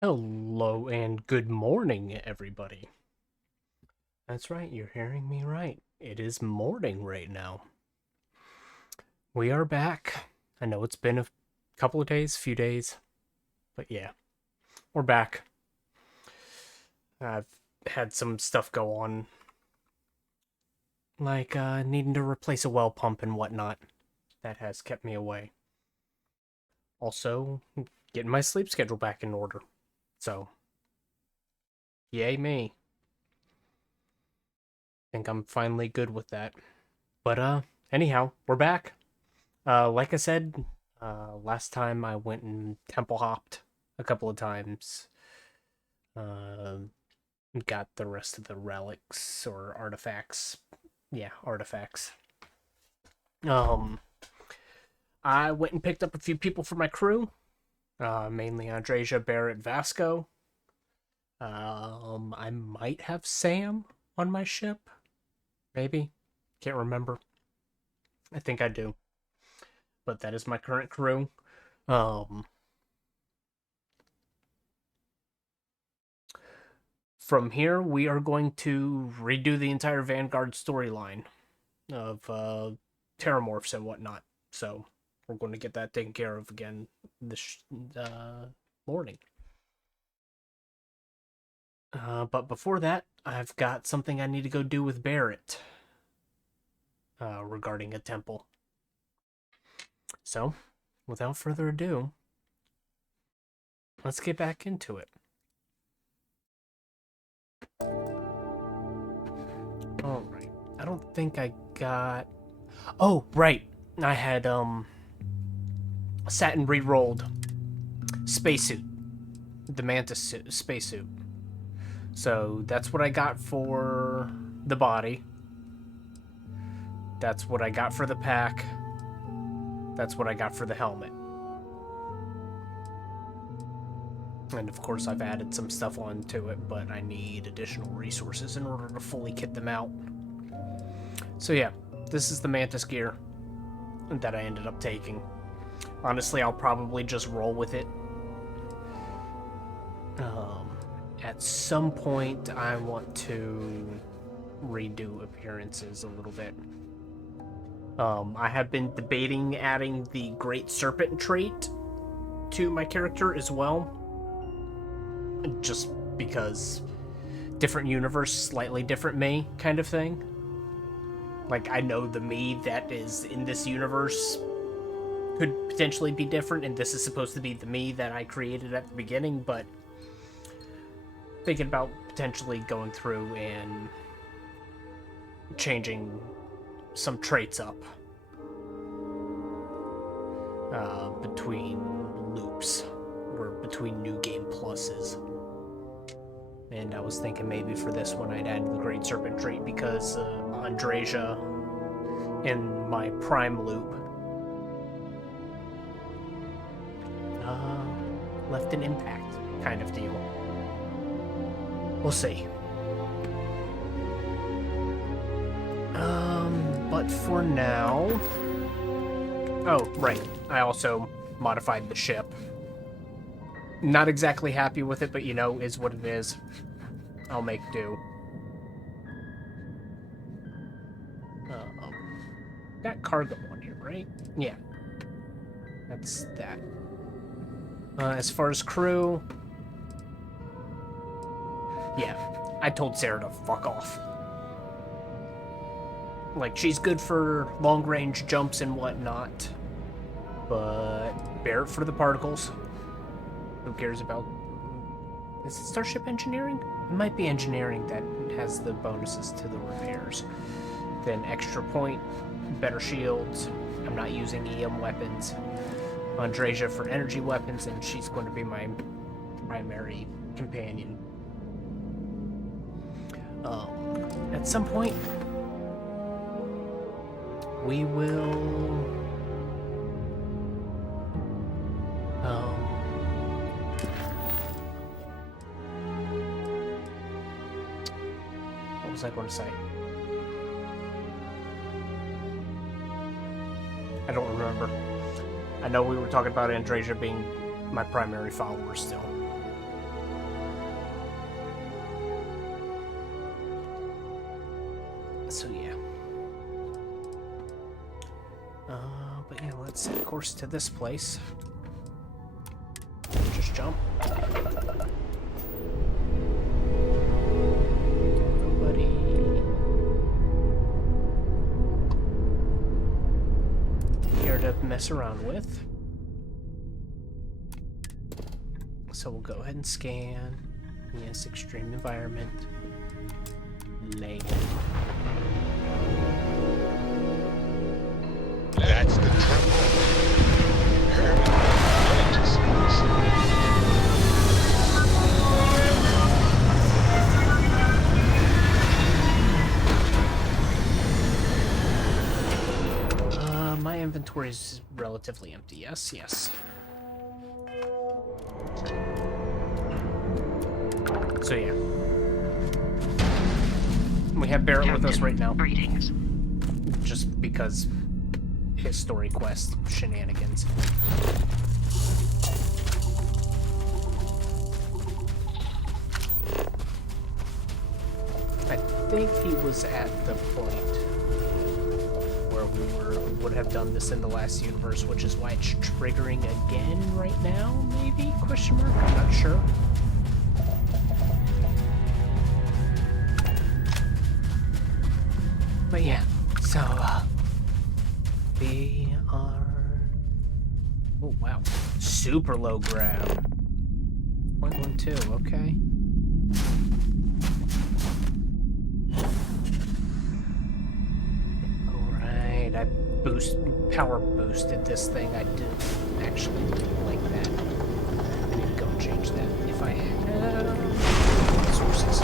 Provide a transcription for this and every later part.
Hello and good morning, everybody. That's right, you're hearing me right. It is morning right now. We are back. I know it's been a couple of days, few days, but yeah, we're back. I've had some stuff go on, like needing to replace a well pump and whatnot. That has kept me away. Also, getting my sleep schedule back in order. So, yay me. Think I'm finally good with that. But anyhow, we're back. Like I said, last time I went and temple hopped a couple of times. Uh, got the rest of the relics or artifacts. Yeah, artifacts. Um, I went and picked up a few people for my crew. Mainly Andreja, Barrett, Vasco. I might have Sam on my ship. Maybe. Can't remember. I think I do. But that is my current crew. Um, from here, we are going to redo the entire Vanguard storyline of Terramorphs and whatnot. So we're going to get that taken care of again this morning. But before that, I've got something I need to go do with Barrett regarding a temple. So, without further ado, let's get back into it. All right. I don't think I got. Oh, right. I had sat and re-rolled spacesuit, the Mantis spacesuit. So that's what I got for the body. That's what I got for the pack. That's what I got for the helmet. And of course, I've added some stuff onto it, but I need additional resources in order to fully kit them out. So yeah, this is the Mantis gear that I ended up taking. Honestly, I'll probably just roll with it. Um, at some point, I want to redo appearances a little bit. I have been debating adding the Great Serpent trait to my character as well, just because different universe, slightly different me kind of thing. Like, I know the me that is in this universe could potentially be different, and this is supposed to be the me that I created at the beginning, but thinking about potentially going through and changing some traits up between loops or between new game pluses. And I was thinking maybe for this one I'd add the Great Serpent trait because Andreja in my Prime loop uh, left an impact kind of deal. We'll see. But for now... Oh, right. I also modified the ship. Not exactly happy with it, but you know, is what it is. I'll make do. Um, got cargo on here, right? Yeah. That's that. As far as crew... Yeah. I told Sarah to fuck off. Like, she's good for long-range jumps and whatnot. But Barrett for the particles. Who cares about... Is it Starship Engineering? It might be Engineering that has the bonuses to the repairs. Then extra point, better shields. I'm not using EM weapons. Andreja for energy weapons, and she's going to be my primary companion. At some point, we will... what was I going to say? I don't remember. I know we were talking about Andreja being my primary follower still. So yeah. But yeah, let's set course to this place. Just jump. Nobody. Here to mess around with. So we'll go ahead and scan. Yes, extreme environment. Lay. That's the temple. My inventory is relatively empty. Yes, yes. So yeah. We have Barrett with us right now. Greetings. Just because his story quest shenanigans. I think he was at the point where we would have done this in the last universe, which is why it's triggering again right now, maybe? Question mark? I'm not sure. But yeah, so, we are... Oh, wow. Super low grab. 0.12, okay. Alright, I power boosted this thing. I did actually like that. I need to go and change that if I have resources.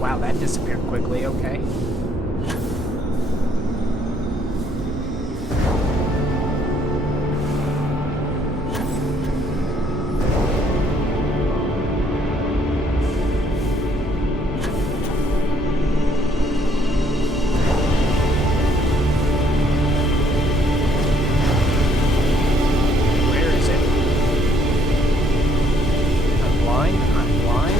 Wow, that disappeared quickly, okay. Where is it? I'm blind, I'm blind.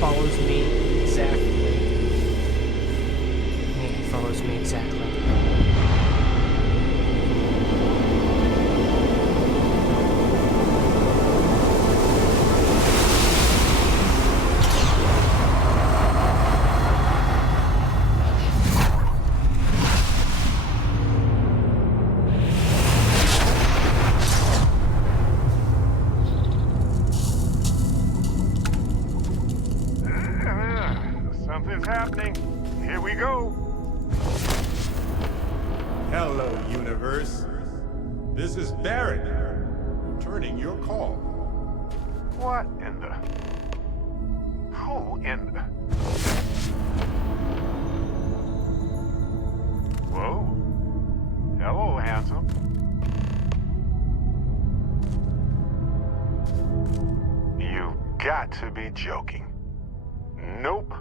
Follows me exactly. Yeah, he follows me exactly. Something's happening. Here we go. Hello, universe. This is Barrett, returning your call. What in the... Who in the... Whoa. Hello, handsome. You've got to be joking. Nope.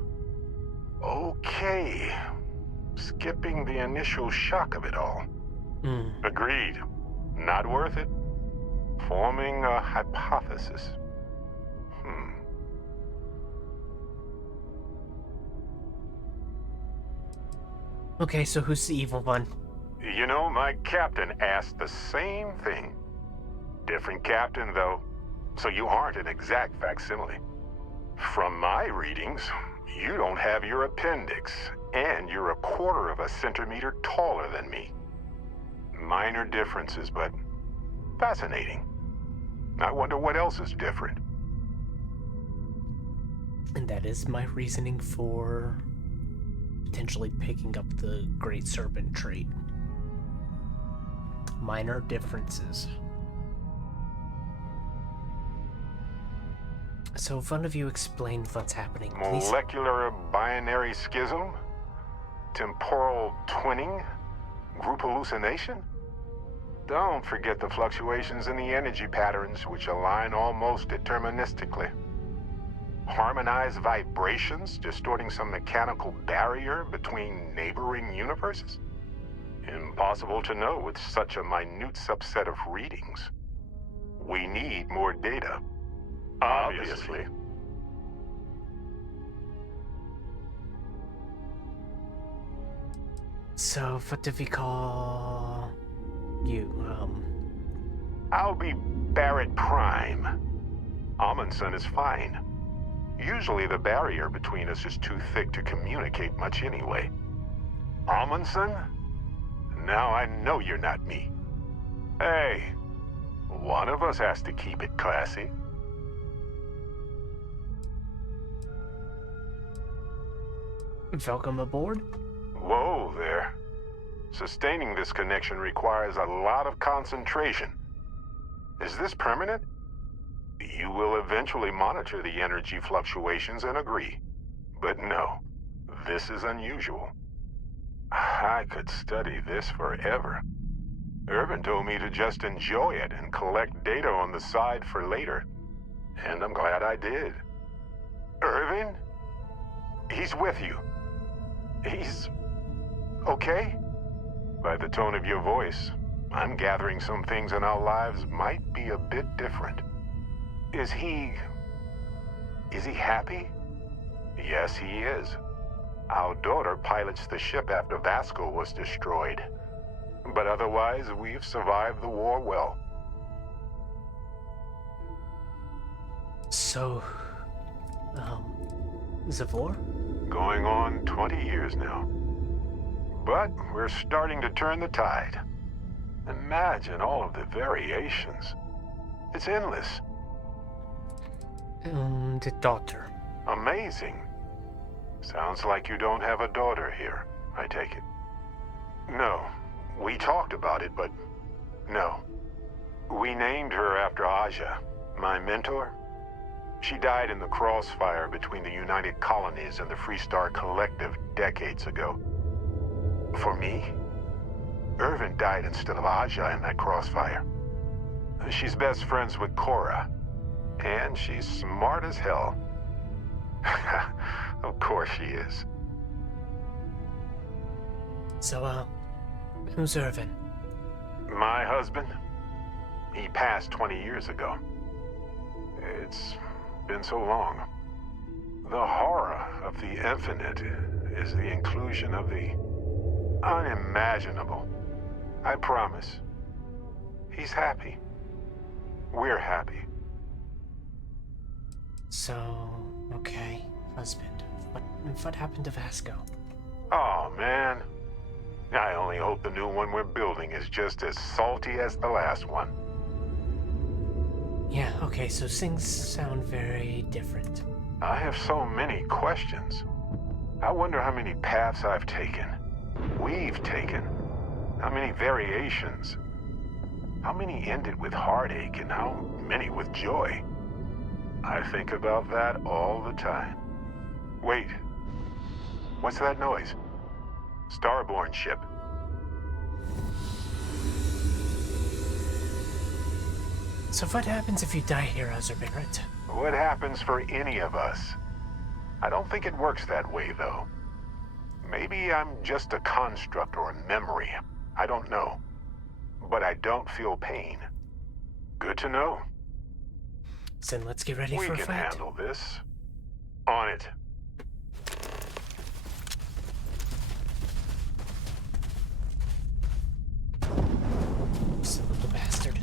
Okay. Skipping the initial shock of it all. Agreed. Not worth it. Forming a hypothesis. Okay, so who's the evil one? You know, my captain asked the same thing. Different captain, though. So you aren't an exact facsimile. From my readings, you don't have your appendix, and you're a quarter of a centimeter taller than me. Minor differences, but fascinating. I wonder what else is different. And that is my reasoning for potentially picking up the Great Serpent trait. Minor differences. So if one of you explain what's happening, please. Molecular binary schism? Temporal twinning? Group hallucination? Don't forget the fluctuations in the energy patterns, which align almost deterministically. Harmonized vibrations distorting some mechanical barrier between neighboring universes? Impossible to know with such a minute subset of readings. We need more data. Obviously. So what do we call you? I'll be Barrett Prime. Amundsen is fine. Usually the barrier between us is too thick to communicate much anyway. Amundsen? Now I know you're not me. Hey, one of us has to keep it classy. Welcome aboard. Whoa there. Sustaining this connection requires a lot of concentration. Is this permanent? You will eventually monitor the energy fluctuations and agree. But no, this is unusual. I could study this forever. Irvin told me to just enjoy it and collect data on the side for later. And I'm glad I did. Irvin? He's with you. He's okay? By the tone of your voice, I'm gathering some things in our lives might be a bit different. Is he happy? Yes, he is. Our daughter pilots the ship after Vasco was destroyed. But otherwise, we've survived the war well. So, Zavor? Going on 20 years now. But we're starting to turn the tide. Imagine all of the variations. It's endless. The daughter. Amazing. Sounds like you don't have a daughter here, I take it. No, we talked about it, but no. We named her after Aja, my mentor. She died in the crossfire between the United Colonies and the Freestar Collective decades ago. For me, Irvin died instead of Aja in that crossfire. She's best friends with Cora, and she's smart as hell. Of course she is. So, who's Irvin? My husband? He passed 20 years ago. It's been so long. The horror of the infinite is the inclusion of the unimaginable. I promise. He's happy. We're happy. So, okay, husband. What happened to Vasco? Oh, man. I only hope the new one we're building is just as salty as the last one. Yeah, okay, so things sound very different. I have so many questions. I wonder how many paths I've taken. We've taken. How many variations. How many ended with heartache and how many with joy. I think about that all the time. Wait. What's that noise? Starborn ship. So what happens if you die here, Barrett? What happens for any of us? I don't think it works that way, though. Maybe I'm just a construct or a memory. I don't know. But I don't feel pain. Good to know. Then let's get ready We for a can fight. handle this. On it. Son of a bastard.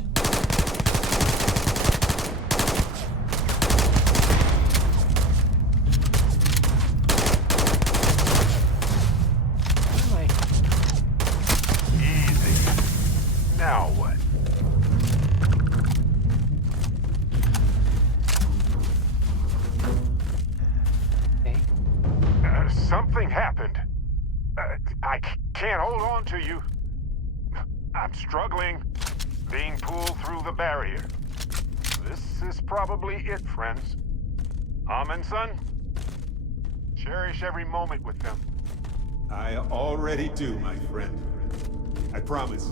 Where am I? Easy. Now what? Something happened. Can't hold on to you. I'm struggling, being pulled through the barrier. This is probably it, friends. Son, cherish every moment with them. I already do, my friend. I promise.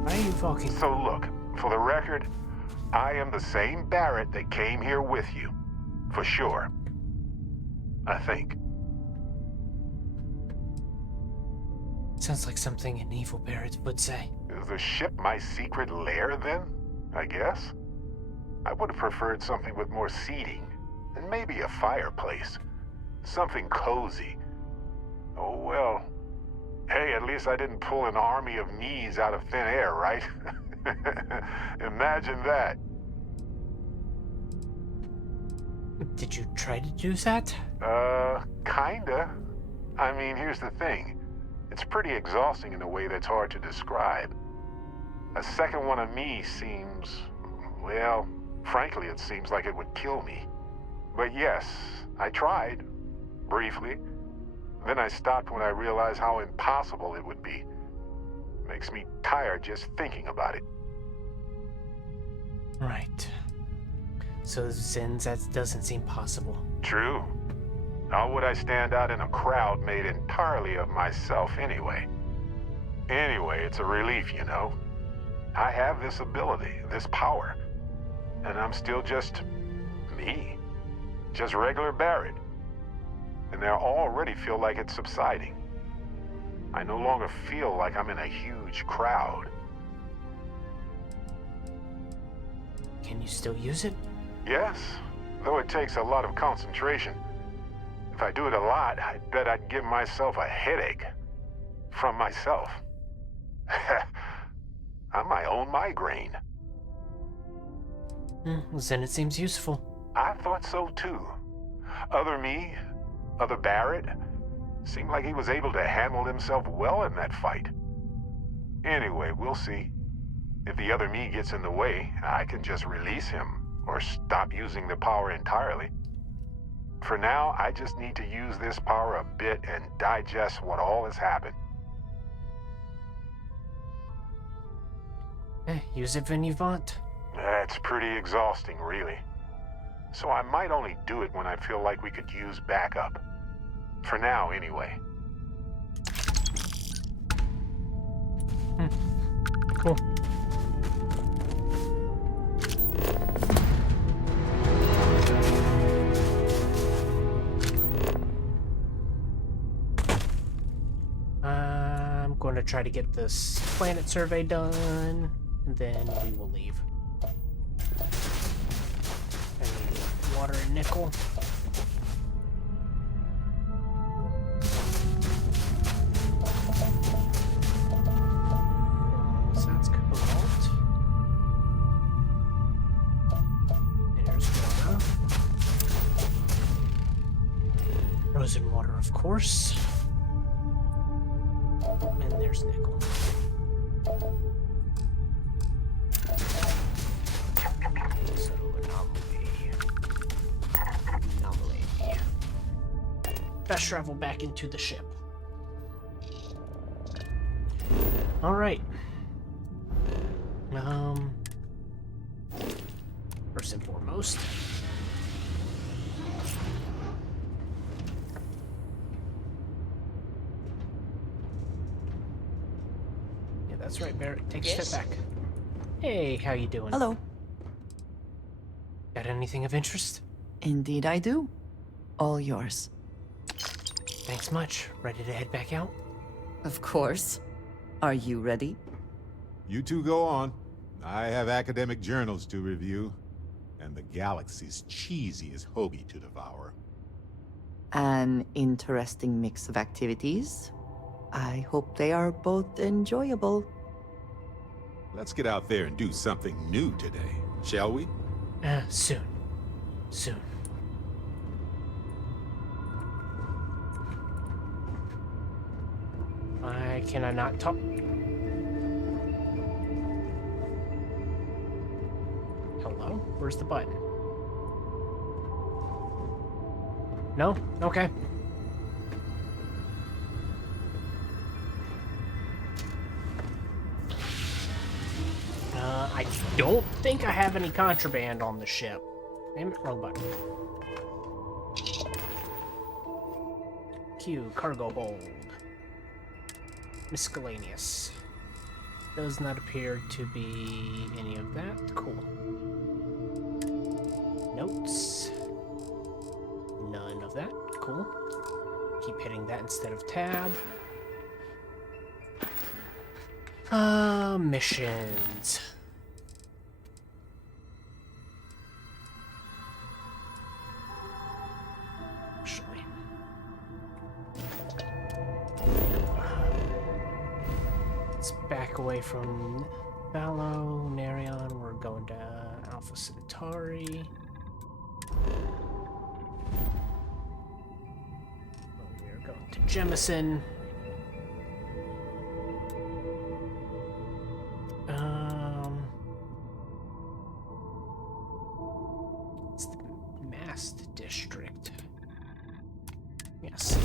Why are you fucking... So look, for the record, I am the same Barrett that came here with you. For sure. I think. Sounds like something an evil Barrett would say. Is the ship my secret lair, then? I guess? I would have preferred something with more seating. And maybe a fireplace. Something cozy. Oh well. Hey, at least I didn't pull an army of knees out of thin air, right? Imagine that. Did you try to do that? Kinda. I mean, here's the thing. It's pretty exhausting in a way that's hard to describe. A second one of me seems... well, frankly, it seems like it would kill me. But yes, I tried. Briefly. Then I stopped when I realized how impossible it would be. Makes me tired just thinking about it. Right. So Zen's, that doesn't seem possible. True. How would I stand out in a crowd made entirely of myself anyway? Anyway, it's a relief, you know. I have this ability, this power. And I'm still just... me. Just regular Barrett. And I already feel like it's subsiding. I no longer feel like I'm in a huge crowd. Can you still use it? Yes, though it takes a lot of concentration. If I do it a lot, I bet I'd give myself a headache. From myself. I'm my own migraine. Zen, it seems useful. I thought so too. Other me, other Barrett, seemed like he was able to handle himself well in that fight. Anyway, we'll see. If the other me gets in the way, I can just release him, or stop using the power entirely. For now, I just need to use this power a bit and digest what all has happened. Use it when you want. That's pretty exhausting, really. So I might only do it when I feel like we could use backup. For now, anyway. Cool. I'm going to try to get this planet survey done, and then we will leave. I need water and nickel. So that's cobalt. There's water. Frozen water, of course. And there's nickel. So anomaly. Fast travel back into the ship. All right. First and foremost. That's right, Barrett. Take a step back. Hey, how you doing? Hello. Got anything of interest? Indeed I do. All yours. Thanks much. Ready to head back out? Of course. Are you ready? You two go on. I have academic journals to review, and the galaxy's cheesiest hoagie to devour. An interesting mix of activities. I hope they are both enjoyable. Let's get out there and do something new today, shall we? Soon. Soon. Why can I not talk? No? Where's the button? No? Okay. I don't think I have any contraband on the ship. Damn it, wrong button. Q, cargo hold. Miscellaneous. Does not appear to be any of that. Cool. Notes. None of that. Cool. Keep hitting that instead of tab. Missions. Actually. Let's back away from Fallow, Narion. We're going to Alpha Centauri. We're going to Jemison. It's the Mast District. Yes.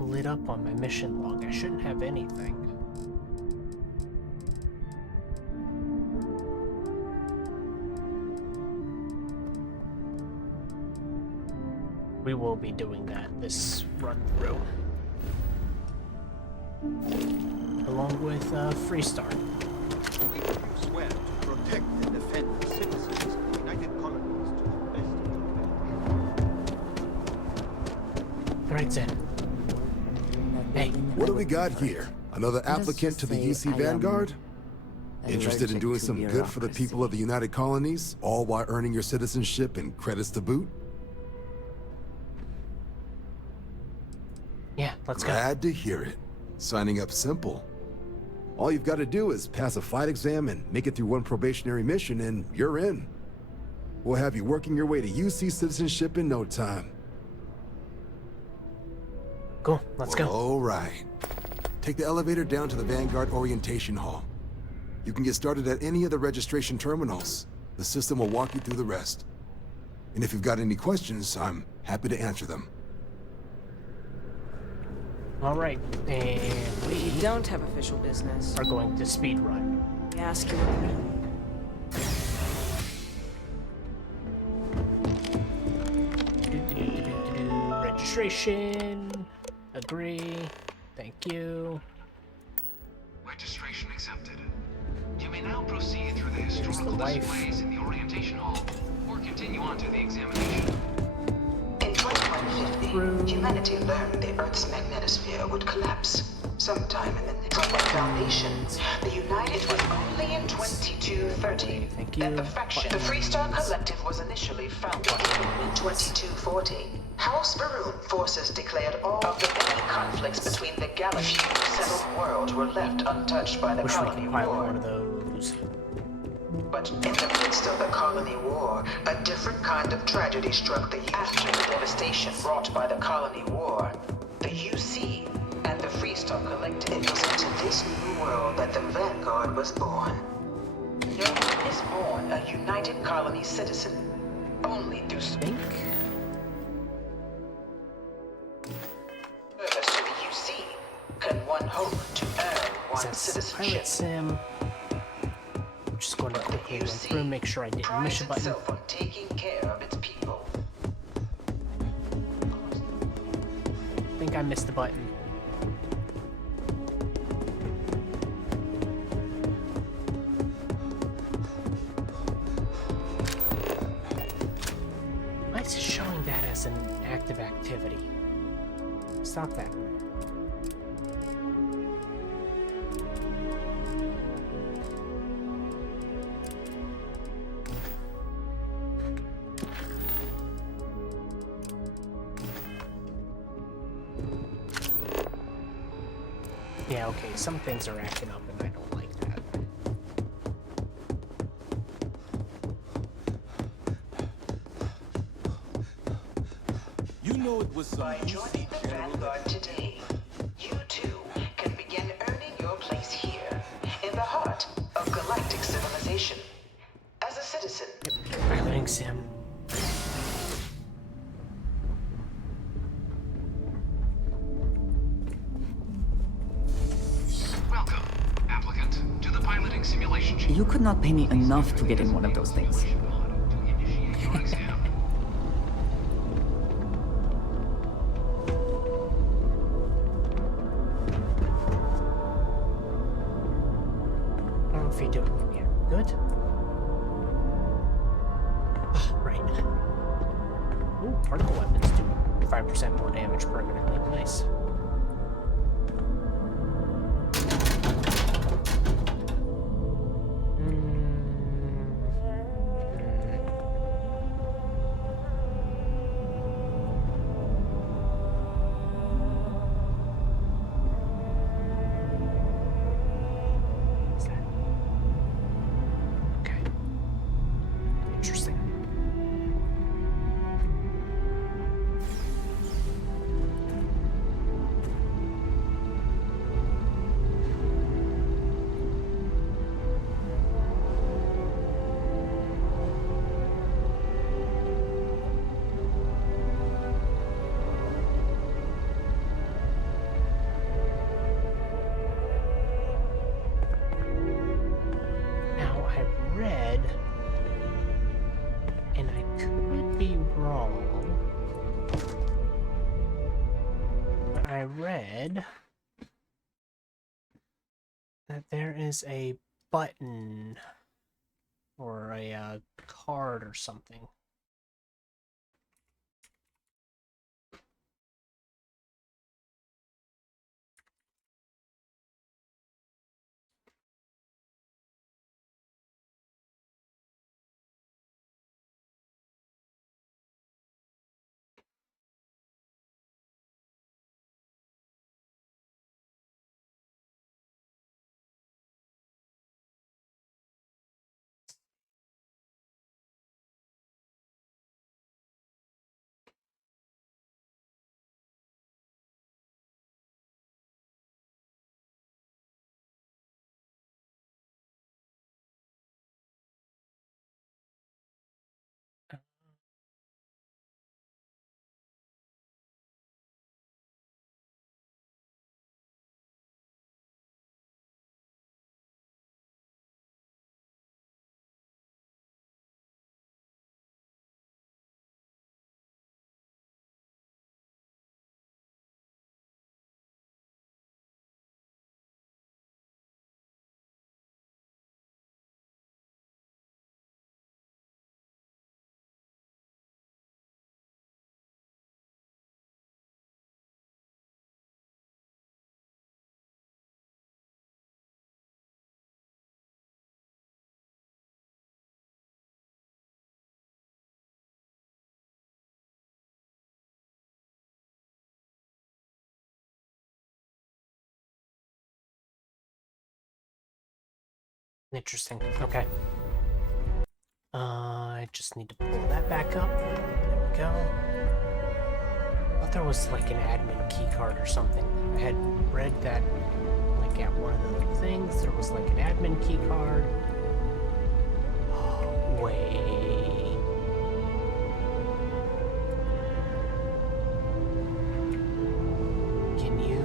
Lit up on my mission log. I shouldn't have anything. We will be doing that this run through. Along with Freestart. We swear to protect and defend the citizens of the United Colonies to the best of our ability. Alright, Zen. Hey. What do we got here? Another applicant to the UC Vanguard? Interested in doing some good for the people of the United Colonies, all while earning your citizenship and credits to boot? Yeah, let's go. Glad to hear it. Signing up simple. All you've got to do is pass a flight exam and make it through one probationary mission and you're in. We'll have you working your way to UC citizenship in no time. Cool, let's go. All right. Take the elevator down to the Vanguard Orientation Hall. You can get started at any of the registration terminals. The system will walk you through the rest. And if you've got any questions, I'm happy to answer them. Alright, and We don't have official business. are going to speed run. Ask you. Registration. Agree. Thank you. Registration accepted. You may now proceed through the Here's the historical wife. displays in the orientation hall, or continue on to the examination. In 2150, humanity learned the Earth's magnetosphere would collapse sometime in the next. From their foundation, the United was only in 2230 Thank that you. the faction, the Freestar Collective, was initially founded in 2240. House Varun forces declared all of the many conflicts between the galaxy and the settled worlds were left untouched by the Wish we colony could pilot war. one of those. But in the midst of the colony war, a different kind of tragedy struck the after the devastation wrought by the colony war. The UC and the Freestar Collective. It was into this new world that the Vanguard was born. No one is born a United Colony citizen only through Think. service to the UC can one hope to earn one's That's citizenship. Pilot Sim. I'm just going to quickly run through, make sure I didn't prides miss a button. itself on taking care of its people. I think I missed a button. Why is it showing that as an active activity? Stop that. Yeah, okay, some things are acting up and I don't like that. You know it was some By joining the Vanguard today, you too can begin earning your place here, in the heart of galactic civilization. As a citizen, Piloting sim. Welcome, applicant, to the piloting simulation chamber. You could not pay me enough to get in one of those things. To initiate your exam. I don't know if you do it from here. Good. Ah, right. Ooh, particle weapons do 5% more damage permanently. Nice. What's that? Okay. Interesting. Now, I read, and I could be wrong, but I read that there is a button or a card or something. Interesting. Okay. I just need to pull that back up. There we go. I thought there was like an admin key card or something. I had read that like at one of the things there was like an admin key card. Oh, wait. Can you?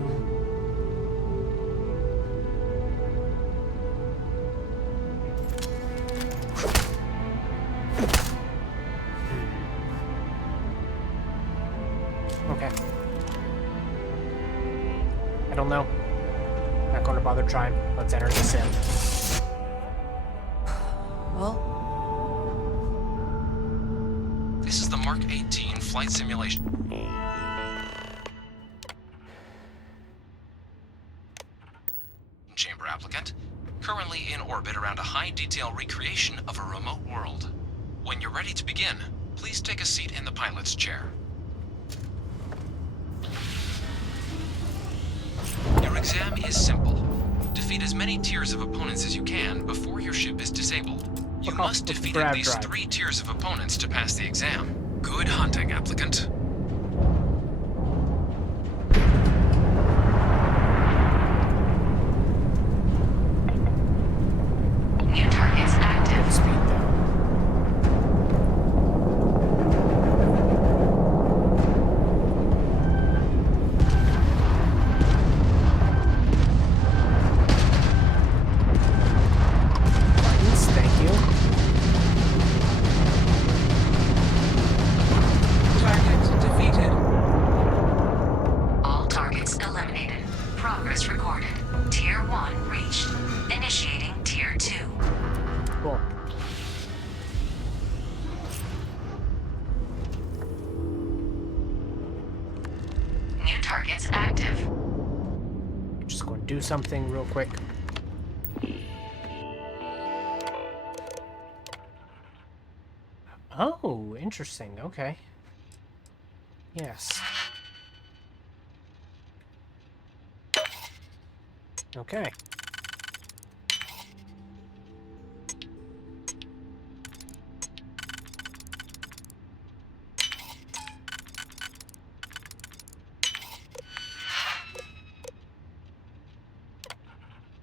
Okay. I don't know. Not going to bother trying. Let's enter this in. Well, This is the Mark 18 flight simulation. Chamber applicant, currently in orbit around a high-detail recreation of a remote world. When you're ready to begin, please take a seat in the pilot's chair. Your exam is simple. Defeat as many tiers of opponents as you can before your ship is disabled. You Fuck off must with the defeat grab at least drive. 3 tiers of opponents to pass the exam. Good hunting, applicant. New targets active. Speed though. Buttons, thank you. Target defeated. All targets eliminated. Progress recorded. Tier 1 reached. Initiating Tier 2. Cool. New targets active. Just going to do something real quick. Oh, interesting. Okay. Yes. Okay.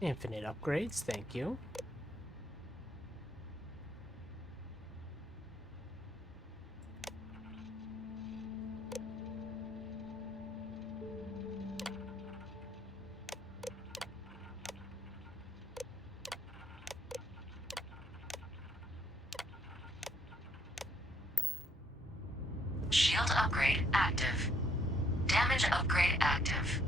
Infinite upgrades, thank you. Shield upgrade active. Damage upgrade active.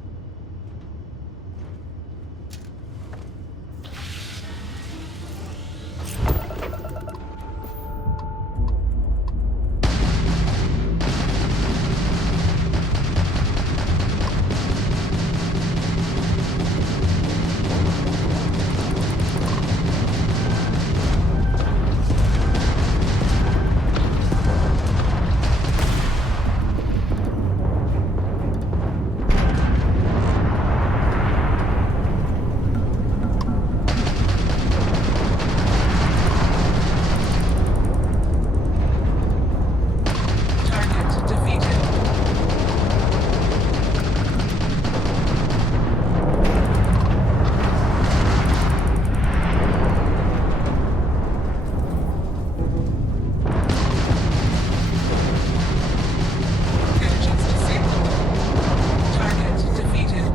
Target defeated. Engines disabled. Target defeated.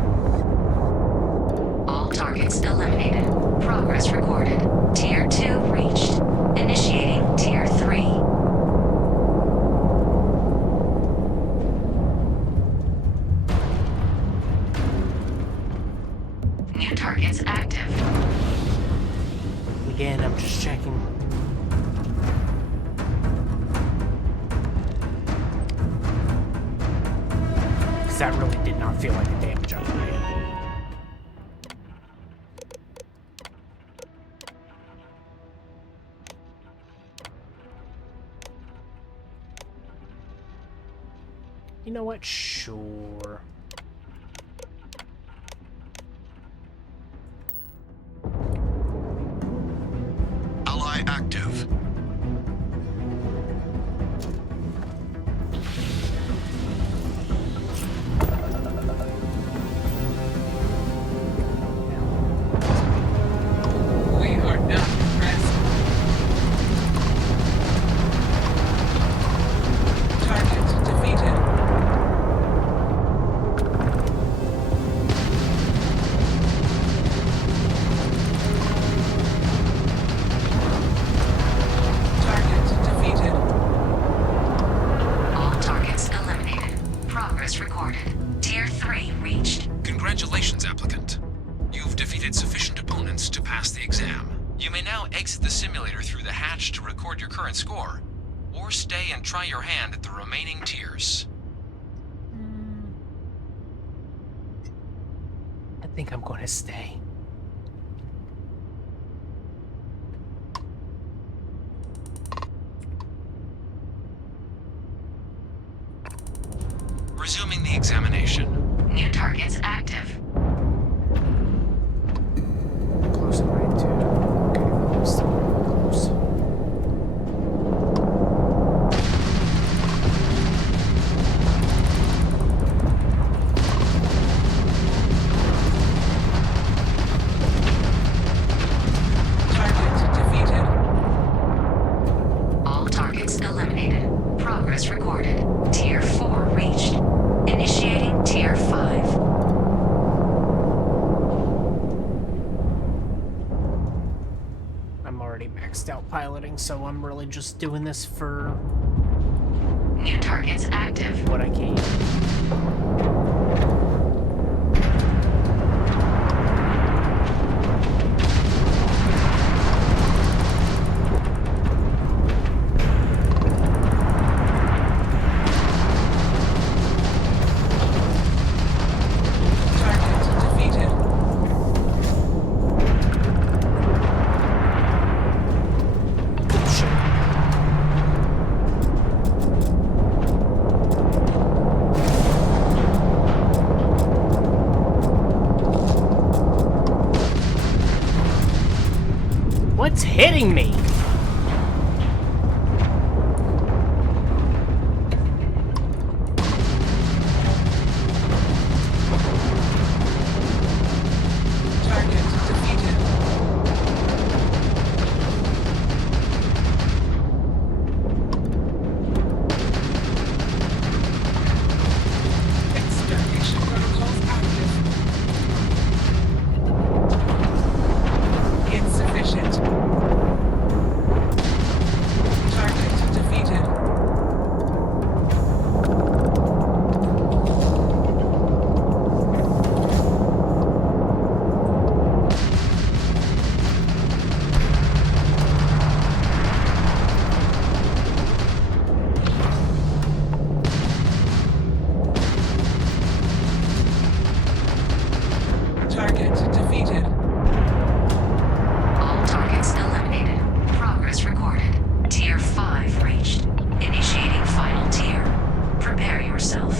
All targets eliminated. Progress recorded. Tier 2 reached. Initiating Tier 3. New targets active. Again, I'm just checking. Because that really did not feel like a damage upgrade. You know what? Sure. Ally active. We are not impressed. Target defeated. Target defeated. All targets eliminated. Progress recorded. Tier 3 reached. Congratulations, applicant. You've defeated sufficient opponents to pass the exam. You may now exit the simulator through the hatch to record your current score, or stay and try your hand at the remaining tiers. I think I'm going to stay. Resuming the examination. New targets active. so I'm really just doing this for New targets active. what I can. What's hitting me? Target defeated. Extermination protocols active. Insufficient. Target defeated. Target defeated. All targets eliminated. Progress recorded. Tier 5 reached. Initiating final tier. Prepare yourself.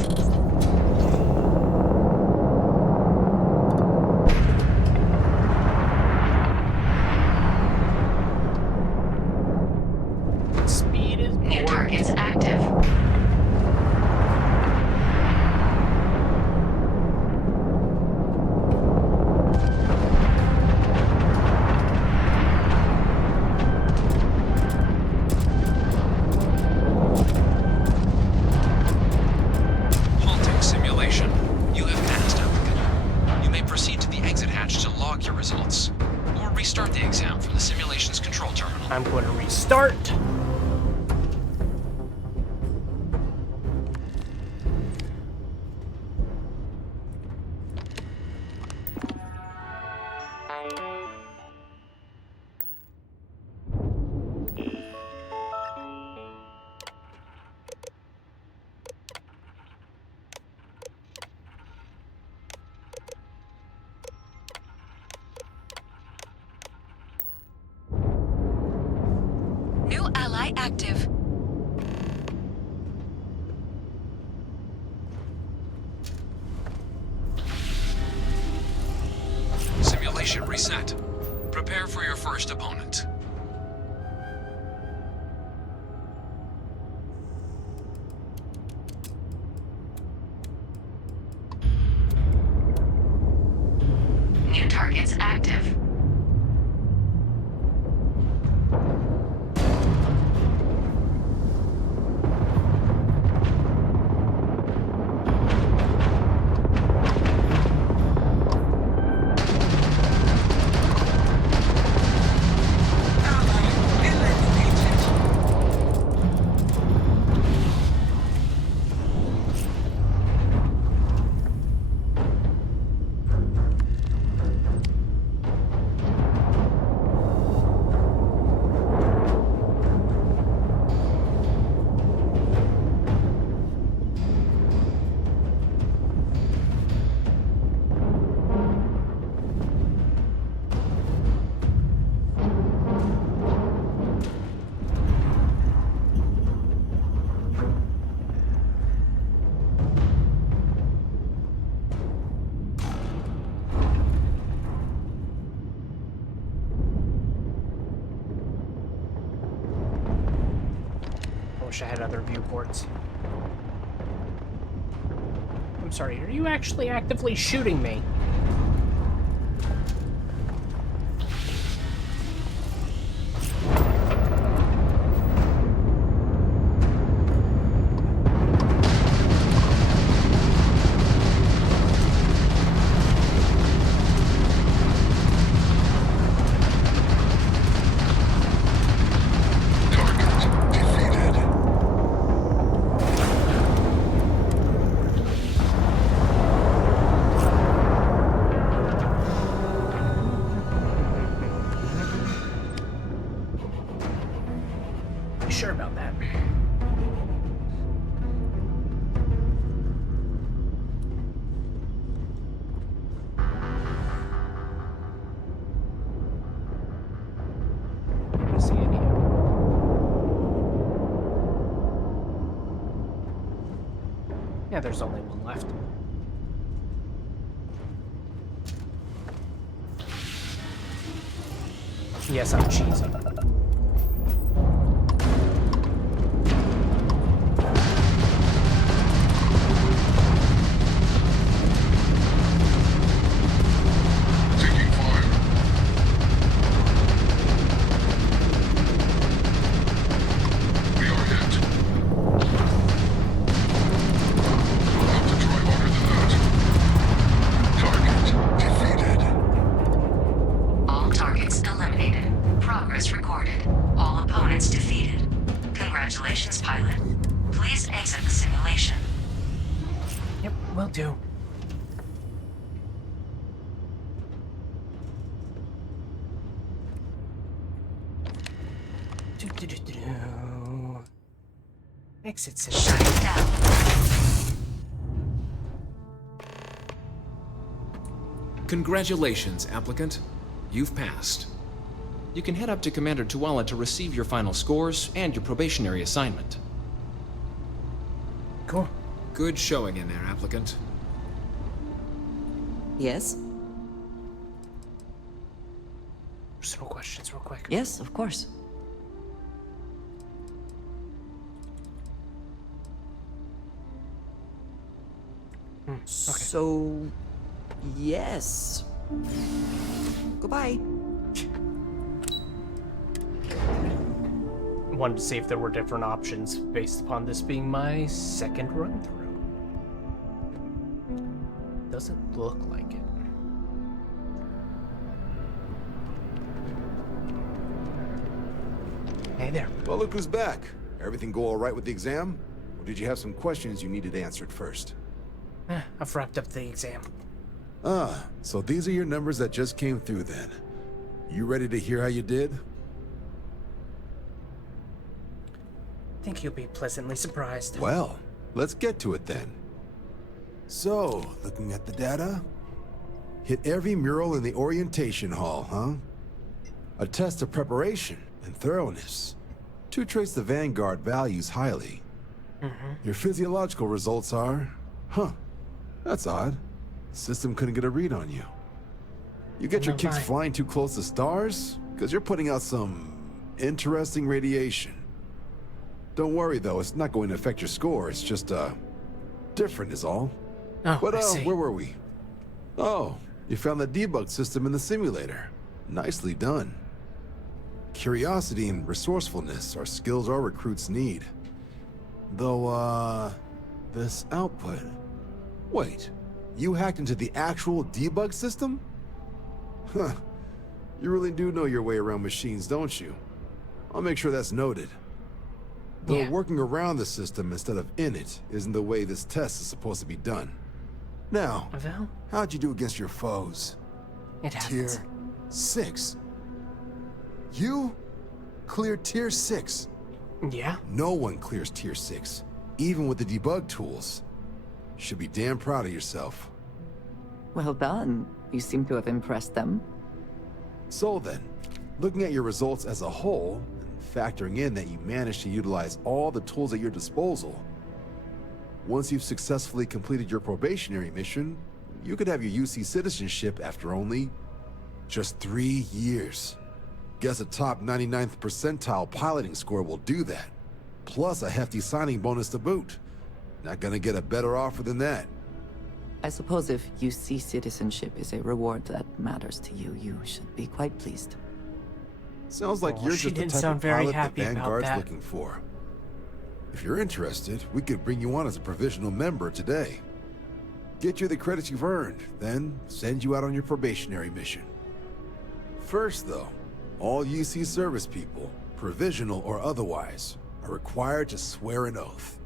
Speed is New more. targets active. Halting simulation. You have passed, applicant. You may proceed to the exit hatch to log your results, or restart the exam from the simulation's control terminal. I'm going to restart. New ally active. Simulation reset. Prepare for your first opponent. New targets active. Ally eliminated. I wish I had other viewports. I'm sorry, are you actually actively shooting me? Yeah, there's only one left. Yes, I'm cheesy. Taking fire. We are hit. We'll have to try harder than that. Target defeated. All targets eliminated. Progress recorded. All opponents defeated. Congratulations, pilot. Please exit the simulation. Yep, will do. Do-do-do-do-do. Exit simulation. Shutting down. Congratulations, applicant. You've passed. You can head up to Commander Tuala to receive your final scores and your probationary assignment. Cool. Good showing in there, applicant. Yes? Personal questions real quick. Yes, of course. Okay. So, yes. Goodbye. Wanted to see if there were different options based upon this being my second run through. Doesn't look like it. Hey there. Well, look who's back. Everything go all right with the exam? Or did you have some questions you needed answered first? I've wrapped up the exam. Ah, so these are your numbers that just came through then. You ready to hear how you did? Think you'll be pleasantly surprised. Well, let's get to it then. So, looking at the data, hit every mural in the orientation hall, huh? A test of preparation and thoroughness. Two traits the Vanguard values highly. Your physiological results are, that's odd. System couldn't get a read on you. You get your No, kicks fine. flying too close to stars? Because you're putting out some interesting radiation. Don't worry though, it's not going to affect your score, it's just, different is all. Oh, But, I see. where were we? Oh, you found the debug system in the simulator. Nicely done. Curiosity and resourcefulness are skills our recruits need. Though, this output... Wait, you hacked into the actual debug system? Huh. You really do know your way around machines, don't you? I'll make sure that's noted. Though Yeah. working around the system instead of in it isn't the way this test is supposed to be done. Now, Well, how'd you do against your foes? it happens. Tier 6. You cleared Tier 6. Yeah? No one clears Tier 6, even with the debug tools. Should be damn proud of yourself. Well done. You seem to have impressed them. So then, looking at your results as a whole, and factoring in that you managed to utilize all the tools at your disposal, once you've successfully completed your probationary mission, you could have your UC citizenship after only just 3 years. Guess a top 99th percentile piloting score will do that. Plus a hefty signing bonus to boot. Not gonna get a better offer than that. I suppose if UC citizenship is a reward that matters to you, you should be quite pleased. Sounds like Oh, you're she just the didn't type sound of very pilot happy the about Vanguard's that. looking for. If you're interested, we could bring you on as a provisional member today. Get you the credits you've earned, then send you out on your probationary mission. First, though, all UC service people, provisional or otherwise, are required to swear an oath.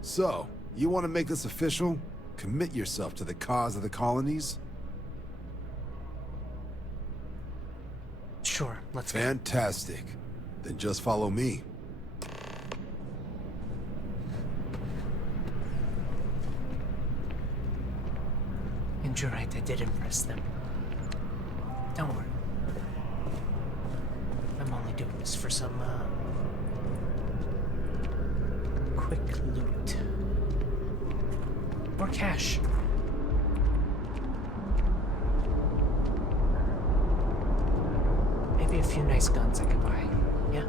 So, you want to make this official? Commit yourself to the cause of the colonies? Sure, let's go. Fantastic. Then just follow me. And you're right, I did impress them. Don't worry. I'm only doing this for some, quick loot. More cash. Maybe a few nice guns I could buy. Yeah.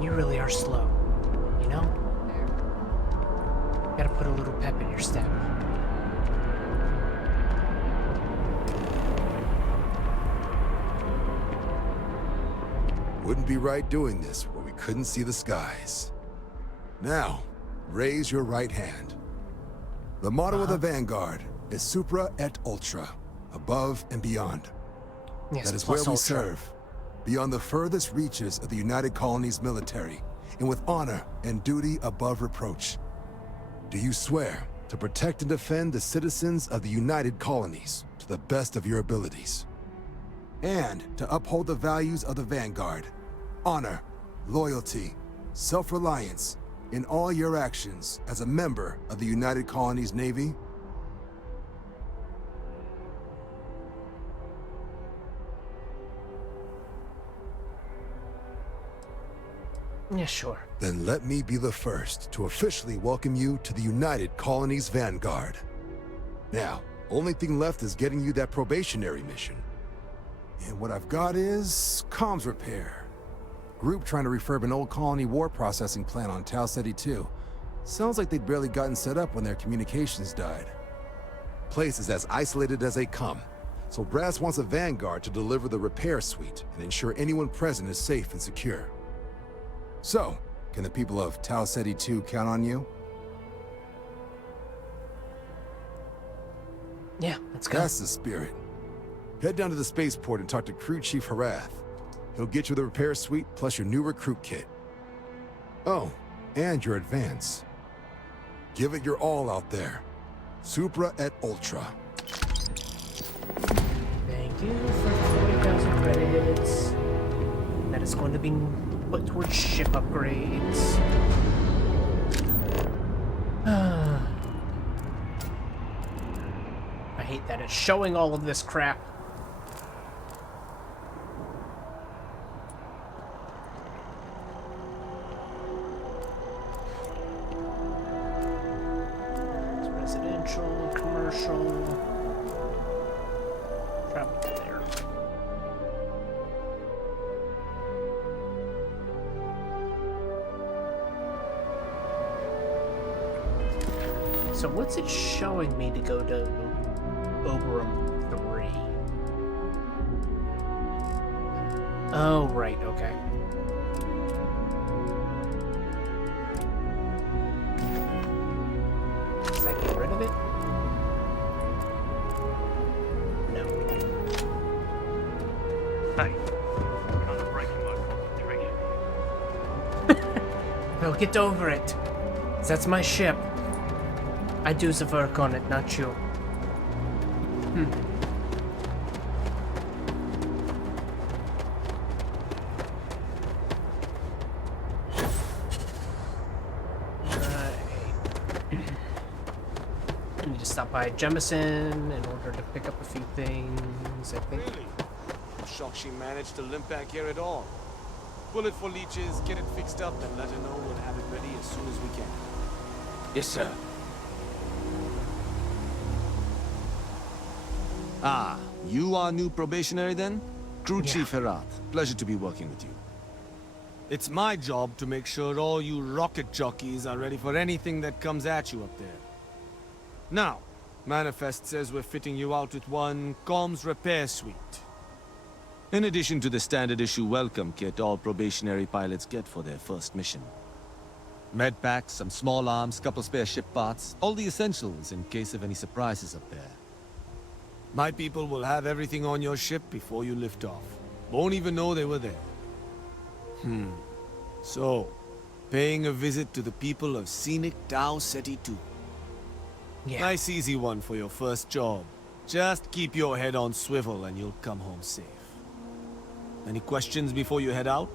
You really are slow, you know? Gotta put a little pep in your step. Wouldn't be right doing this where we couldn't see the skies. Now, raise your right hand. The motto of the Vanguard is Supra et Ultra, above and beyond. Yes, that is plus where we ultra. serve, beyond the furthest reaches of the United Colonies military, and with honor and duty above reproach. Do you swear to protect and defend the citizens of the United Colonies to the best of your abilities? And to uphold the values of the Vanguard, honor, loyalty, self-reliance, in all your actions as a member of the United Colonies Navy? Yeah, sure. Then let me be the first to officially welcome you to the United Colonies Vanguard. Now, only thing left is getting you that probationary mission. And what I've got is comms repair. Group trying to refurb an old colony war processing plant on Tau Ceti 2. Sounds like they'd barely gotten set up when their communications died. Place is as isolated as they come, so Brass wants a Vanguard to deliver the repair suite and ensure anyone present is safe and secure. So, can the people of Tau Ceti 2 count on you? Yeah, let's go. That's the spirit. Head down to the spaceport and talk to Crew Chief Harath. He'll get you the repair suite plus your new recruit kit. Oh, and your advance. Give it your all out there. Supra et Ultra. Thank you for 40,000 credits. That is going to be put towards ship upgrades. I hate that it's showing all of this crap. It's residential, commercial. Travel to there. So what's it showing me to go to Oberon 3? Oh, right, okay. Does that get rid of it? No. Hey, you're under breaking my concentration. No, get over it. That's my ship. I do the work on it, not you. I need to stop by Jemison in order to pick up a few things, I think. Really? I'm shocked she managed to limp back here at all. Bullet for leeches, get it fixed up, and let her know we'll have it ready as soon as we can. Yes, sir. Ah, you are new probationary then? Crew Chief Herat, pleasure to be working with you. It's my job to make sure all you rocket jockeys are ready for anything that comes at you up there. Now, Manifest says we're fitting you out with one comms repair suite. In addition to the standard issue welcome kit all probationary pilots get for their first mission. Med packs, some small arms, couple spare ship parts, all the essentials in case of any surprises up there. My people will have everything on your ship before you lift off. Won't even know they were there. So, paying a visit to the people of scenic Tau Ceti 2. Yeah. Nice easy one for your first job. Just keep your head on swivel and you'll come home safe. Any questions before you head out?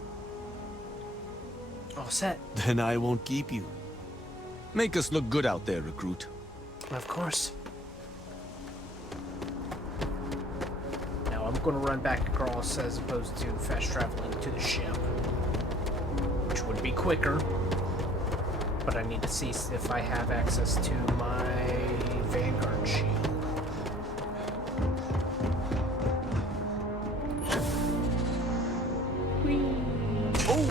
All set. Then I won't keep you. Make us look good out there, recruit. Of course. I'm gonna run back across as opposed to fast traveling to the ship, which would be quicker. But I need to see if I have access to my Vanguard shield. Oh!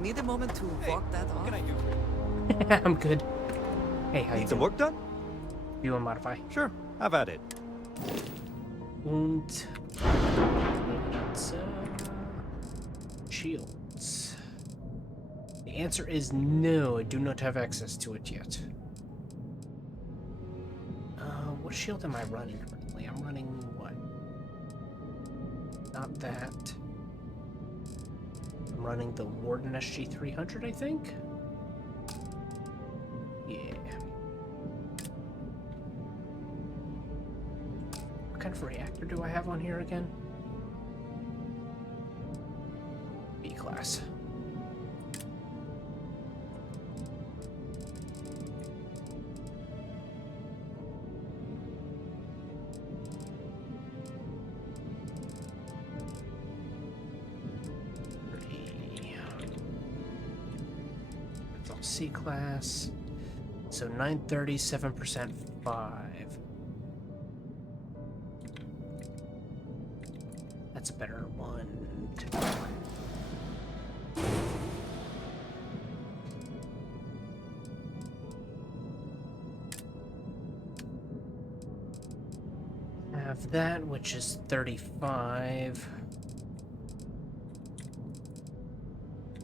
Need a moment to walk that off? What can I do for you? I'm good. Hey, how you Need some doing? work done? You and modify. Sure, have at it. Und it's, shields. The answer is no, I do not have access to it yet. What shield am I running currently? I'm running what? Not that. I'm running the Warden SG-300, I think? Yeah. What kind of reactor do I have on here again? B-class. C-class. So 930, 7%, 5. That's a better one. Have that, which is 35.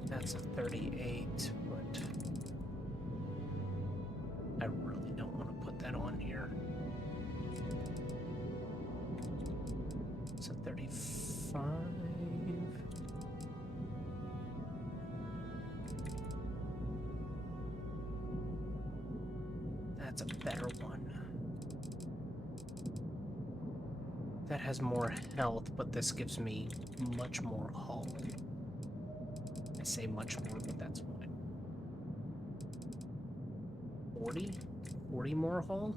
That's a 38, but I really don't want to put that on here. It's a 35. That's a better one. That has more health, but this gives me much more hull. I say much more, but that's what? 40? 40 more hull?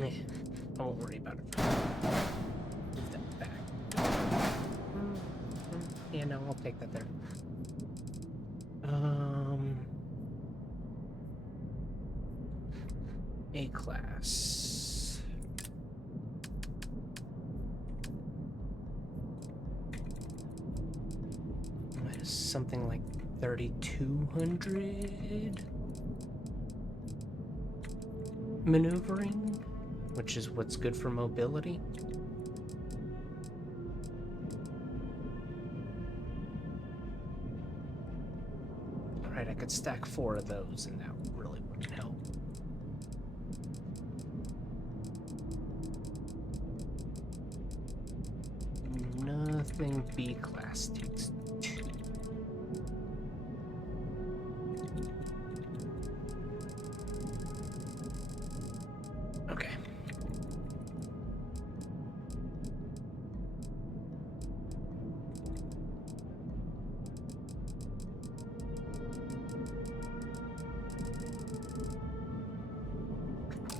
Eh, I won't worry about it. Move that back. Yeah, no, I'll take that there. A-class. Something like 3,200 maneuvering, which is what's good for mobility. Alright, I could stack 4 of those and that really wouldn't help. Nothing B-class takes 2. Okay.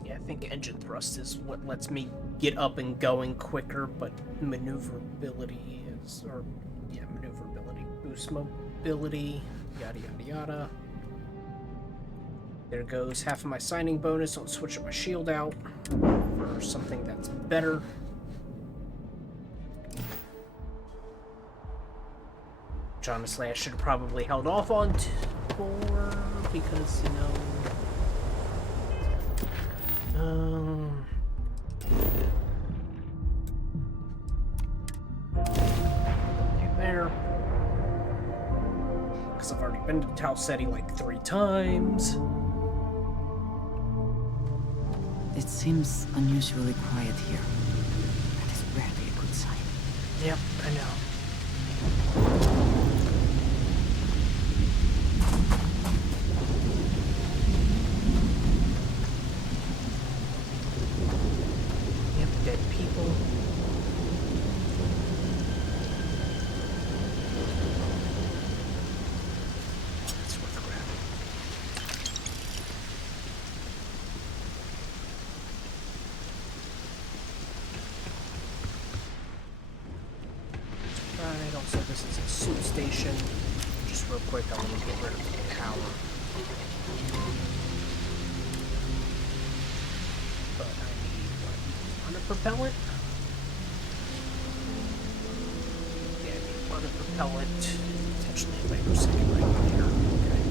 Yeah, I think engine thrust is what lets me get up and going quicker, but maneuverability is, or yeah, maneuverability boosts mobility, yada yada yada. There goes half of my signing bonus. I'll switch my shield out for something that's better. Which honestly I should have probably held off on for, because, you know, there. Because I've already been to Tau Ceti like 3 times. It seems unusually quiet here. That is rarely a good sign. Yep, I know. Yep, dead people. That's worth grabbing. Right. Also, this is a suit station. Just real quick, I want to get rid of the power. But I need one propellant. Yeah, I need one propellant. Potentially a microsecond right there. Okay.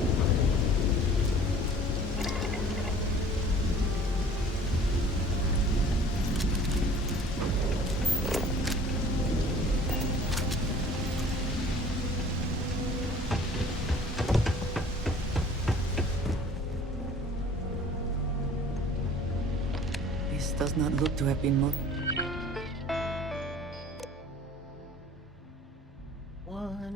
This does not look to have been One.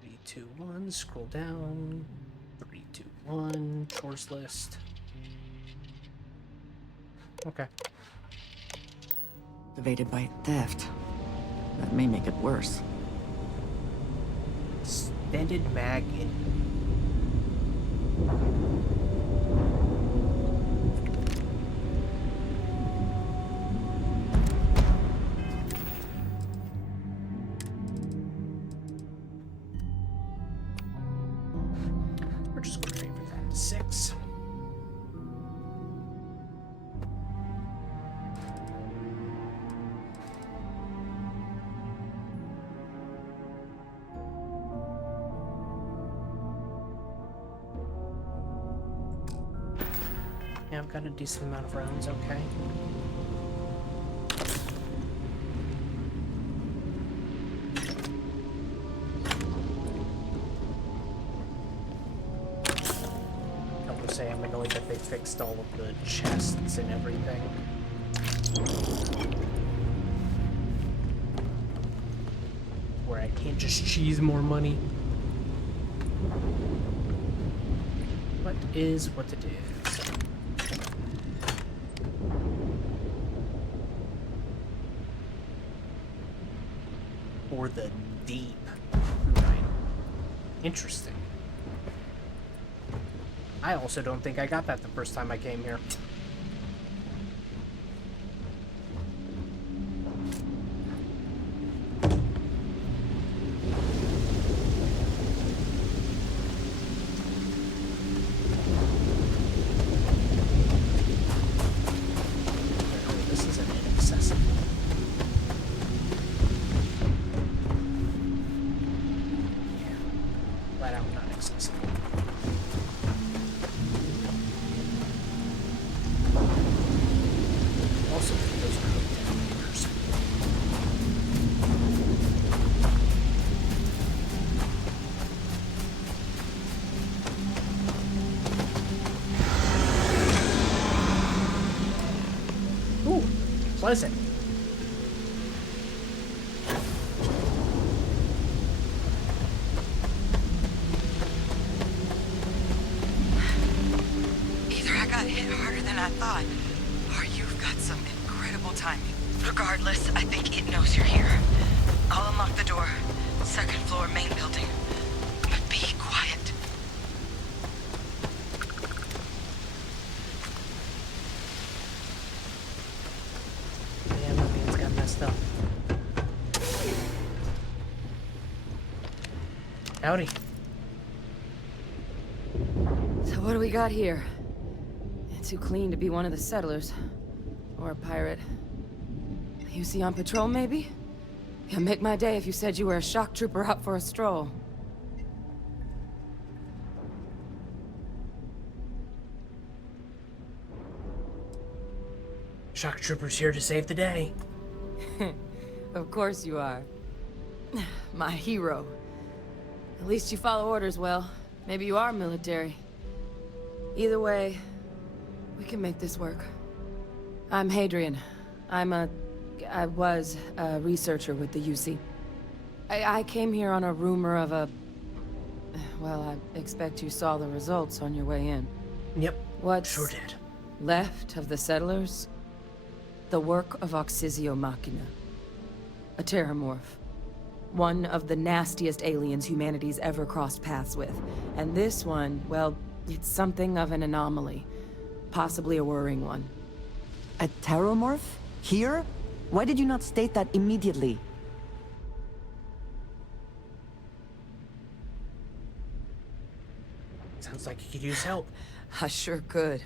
Three, two, one. Scroll down. 3, 2, 1. Chores list. Okay. motivated by theft. That may make it worse. Extended mag in. We're just going to leave it at 6. Yeah, I've got a decent amount of rounds, okay. I will say I'm annoyed that they fixed all of the chests and everything. Where I can't just cheese more money. What is what it is. Or the deep. Right. Interesting. I also don't think I got that the first time I came here. This isn't inaccessible. Flat out not accessible. Also, those are hooked detonators. Ooh, pleasant. Either I got hit harder than I thought, or you've got some incredible timing. Regardless, I think it knows you're here. I'll unlock the door. Second floor, main building. But be quiet. Yeah, my man's got messed up. Howdy. So what do we got here? Too clean to be one of the settlers. Or a pirate. You see on patrol, maybe? It'd make my day if you said you were a shock trooper out for a stroll. Shock Trooper's here to save the day. Of course you are. My hero. At least you follow orders well. Maybe you are military. Either way, we can make this work. I'm Hadrian. I was a researcher with the UC. I came here on a rumor of a... Well, I expect you saw the results on your way in. Yep, What's sure did. left of the settlers? The work of Oxysio Machina. A terramorph. One of the nastiest aliens humanity's ever crossed paths with. And this one, well, it's something of an anomaly. Possibly a worrying one. A terramorph? Here? Why did you not state that immediately? Sounds like you could use help. I sure could.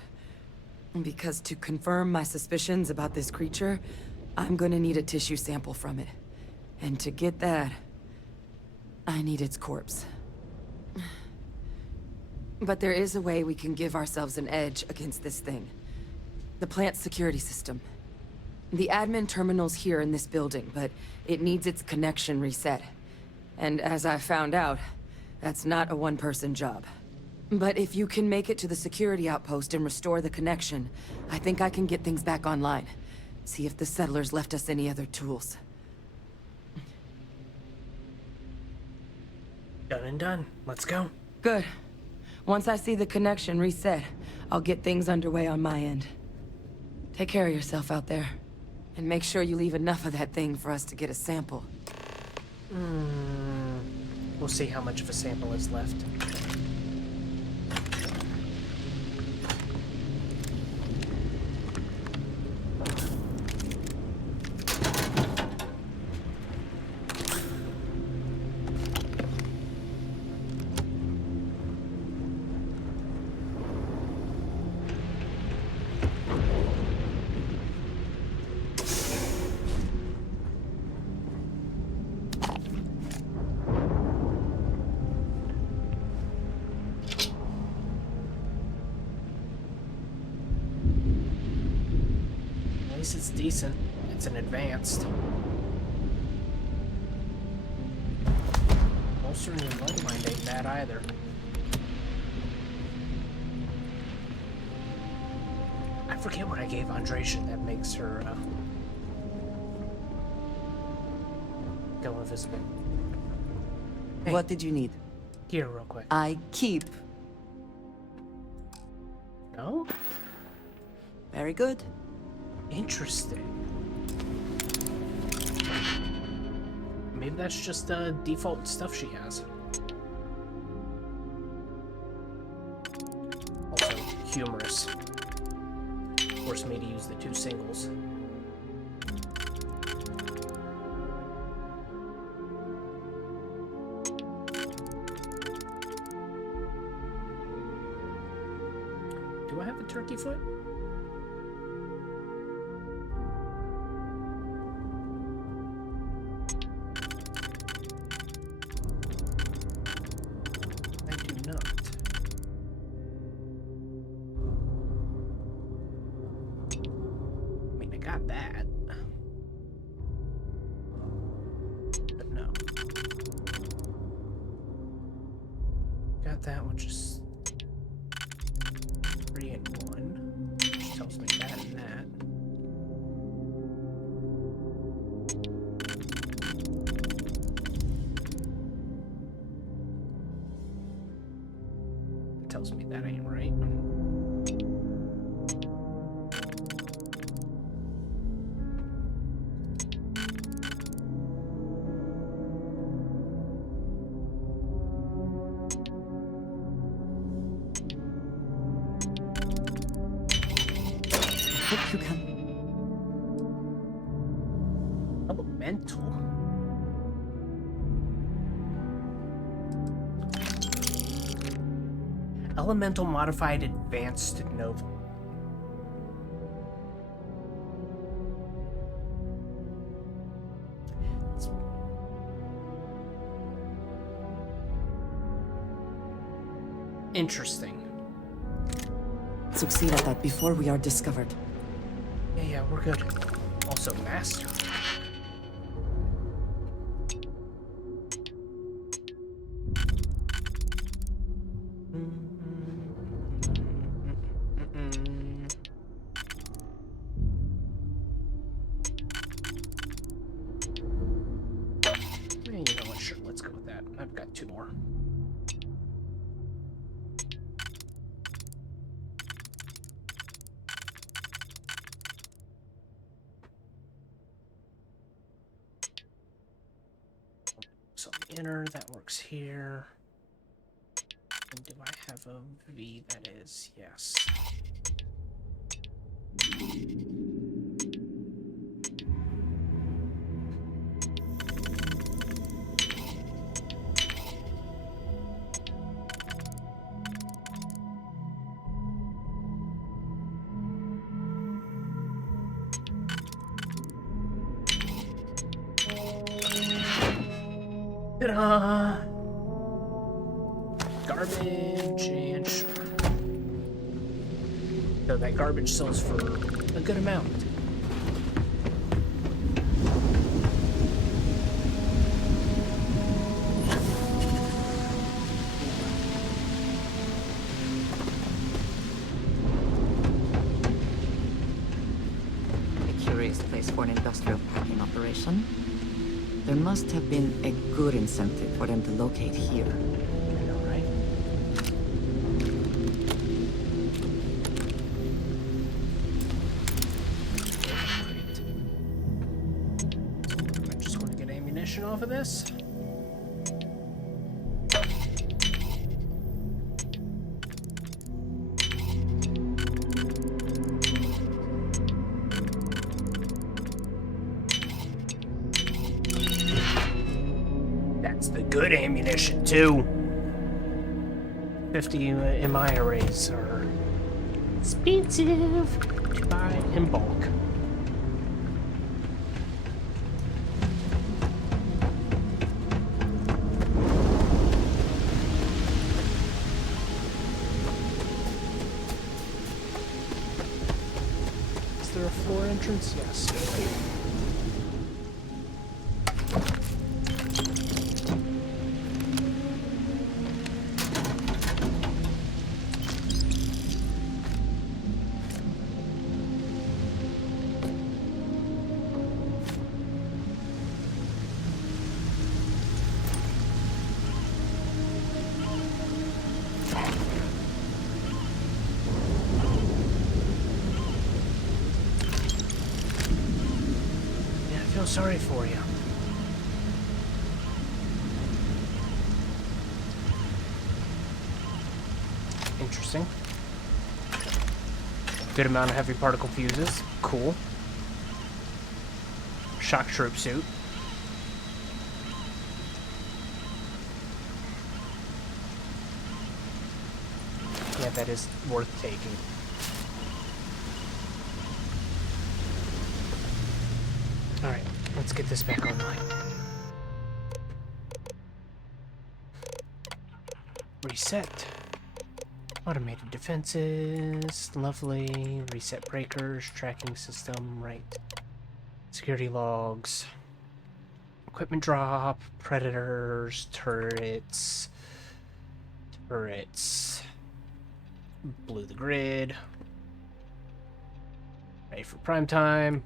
Because to confirm my suspicions about this creature, I'm gonna need a tissue sample from it. And to get that, I need its corpse. But there is a way we can give ourselves an edge against this thing. The plant's security system. The admin terminal's here in this building, but it needs its connection reset. And as I found out, that's not a one-person job. But if you can make it to the security outpost and restore the connection, I think I can get things back online. See if the settlers left us any other tools. Done and done. Let's go. Good. Once I see the connection reset, I'll get things underway on my end. Take care of yourself out there. And make sure you leave enough of that thing for us to get a sample. We'll see how much of a sample is left. It's decent. It's an advanced. Bolstering your bloodline ain't bad either. I forget what I gave Andreja that makes her go invisible. Hey, What did you need? here, real quick. I keep. No? Very good. Interesting. Maybe that's just default stuff she has. Also, humorous. Forced me to use the 2 singles. Do I have a turkey foot? That which is 3 and 1, which tells me that and that. It tells me that ain't right. You can. Elemental. Elemental modified advanced Nova. Interesting. Succeed at that before we are discovered. Yeah, we're good. Also, master. You know what? Sure, let's go with that. I've got 2 more. So the inner, that works here. And do I have a V that is? Yes. Ta-da! Garbage and sure. So that garbage sells for a good amount. A curious place for an industrial packing operation. There must have been a good incentive for them to locate here. I know, right? I just want to get ammunition off of this. That's the good ammunition too. 50 MI arrays are expensive to buy in bulk. Is there a floor entrance? Yes. Sorry for you. Interesting. Good amount of heavy particle fuses. Cool. Shock troop suit. Yeah, that is worth taking. Alright, let's get this back online. Reset. Automated defenses. Lovely. Reset breakers. Tracking system. Right. Security logs. Equipment drop. Predators. Turrets. Turrets. Blew the grid. Ready for prime time.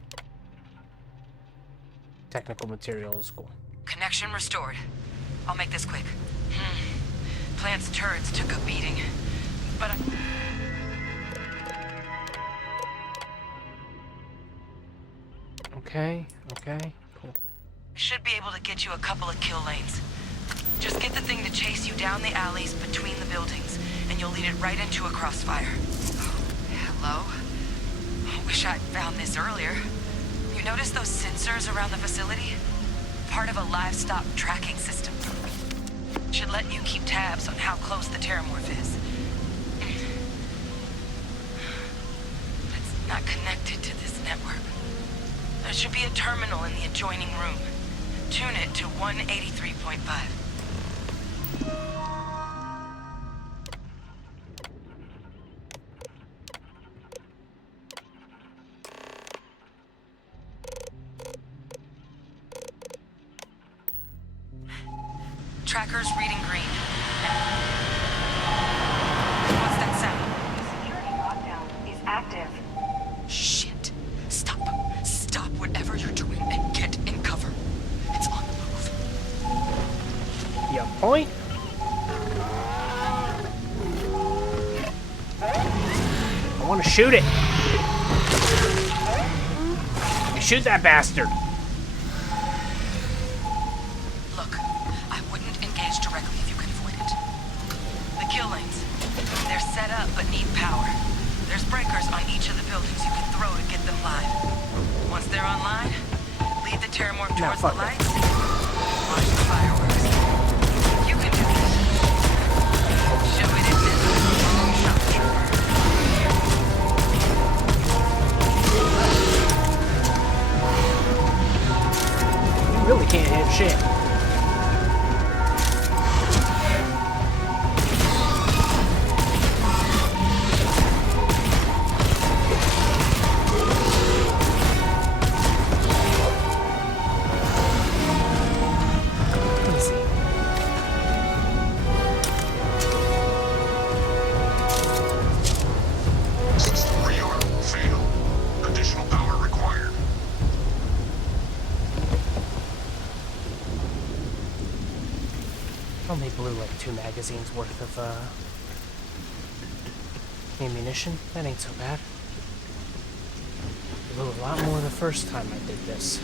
Technical materials, cool. Connection restored. I'll make this quick. Plant's turrets took a beating, but Okay, cool. I should be able to get you a couple of kill lanes. Just get the thing to chase you down the alleys between the buildings, and you'll lead it right into a crossfire. Oh, hello? I wish I'd found this earlier. You notice those sensors around the facility? Part of a livestock tracking system. Should let you keep tabs on how close the terramorph is. It's not connected to this network. There should be a terminal in the adjoining room. Tune it to 183.5. Tracker's reading green. What's that sound? The security lockdown is active. Shit. Stop. Stop whatever you're doing and get in cover. It's on the move. Yeah, point. I want to shoot it. You shoot that bastard. Look, I wouldn't engage directly if you can avoid it. The kill lanes. They're set up but need power. There's breakers on each of the buildings you can throw to get them live. Once they're online, lead the terramorph towards the lights. Watch the fireworks. You can do this. Show it in this shock trooper. You really can't hit shit. Only blew like 2 magazines worth of ammunition. That ain't so bad. Blew a lot more the first time I did this.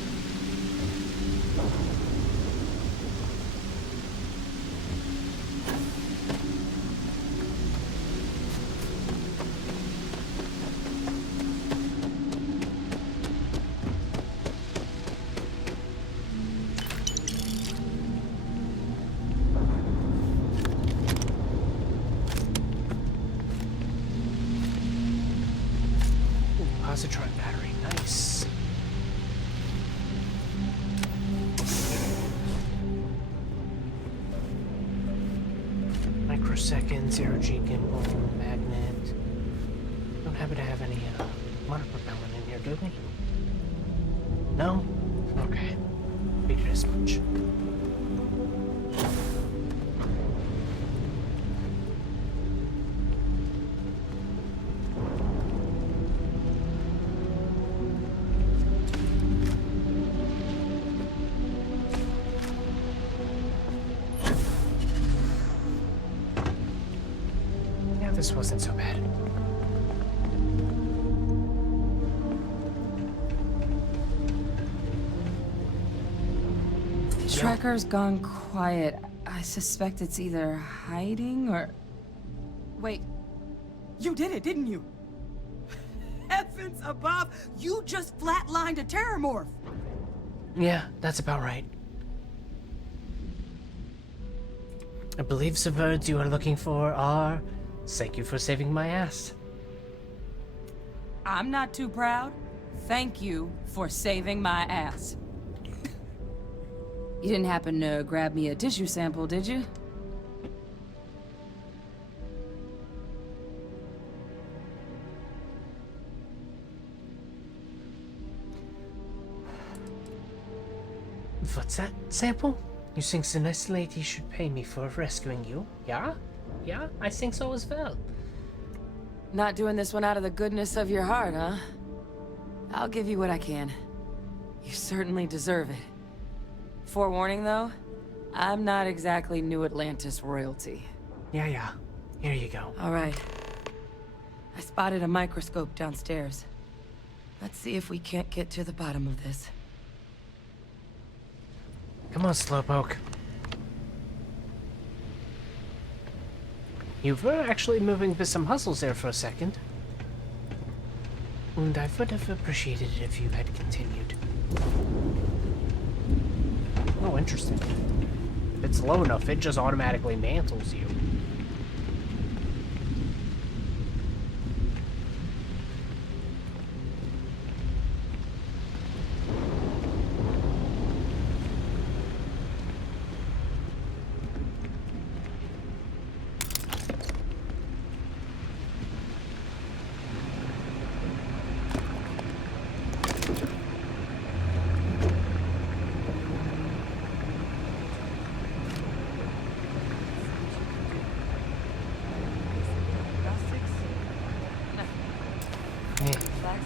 Positron battery, nice. Microsecond, 0G gimbal, magnet. Don't happen to have any monopropellant in here, do we? No? Okay. Figured as much. This wasn't so bad. The tracker's gone quiet. I suspect it's either hiding or... Wait. You did it, didn't you? Heavens above! You just flatlined a terramorph! Yeah, that's about right. I believe the words you are looking for are... Thank you for saving my ass. I'm not too proud. Thank you for saving my ass. You didn't happen to grab me a tissue sample, did you? What's that, sample? You think the nice lady should pay me for rescuing you? Yeah? Yeah, I think so as well. Not doing this one out of the goodness of your heart, huh? I'll give you what I can. You certainly deserve it. Forewarning, though, I'm not exactly New Atlantis royalty. Yeah. Here you go. All right. I spotted a microscope downstairs. Let's see if we can't get to the bottom of this. Come on, Slowpoke. You were actually moving with some hustles there for a second. And I would have appreciated it if you had continued. Oh, interesting. If it's low enough, it just automatically mantles you.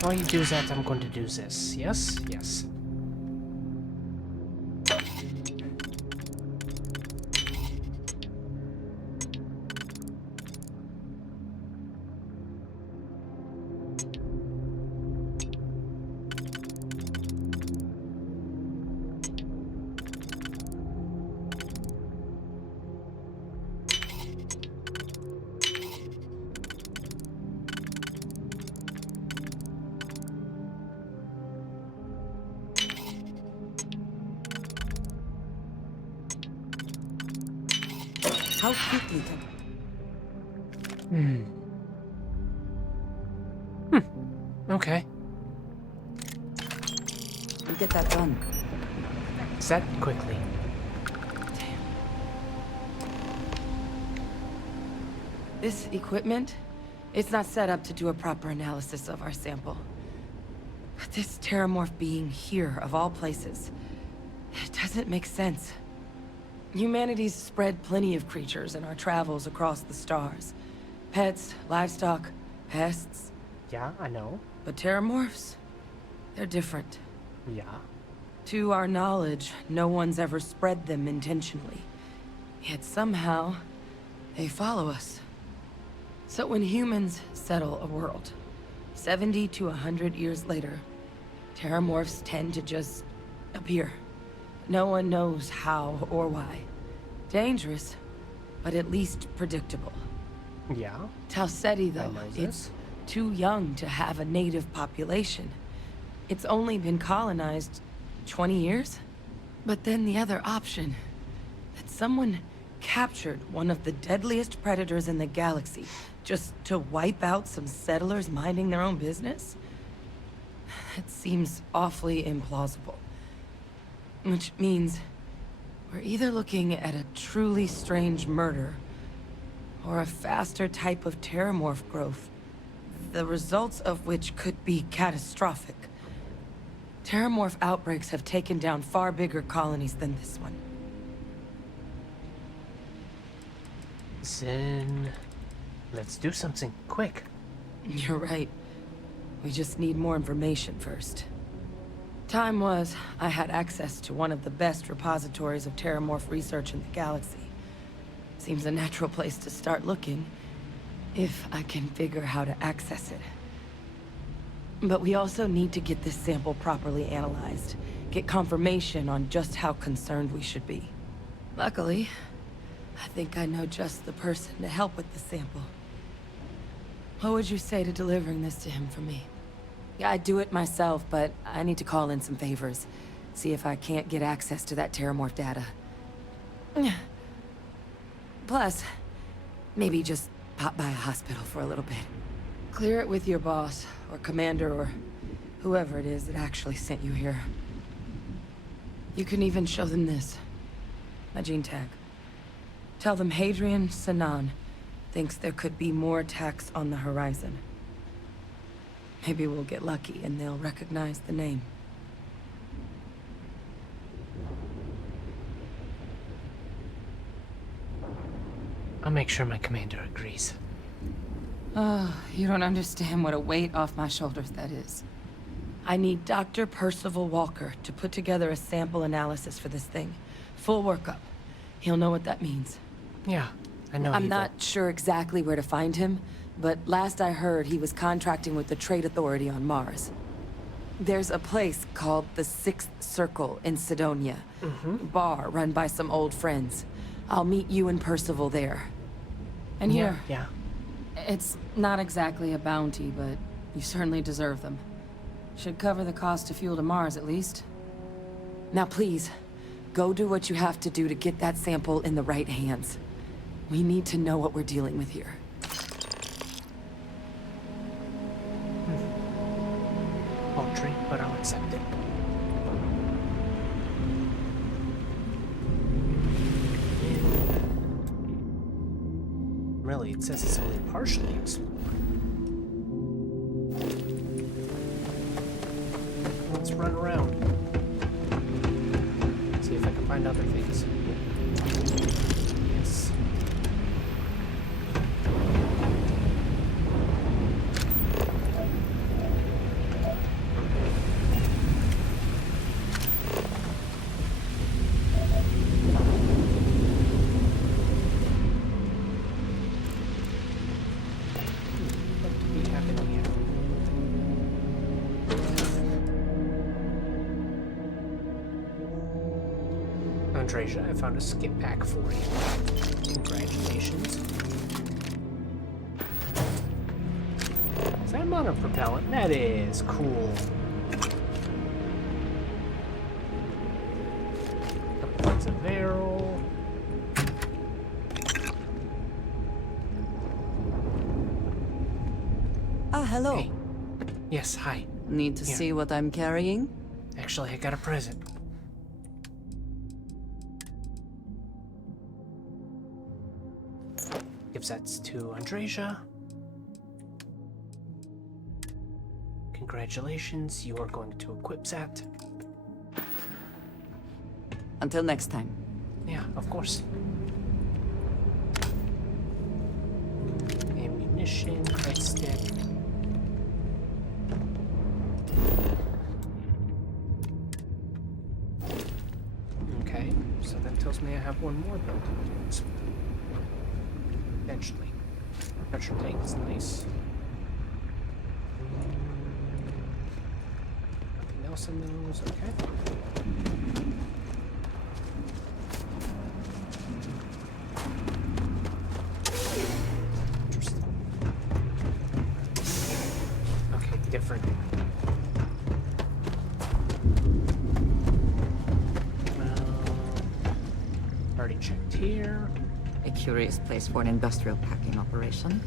While you do that, I'm going to do this. Yes? Yes. How quickly can... Okay. We'll get that done. Set quickly. Damn. This equipment, it's not set up to do a proper analysis of our sample. But this terramorph being here, of all places, it doesn't make sense. Humanity's spread plenty of creatures in our travels across the stars. Pets, livestock, pests. Yeah, I know. But terramorphs? They're different. Yeah. To our knowledge, no one's ever spread them intentionally. Yet somehow, they follow us. So when humans settle a world, 70 to 100 years later, terramorphs tend to just appear. No one knows how or why. Dangerous, but at least predictable. Yeah. Talseti, though, it's too young to have a native population. It's only been colonized 20 years? But then the other option, that someone captured one of the deadliest predators in the galaxy just to wipe out some settlers minding their own business? That seems awfully implausible. Which means we're either looking at a truly strange murder or a faster type of terramorph growth, the results of which could be catastrophic. Terramorph outbreaks have taken down far bigger colonies than this one. Then let's do something quick. You're right. We just need more information first. Time was, I had access to one of the best repositories of terramorph research in the galaxy. Seems a natural place to start looking, if I can figure how to access it. But we also need to get this sample properly analyzed, get confirmation on just how concerned we should be. Luckily, I think I know just the person to help with the sample. What would you say to delivering this to him for me? Yeah, I'd do it myself, but I need to call in some favors. See if I can't get access to that terramorph data. Plus, maybe just pop by a hospital for a little bit. Clear it with your boss, or commander, or whoever it is that actually sent you here. You can even show them this. My gene tag. Tell them Hadrian Sanan thinks there could be more attacks on the horizon. Maybe we'll get lucky and they'll recognize the name. I'll make sure my commander agrees. Oh, you don't understand what a weight off my shoulders that is. I need Dr. Percival Walker to put together a sample analysis for this thing. Full workup. He'll know what that means. Yeah, I know. I'm not sure exactly where to find him, but last I heard he was contracting with the Trade Authority on Mars. There's a place called the Sixth Circle in Sidonia. Bar run by some old friends. I'll meet you and Percival there. And here. Yeah. It's not exactly a bounty, but you certainly deserve them. Should cover the cost of fuel to Mars, at least. Now please, go do what you have to do to get that sample in the right hands. We need to know what we're dealing with here. Paltry, but I'll accept it. Really, it says it's only partially explored. Let's run around. See if I can find other things. Yes. Andreja, I found a skip pack for you. Congratulations. Is that monopropellant? That is cool. Couple parts of Varel. Ah, hello. Hey. Yes, hi. Need to see what I'm carrying? Actually, I got a present. Gives that to Andreja. Congratulations, you are going to equip that. Until next time. Yeah, of course. Ammunition, crit stick. Okay. So that tells me I have one more building to do. Eventually. Pressure tank is nice. Nothing else in those, okay. Interesting. Okay, different. Already checked here. A curious place for an industrial packing operation.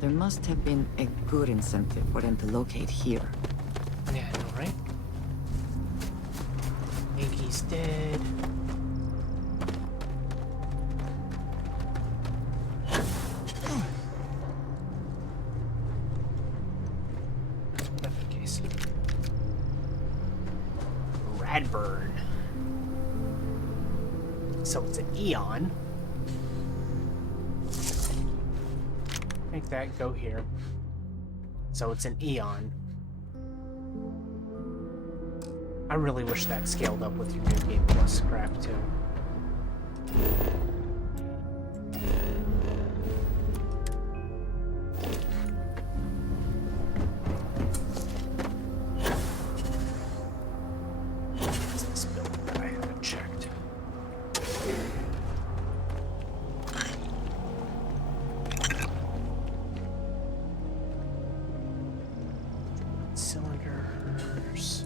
There must have been a good incentive for them to locate here. Yeah, I know, right? Think he's dead. Weapon case. Radburn. So it's an Eon. Make that go here. So it's an Eon. I really wish that scaled up with your New Game Plus crap too. What's this building that I haven't checked? Cylinders.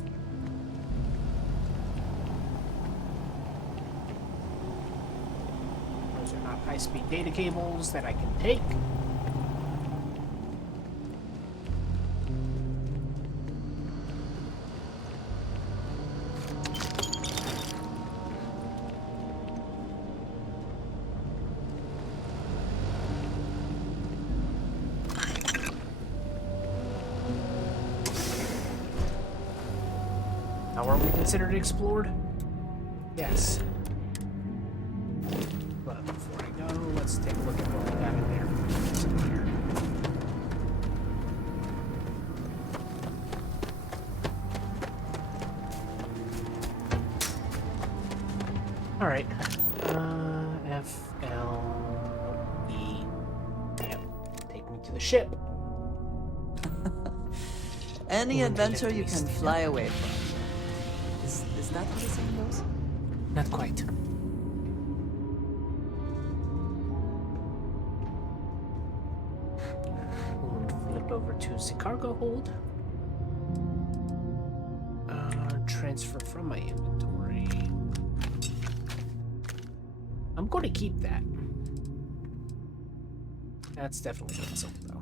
Those are not high-speed data cables that I can take. Now, are we considered explored? Yes. But before I go, let's take a look at what we got in there. All right. F L E. Yep. Take me to the ship. Any Ooh, adventure you enemies. can fly away from. Is that how the saying goes? Not quite. We'll flip over to the cargo hold. Transfer from my inventory. I'm going to keep that. That's definitely good silk, though.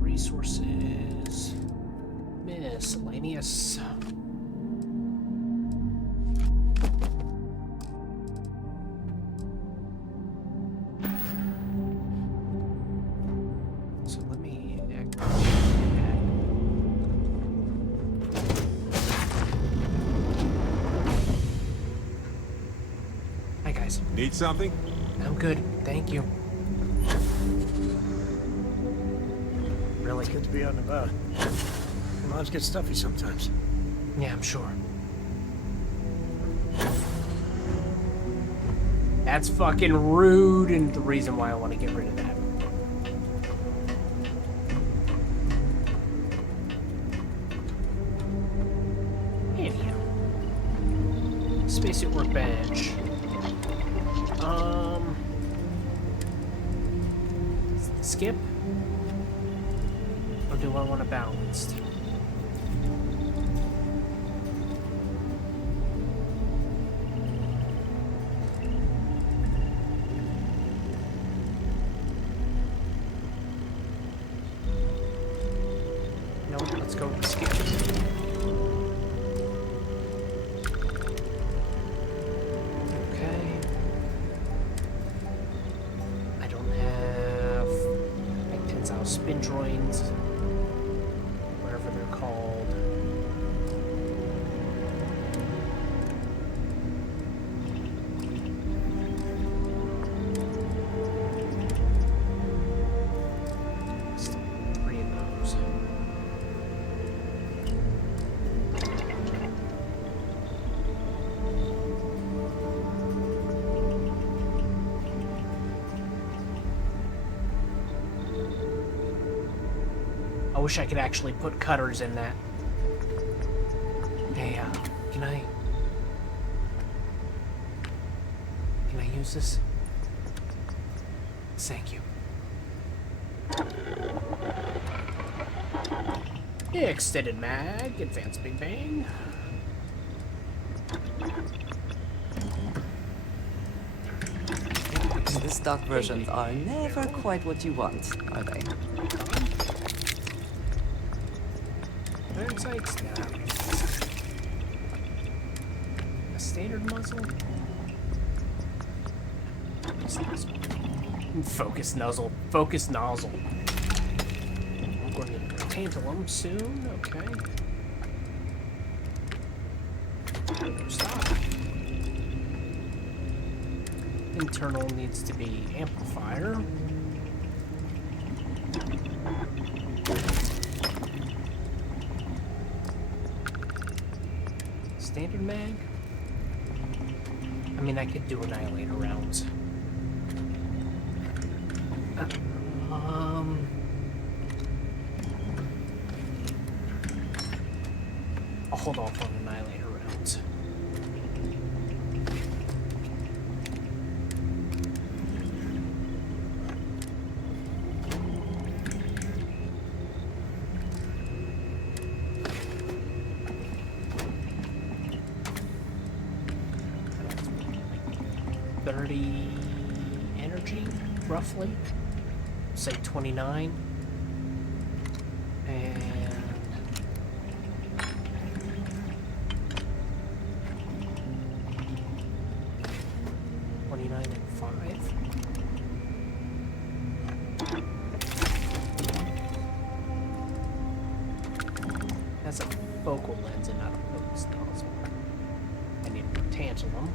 Resources, miscellaneous. So let me Hi guys. Need something? I'm good, thank you. Really? It's good to be out and about. Mods get stuffy sometimes. Yeah, I'm sure. That's fucking rude, and the reason why I want to get rid of that. Anyhow. Spacesuit workbench. Skip? Or do I want a balanced? wish I could actually put cutters in that. Hey, can I use this? Thank you. Yeah, extended mag, advanced big bang. The stock versions are never quite what you want, are they? Iron sights? Nah. A standard muzzle? Focus nozzle. Focus nozzle. I'm going to need tantalum soon. Okay. Stop. Internal needs to be amplifier. Standard mag? I mean, I could do annihilator rounds. I'll hold off on annihilator rounds. Energy, roughly. Say 29. And 29 and 5. That's a focal lens and not a focus nozzle. I need tantalum.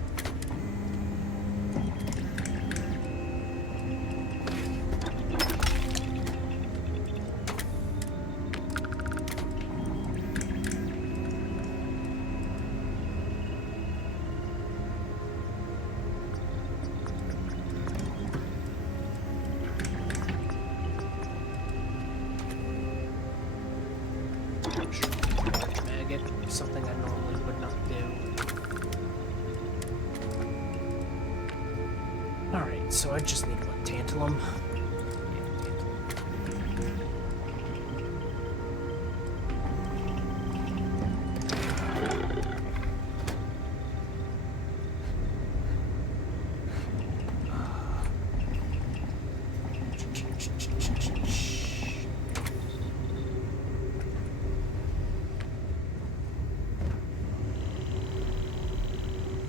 Something I normally would not do. Alright, so I just need what, tantalum?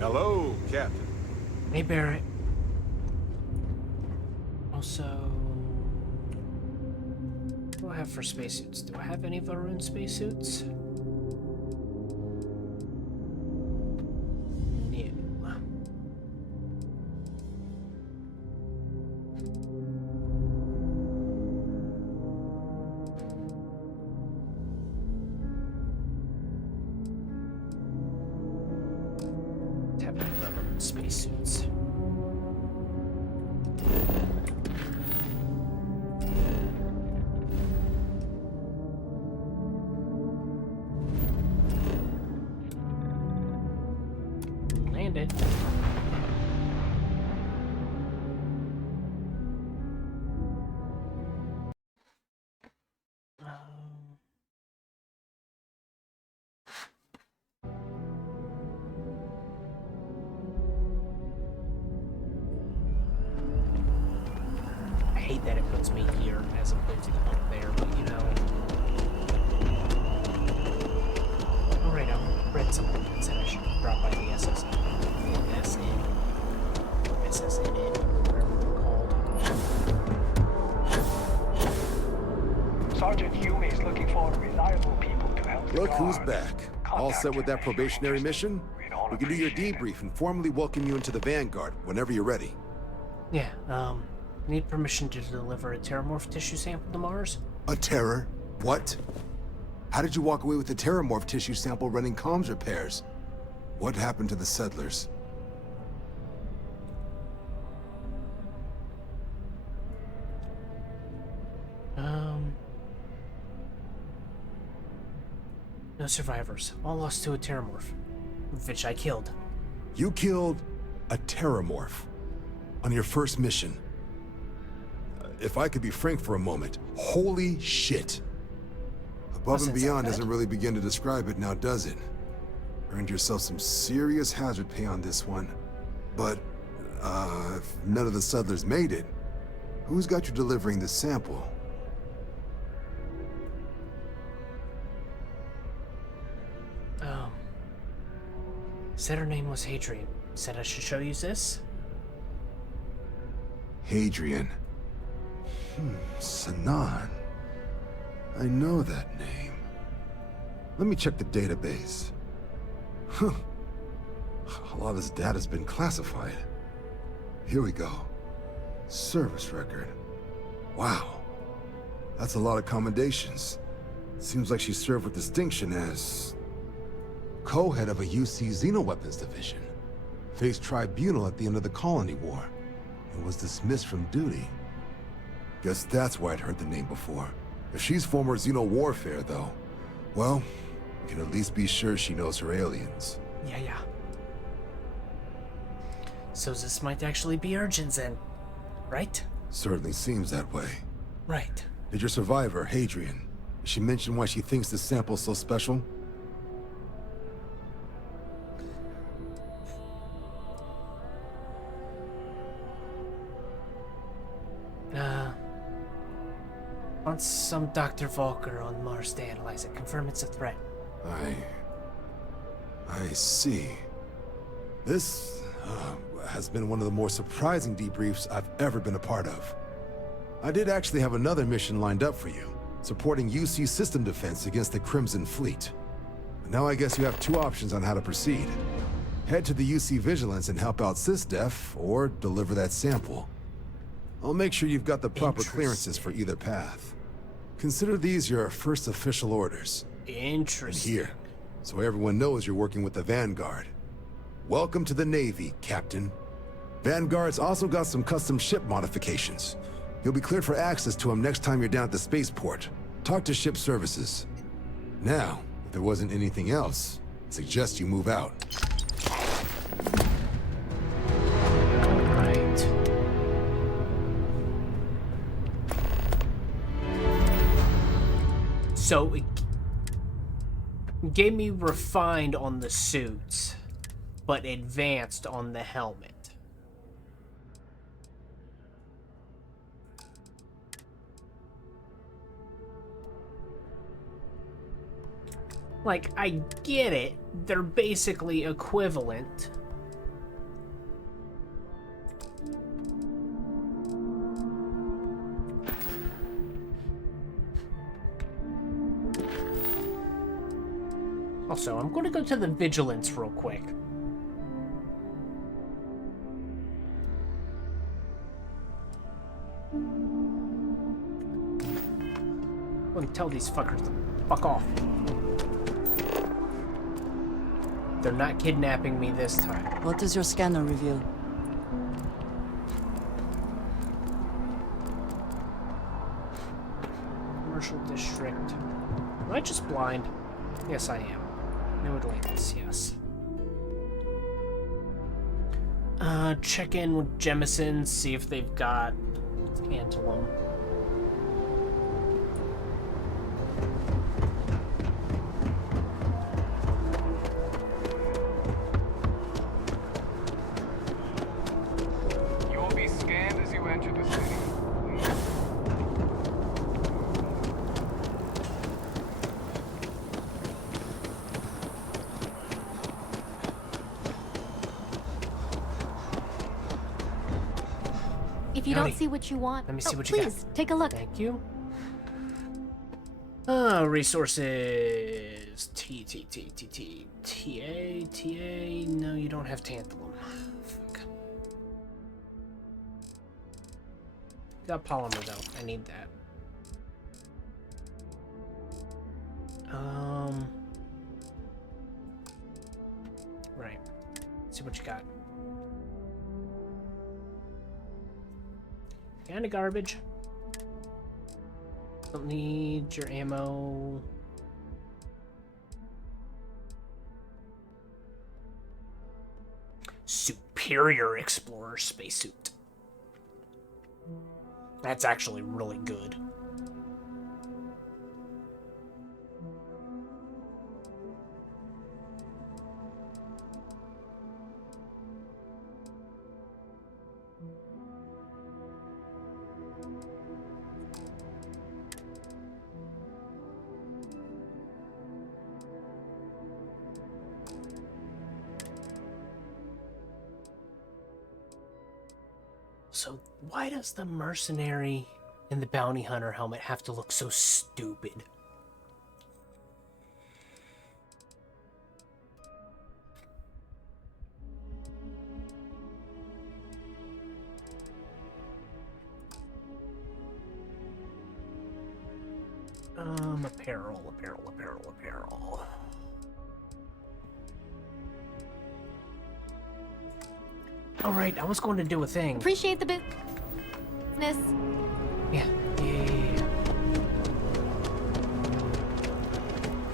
Hello, Captain. Hey, Barrett. Also, what do I have for spacesuits? Do I have any of our own spacesuits? Spacesuits. Landed. I hate that it puts me here as opposed to up there, but you know. Alright, I read something that said I should drop by the SSN, whatever they're called. Sergeant Hume is looking for reliable people to help the Look who's guard. back. All set with that probationary mission? We can do your debrief and formally welcome you into the Vanguard whenever you're ready. Yeah, need permission to deliver a terramorph tissue sample to Mars? A terror? What? How did you walk away with the terramorph tissue sample running comms repairs? What happened to the settlers? survivors. All lost to a terramorph, which I killed. You killed a terramorph on your first mission. If I could be frank for a moment, holy shit. Above and beyond doesn't really begin to describe it now, does it? Earned yourself some serious hazard pay on this one. But, if none of the settlers made it, who's got you delivering the sample? Said her name was Hadrian. Said I should show you this? Hadrian. Sanan. I know that name. Let me check the database. Huh. A lot of this data's been classified. Here we go. Service record. Wow. That's a lot of commendations. Seems like she served with distinction as co-head of a UC Xenoweapons division. Faced tribunal at the end of the Colony War and was dismissed from duty. Guess that's why I'd heard the name before. If she's former Xeno warfare, though, well, we can at least be sure she knows her aliens. Yeah. So this might actually be urgent then, right? Certainly seems that way. Right. Did your survivor, Hadrian, did she mention why she thinks this sample's so special? Wants some Dr. Volker on Mars to analyze it, confirm it's a threat. I see. This has been one of the more surprising debriefs I've ever been a part of. I did actually have another mission lined up for you, supporting UC system defense against the Crimson Fleet. But now I guess you have two options on how to proceed. Head to the UC Vigilance and help out SysDef, or deliver that sample. I'll make sure you've got the proper clearances for either path. Consider these your first official orders. Interesting. And here, so everyone knows you're working with the Vanguard. Welcome to the Navy, Captain. Vanguard's also got some custom ship modifications. You'll be cleared for access to them next time you're down at the spaceport. Talk to ship services. Now, if there wasn't anything else, I suggest you move out. So it gave me refined on the suits, but advanced on the helmet. Like, I get it. They're basically equivalent. Also, I'm going to go to the Vigilance real quick. I'm going to tell these fuckers to fuck off. They're not kidnapping me this time. What does your scanner reveal? Commercial district. Am I just blind? Yes, I am. New Atlantis, yes. Check in with Jemison, see if they've got tantalum. You will be scanned as you enter the city. If you don't see what you want, let me see what you got. Please take a look. Thank you. Resources. TA. No, you don't have tantalum. Fuck. Got polymer though. I need that. Right. See what you got. Kinda garbage. Don't need your ammo. Superior Explorer spacesuit. That's actually really good. So why does the mercenary in the bounty hunter helmet have to look so stupid? Apparel. All right, I was going to do a thing. Appreciate the business. Yeah.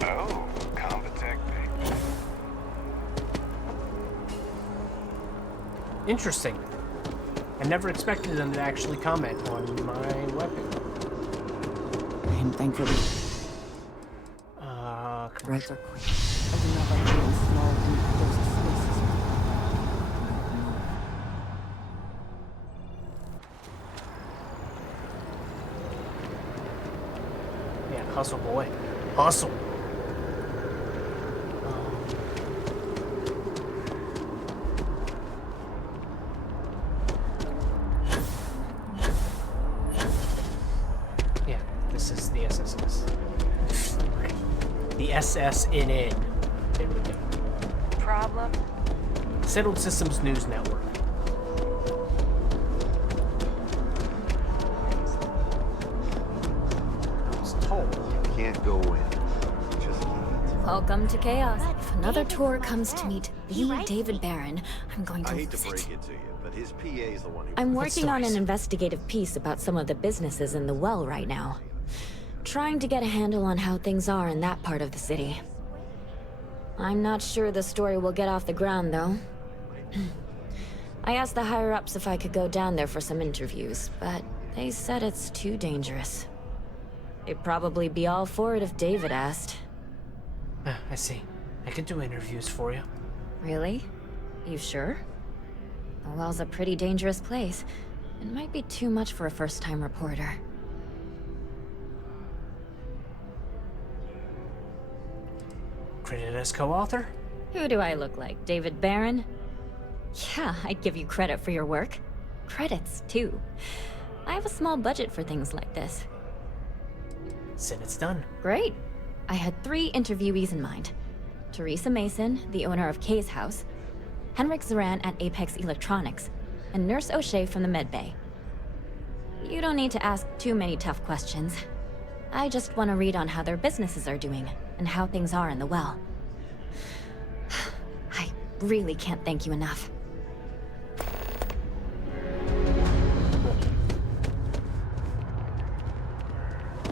Oh, Compotech, baby. Interesting. I never expected them to actually comment on my weapon. And thankfully, rights are quick. I do not like being small and close spaces. Yeah, hustle, boy. Hustle. Yeah, this is the SSS. The SSNN. There we go. Problem? Settled Systems News Network. Can't go in. Just can't. Welcome to Chaos. If another tour comes to meet the David Barron, I'm going to I hate to lose break it. it to you, but his PA is the one who... I'm working on an investigative piece about some of the businesses in the well right now. Trying to get a handle on how things are in that part of the city. I'm not sure the story will get off the ground, though. I asked the higher-ups if I could go down there for some interviews, but they said it's too dangerous. They'd probably be all for it if David asked. I see. I can do interviews for you. Really? You sure? The well's a pretty dangerous place. It might be too much for a first-time reporter. Credited as co-author? Who do I look like, David Barron? Yeah, I'd give you credit for your work. Credits, too. I have a small budget for things like this. Said it's done. Great. I had 3 interviewees in mind. Teresa Mason, the owner of Kay's house, Henrik Zoran at Apex Electronics, and Nurse O'Shea from the medbay. You don't need to ask too many tough questions. I just want to read on how their businesses are doing, and how things are in the well. I really can't thank you enough.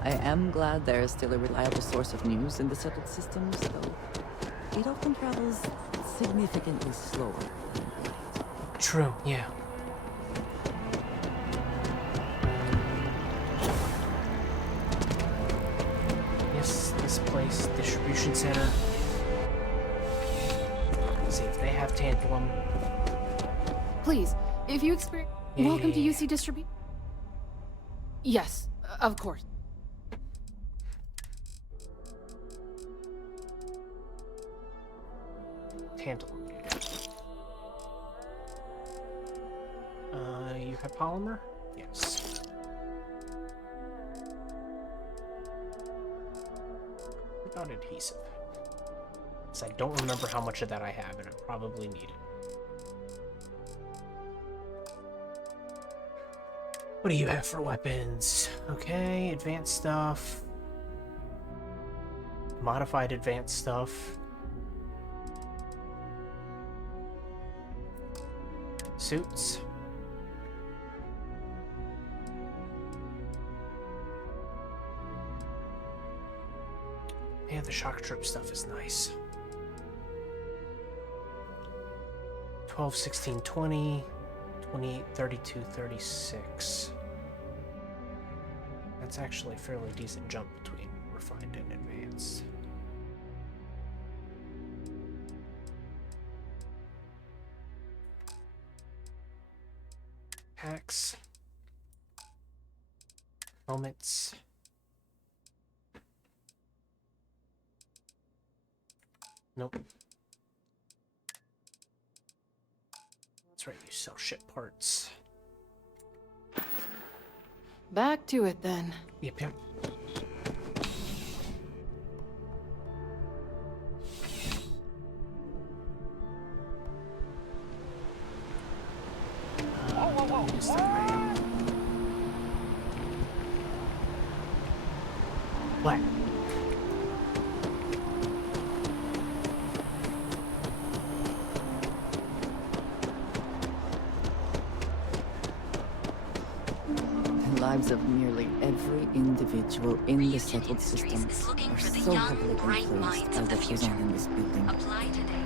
I am glad there is still a reliable source of news in the settled systems, though it often travels significantly slower than light. True, yeah. Yes, this place, distribution center. Let's see if they have tantalum. Please, if you experience... Welcome to UC Distribute. Yes, of course. Tantalum. You have polymer? Yes. What about adhesive? So I don't remember how much of that I have, and I probably need it. What do you have for weapons? Okay, advanced stuff. Modified advanced stuff. Suits. Yeah, the shock trip stuff is nice. 12, 16, 20, 28, 32, 36. That's actually a fairly decent jump between refined and advanced. Packs. Helmets. Nope. That's right, you sell ship parts. Back to it then. Yep, yep. What? The lives of nearly every individual in the settled systems are so heavily influenced by what goes on in this building. Apply today.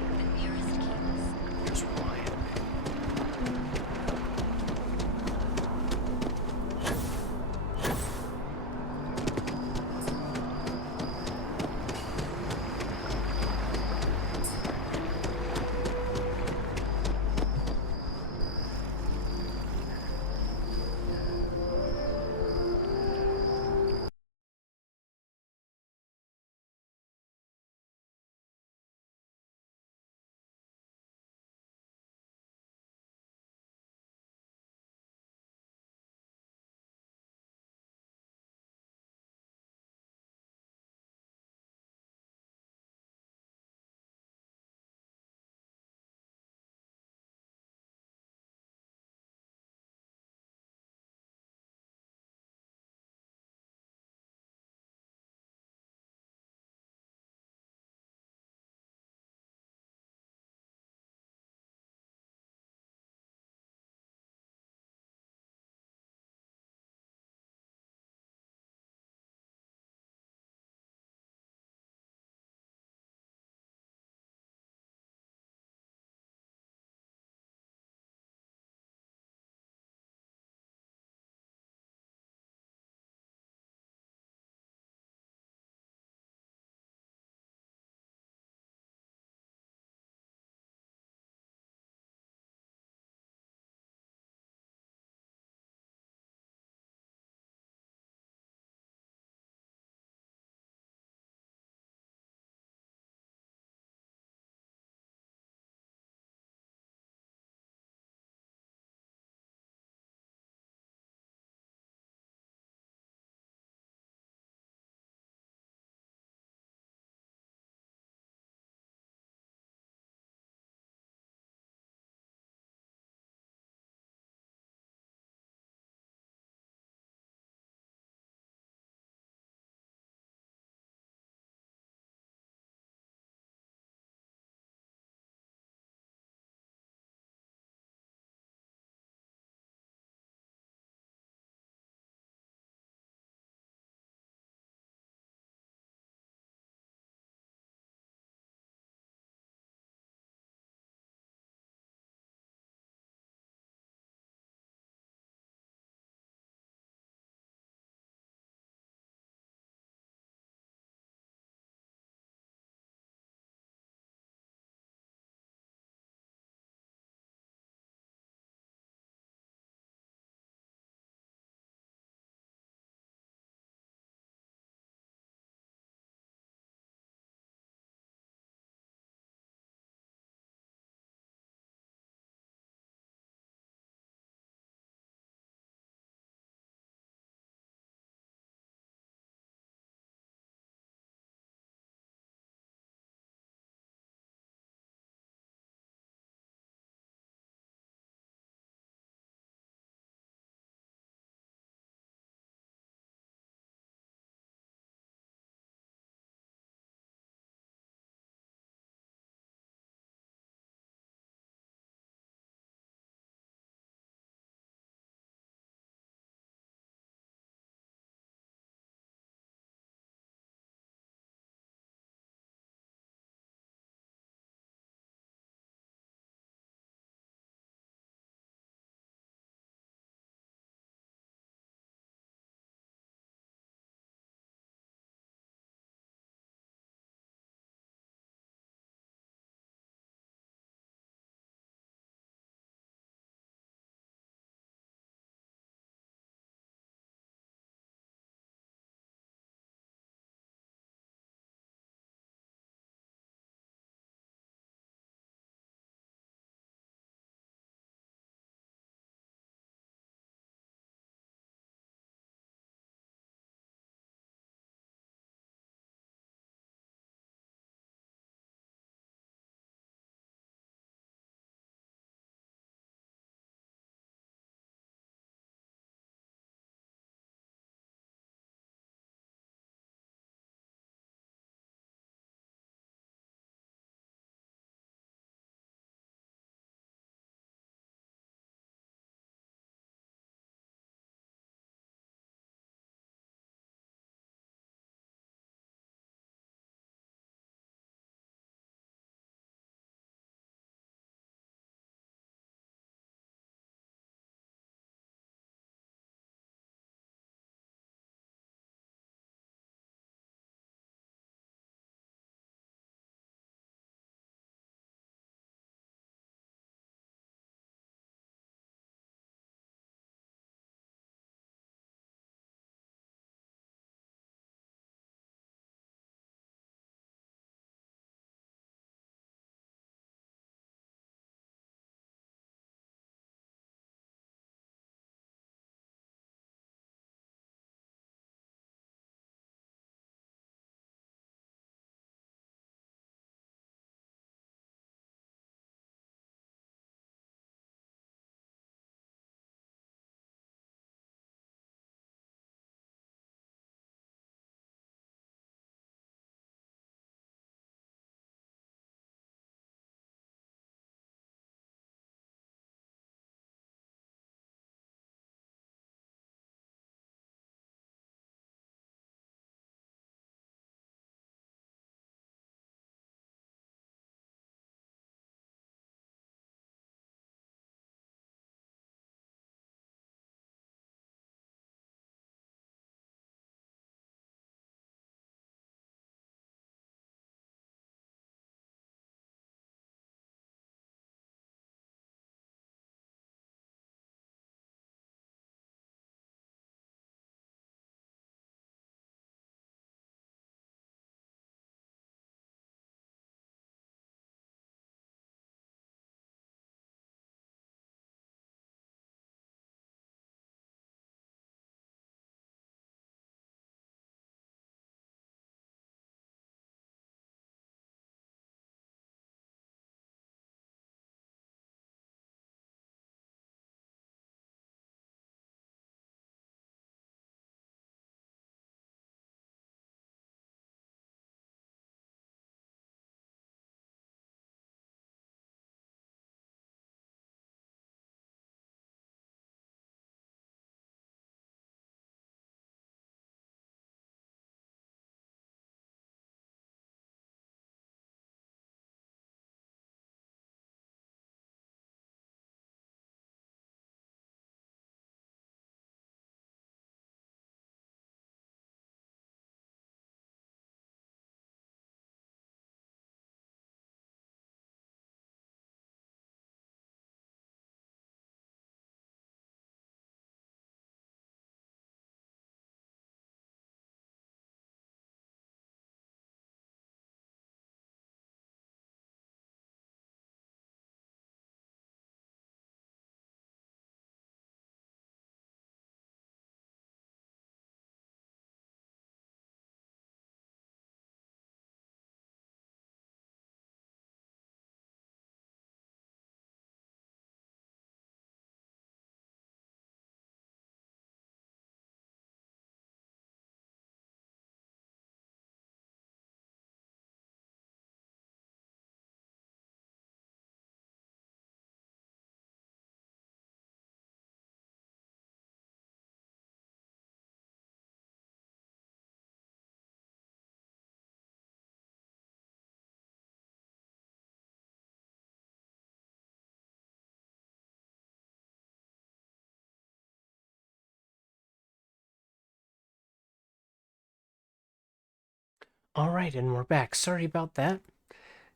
Alright, and we're back. Sorry about that.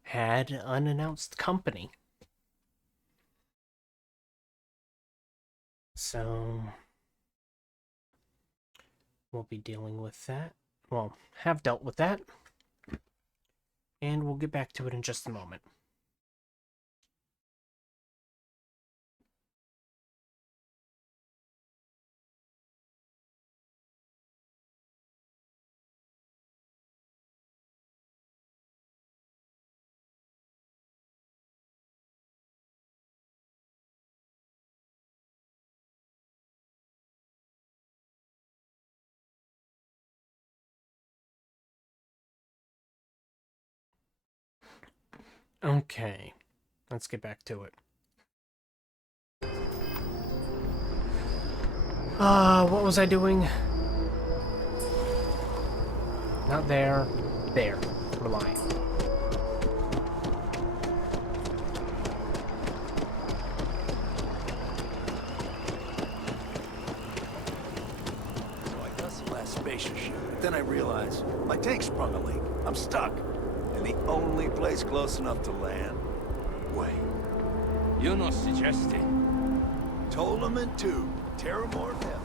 Had unannounced company. So we'll be dealing with that. Well, have dealt with that. And we'll get back to it in just a moment. Okay, let's get back to it. What was I doing? Not there. There. Reliant. So I got some last spacious shit. But then I realized my tank sprung a leak. I'm stuck. And the only place close enough to land. Wait. You're not suggesting. Ptolemy 2. Terramorph hell.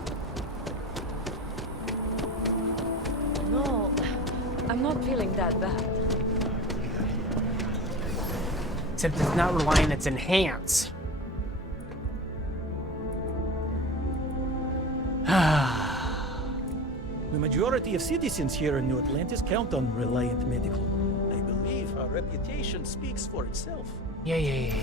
No, I'm not feeling that bad. Except it's not Reliant, it's Enhance. The majority of citizens here in New Atlantis count on Reliant Medical. I believe our reputation speaks for itself. Yeah.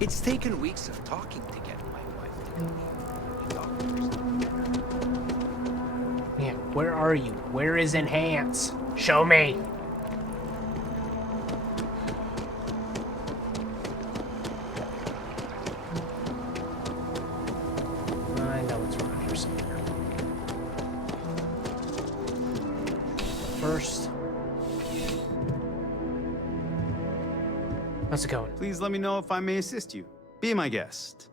It's taken weeks of talking to get my wife to believe. Man, where are you? Where is Enhance? Show me. I know it's around here somewhere. First, how's it going? Please let me know if I may assist you. Be my guest.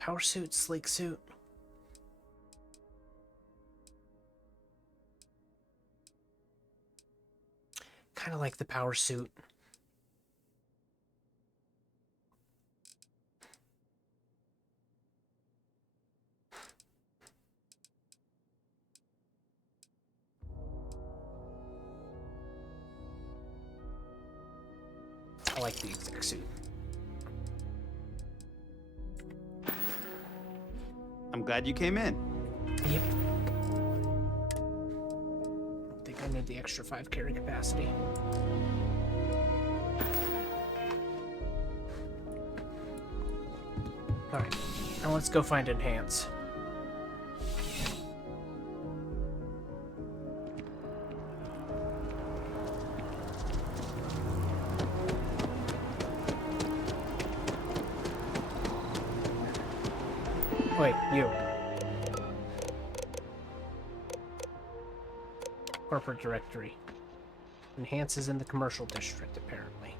Power suit, sleek suit. Kind of like the power suit. I like the exec suit. I'm glad you came in. Yep. I think I need the extra 5 carry capacity. Alright, now let's go find Enhance. Wait, you. Corporate directory. Enhance is in the commercial district, apparently.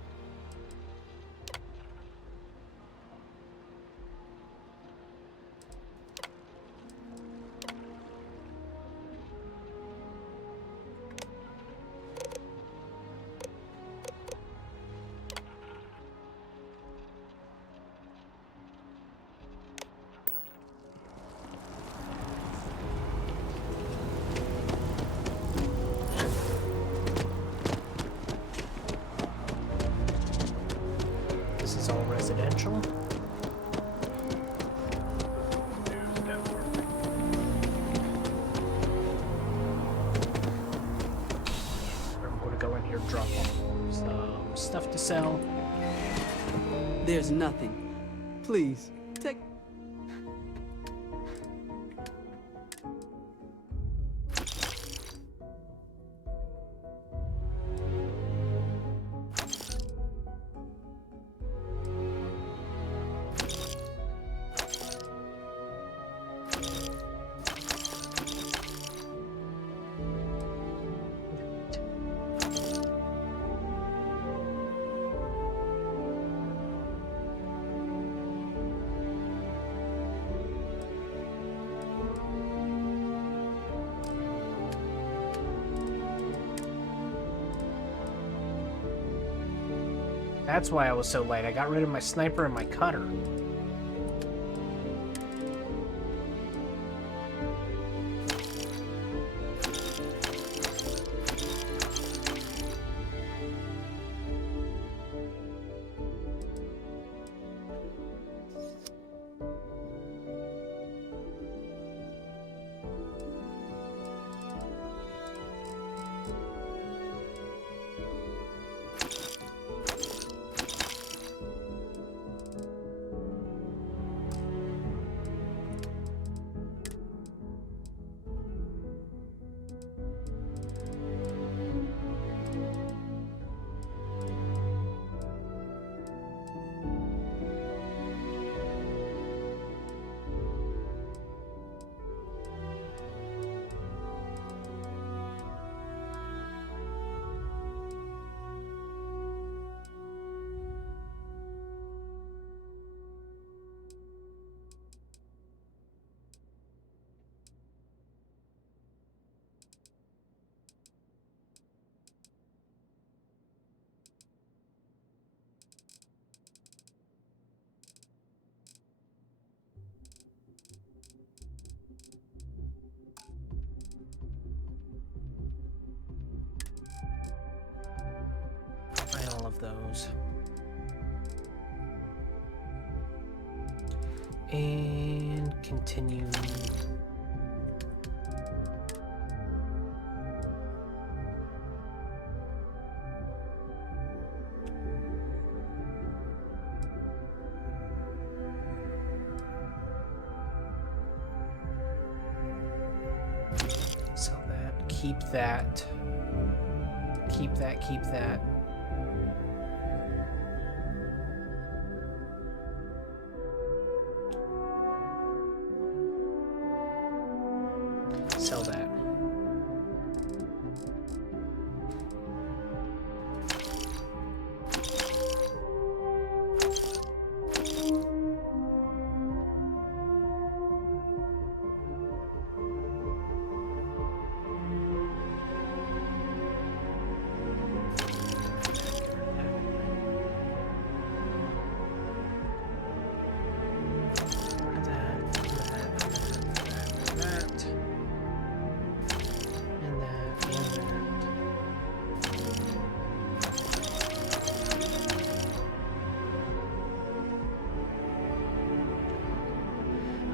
This is all residential. I'm going to go in here and drop off some stuff to sell. There's nothing. Please, take... That's why I was so late. I got rid of my sniper and my cutter. Buy all of those. And continue. Sell that, keep that. Keep that, keep that. Sell that.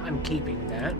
I'm keeping that.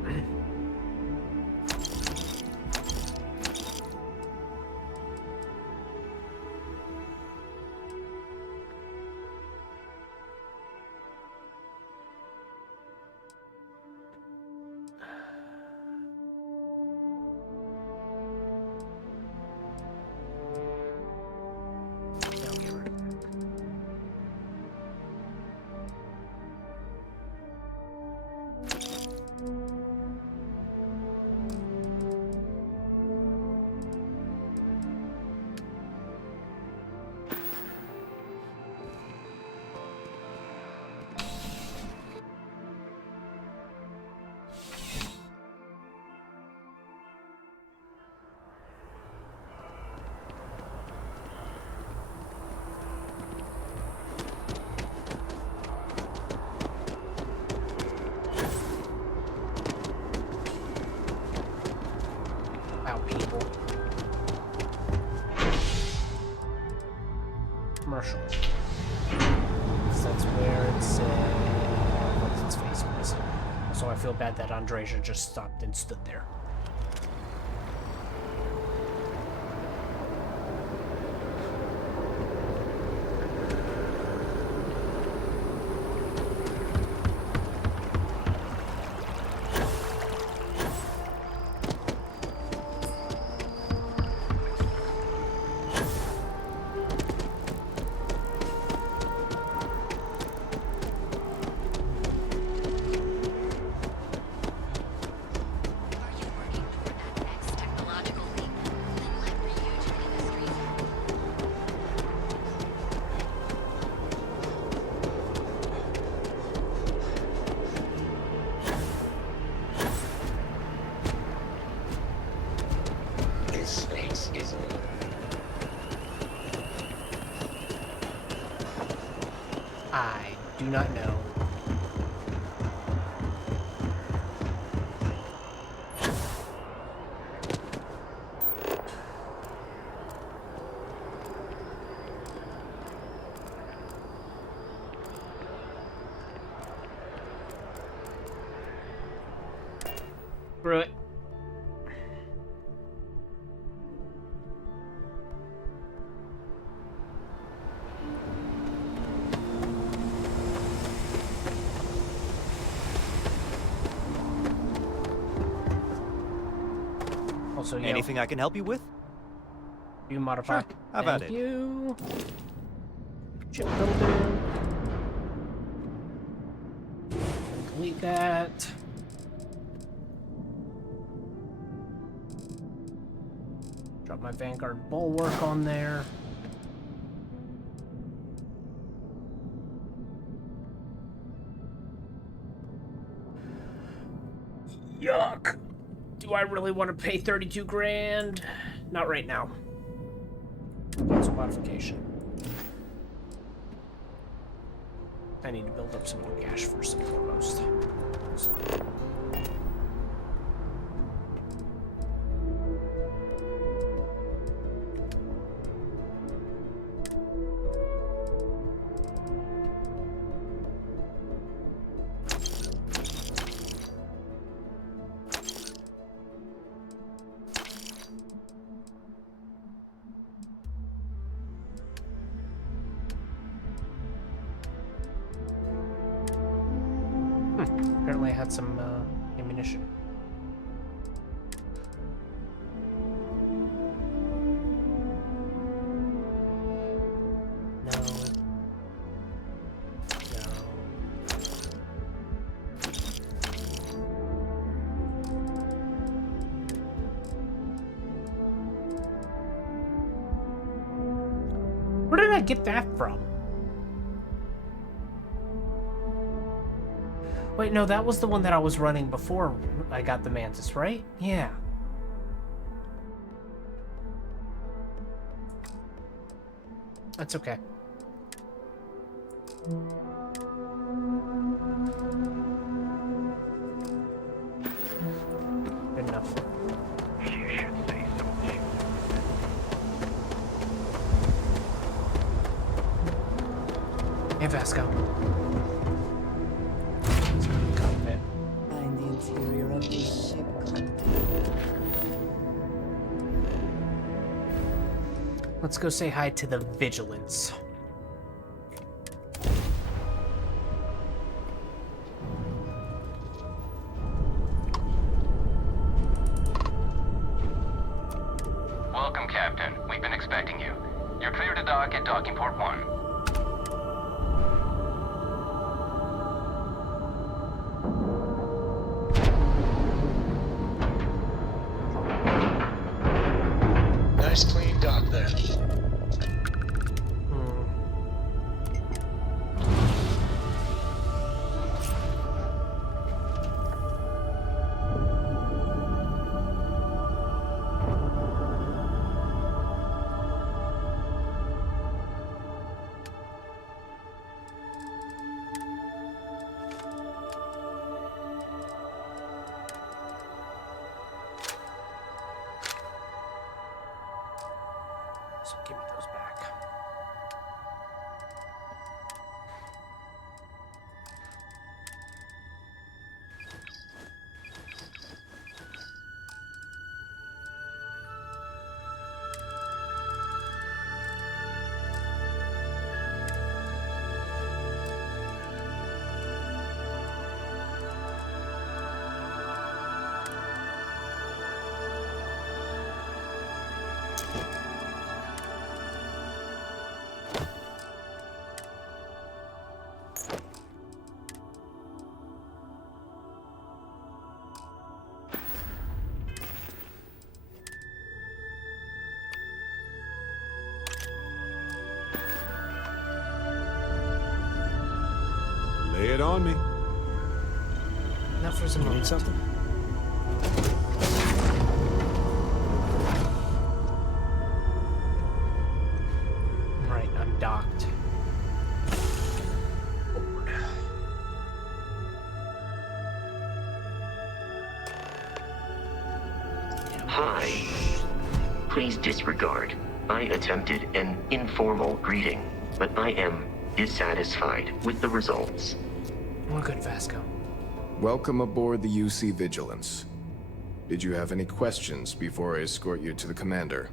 I feel bad that Andreja just stopped and stood there. I do not know. Screw it. Also, anything I can help you with? You modify. Sure. How about Thank it? you. Chip builder. Delete that. Drop my Vanguard bulwark on there. Yuck. Do I really want to pay 32 grand? Not right now. Cancel modification. I need to build up some more cash first and foremost. So. Apparently I had some ammunition. No. Where did I get that from? Wait, no, that was the one that I was running before I got the Mantis, right? Yeah. That's okay. Good enough. You should say something. Hey, Vasco. Find the interior of this ship. Let's go say hi to the Vigilance. Welcome, Captain. We've been expecting you. You're clear to dock at docking port 1. Nice clean dock there. Lay it on me. Not for some You need something? Right, I'm docked. Hi. Please disregard. I attempted an informal greeting, but I am dissatisfied with the results. We're good, Vasco. Welcome aboard the UC Vigilance. Did you have any questions before I escort you to the commander?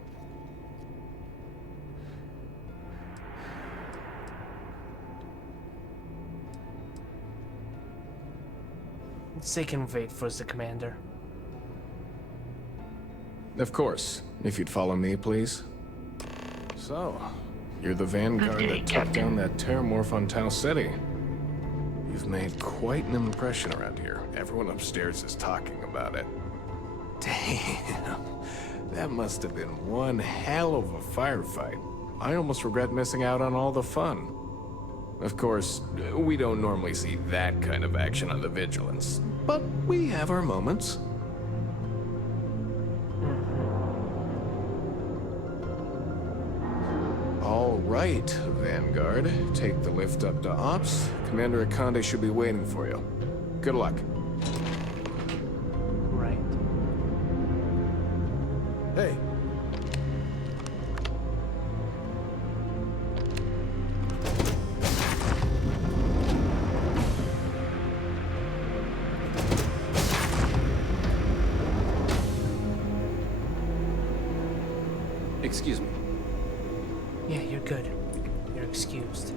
They can wait for the commander. Of course. If you'd follow me, please. So, you're the Vanguard that took down that terramorph on Tau City. You've made quite an impression around here. Everyone upstairs is talking about it. Damn. That must have been one hell of a firefight. I almost regret missing out on all the fun. Of course, we don't normally see that kind of action on the Vigilance, but we have our moments. All right, Vanguard. Take the lift up to Ops. Commander Akande should be waiting for you. Good luck. Right. Hey. Excuse me. Yeah, you're good. You're excused.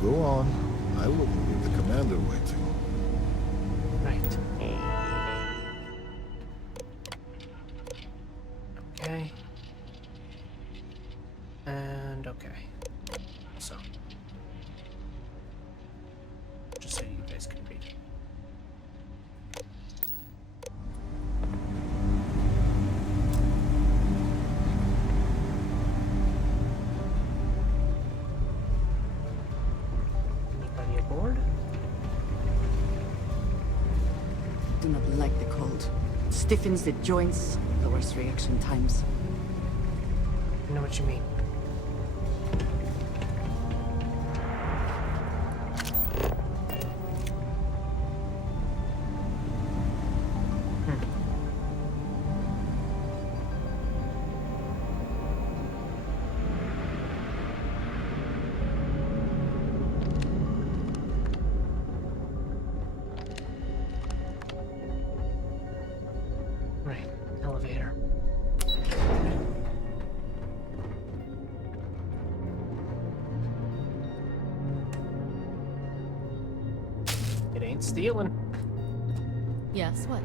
Go on. I wouldn't leave the commander waiting. Right. Okay. And okay. So. Just so you guys can read. Anybody aboard? Do not like the cold. It stiffens the joints, lowers reaction times. I know what you mean. Right, elevator. It ain't stealing. Yes, what?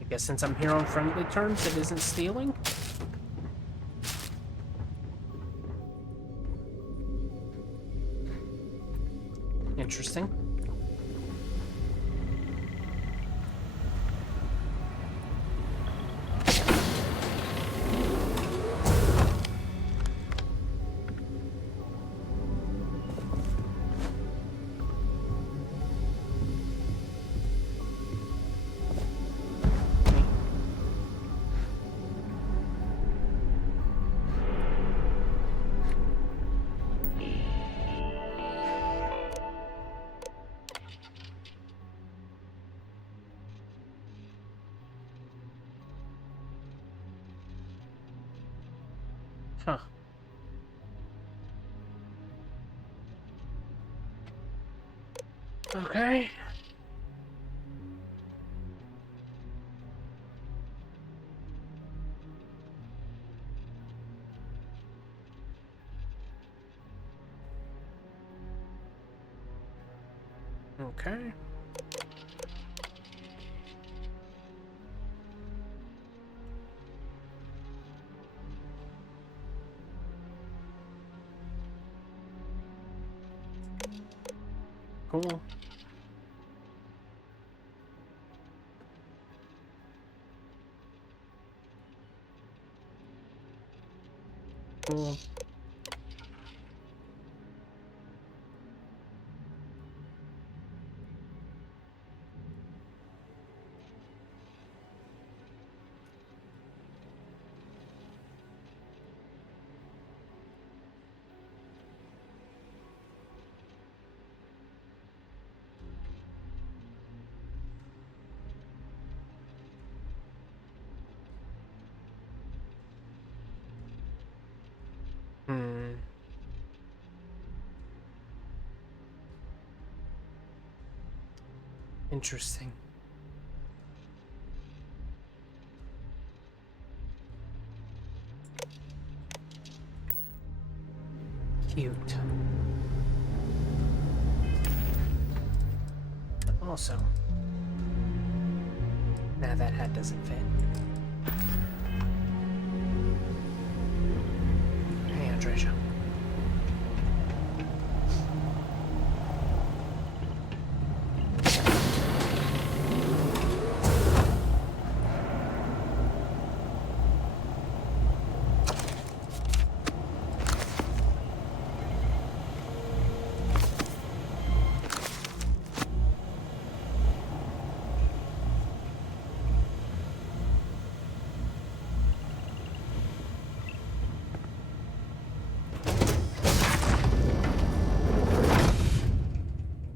I guess since I'm here on friendly terms, it isn't stealing? Interesting. Huh. Okay. Okay. Cool. Cool. Interesting. Cute. Also, nah, that hat doesn't fit. Hey, Andreja.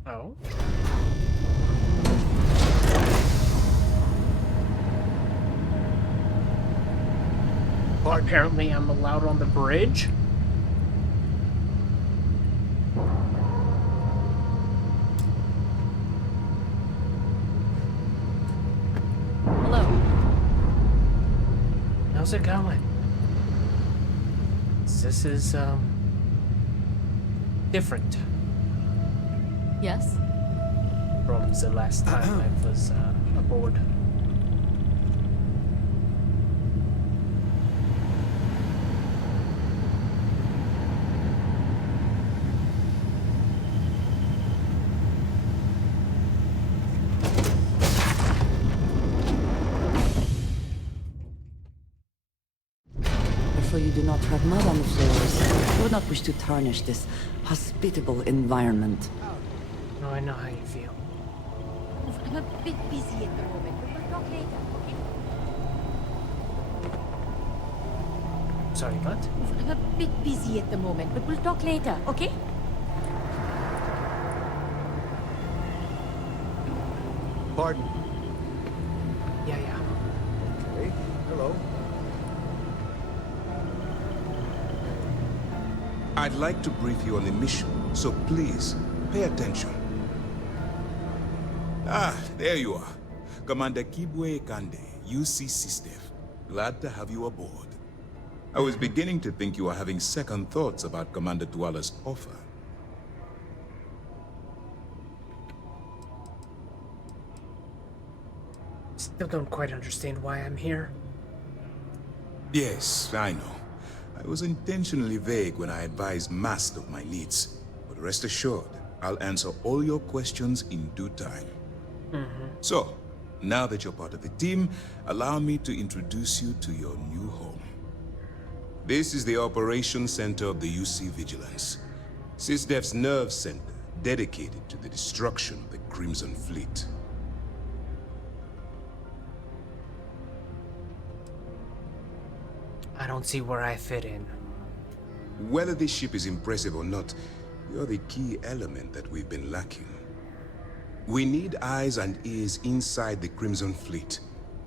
Oh. Apparently I'm allowed on the bridge. Hello. How's it going? This is, different. Yes? From the last time I was, aboard. So you do not have mud on the floors. I would not wish to tarnish this hospitable environment. Oh, I know how you feel. I'm a bit busy at the moment, but we'll talk later, okay? Sorry, what? I'm a bit busy at the moment, but we'll talk later, okay? Pardon? Yeah. Okay. Hello. I'd like to brief you on the mission, so please, pay attention. Ah, there you are. Commander Kibwe Kande, UC SysDef. Glad to have you aboard. I was beginning to think you were having second thoughts about Commander Tuala's offer. Still don't quite understand why I'm here. Yes, I know. I was intentionally vague when I advised Master of my needs. But rest assured, I'll answer all your questions in due time. So, now that you're part of the team, allow me to introduce you to your new home. This is the Operations Center of the UC Vigilance. SysDef's nerve center, dedicated to the destruction of the Crimson Fleet. I don't see where I fit in. Whether this ship is impressive or not, you're the key element that we've been lacking. We need eyes and ears inside the Crimson Fleet.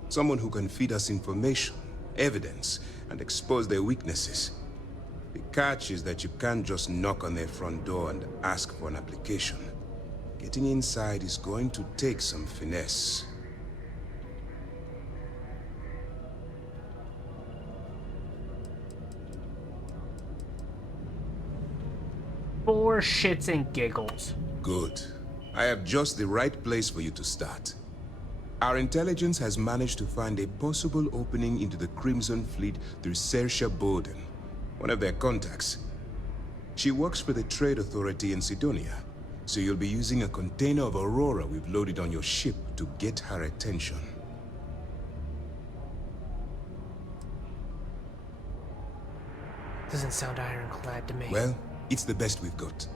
Someone who can feed us information, evidence, and expose their weaknesses. The catch is that you can't just knock on their front door and ask for an application. Getting inside is going to take some finesse. For shits and giggles. Good. I have just the right place for you to start. Our intelligence has managed to find a possible opening into the Crimson Fleet through Saoirse Bowden, one of their contacts. She works for the Trade Authority in Sidonia, so you'll be using a container of Aurora we've loaded on your ship to get her attention. Doesn't sound ironclad to me. Well, it's the best we've got.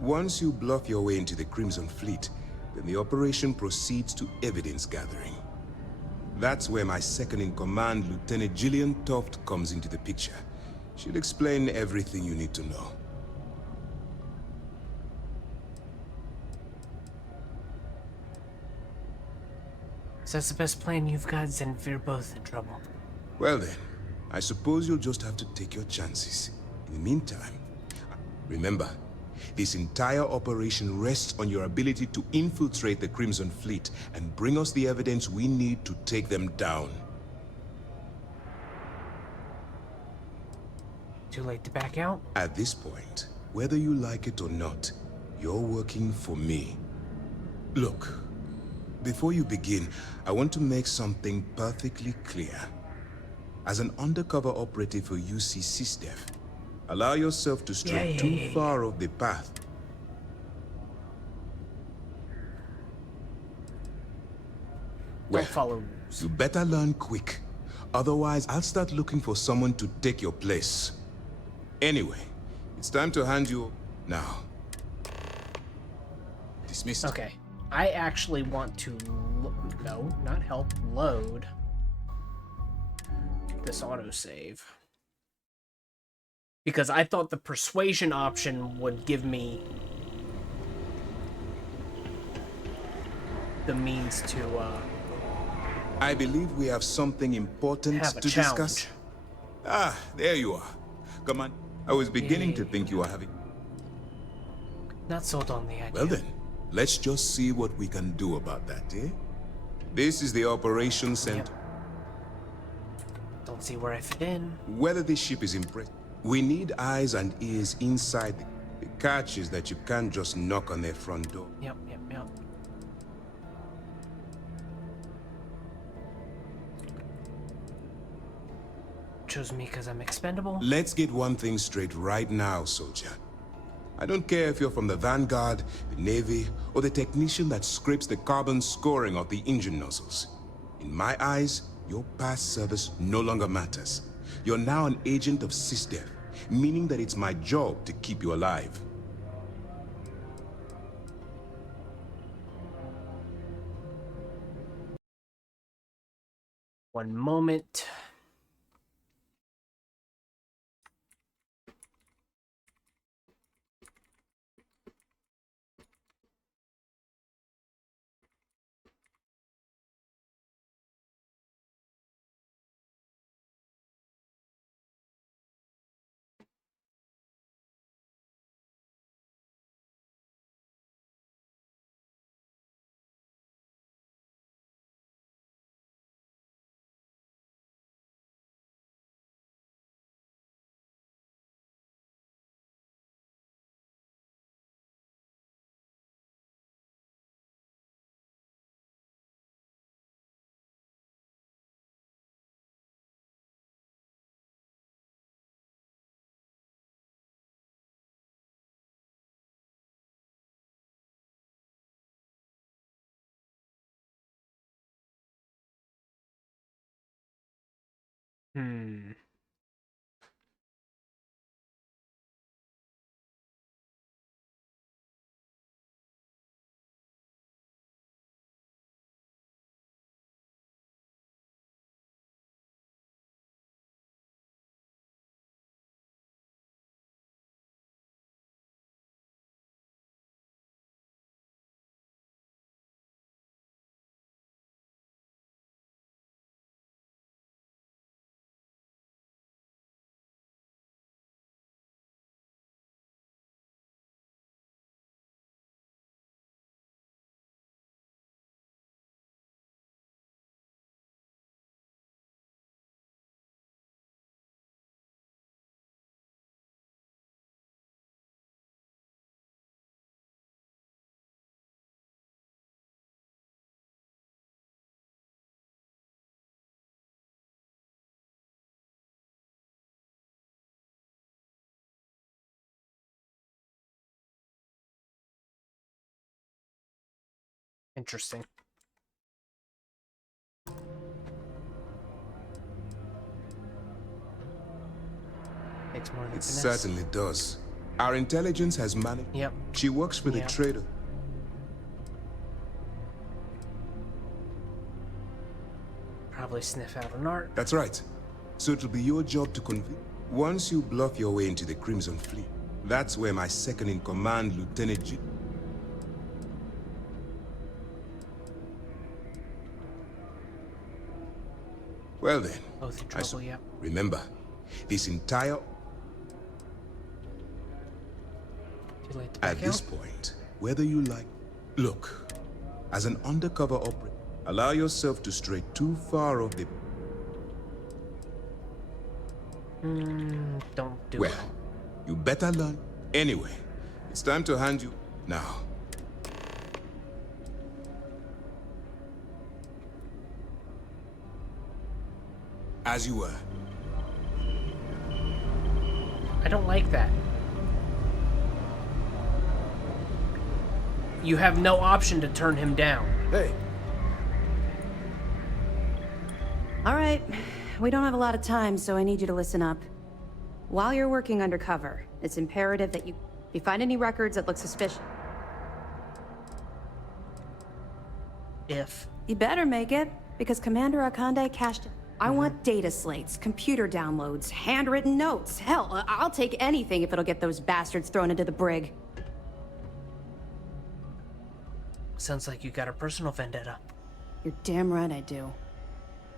Once you bluff your way into the Crimson Fleet, then the operation proceeds to evidence gathering. That's where my second-in-command, Lieutenant Gillian Toft, comes into the picture. She'll explain everything you need to know. So that's the best plan you've got, then we're both in trouble. Well then, I suppose you'll just have to take your chances. In the meantime, remember, this entire operation rests on your ability to infiltrate the Crimson Fleet and bring us the evidence we need to take them down. Too late to back out? At this point, whether you like it or not, you're working for me. Look, before you begin, I want to make something perfectly clear. As an undercover operative for UC SysDev, allow yourself to stray too far off the path. Well, Don't follow. You better learn quick. Otherwise, I'll start looking for someone to take your place. Anyway, it's time to hand you... Now. Dismissed. Okay. I actually want to... No, not help. Load this autosave. Because I thought the persuasion option would give me the means to I believe we have something important to discuss. Ah, there you are. Come on. I was beginning to think you were having... Not sold on the idea. Well then, let's just see what we can do about that, eh? This is the operations center. Don't see where I fit in. Whether this ship is impressed... We need eyes and ears inside. The catch is that you can't just knock on their front door. Yep. Chose me because I'm expendable. Let's get one thing straight right now, soldier. I don't care if you're from the Vanguard, the Navy, or the technician that scrapes the carbon scoring of the engine nozzles. In my eyes, your past service no longer matters. You're now an agent of SysDev, meaning that it's my job to keep you alive. One moment. Interesting. Takes more than It finesse. certainly does. Our intelligence has managed. Yep. She works for the Yep. trader. Probably sniff out an art. That's right. So it'll be your job to convince. Once you bluff your way into the Crimson Fleet, that's where my second-in-command, Lieutenant G. Well then, Both in trouble, yep. remember, this entire... Too late to At back this out? point, whether you like... Look, as an undercover operator, allow yourself to stray too far off the... Don't do well, it. you better learn. Anyway, it's time to hand you... Now. As you were. I don't like that. You have no option to turn him down. Hey. All right. We don't have a lot of time, so I need you to listen up. While you're working undercover, it's imperative that if you find any records that look suspicious... You better make it, because Commander Akande cached it. I want data slates, computer downloads, handwritten notes. Hell, I'll take anything if it'll get those bastards thrown into the brig. Sounds like you got a personal vendetta. You're damn right I do.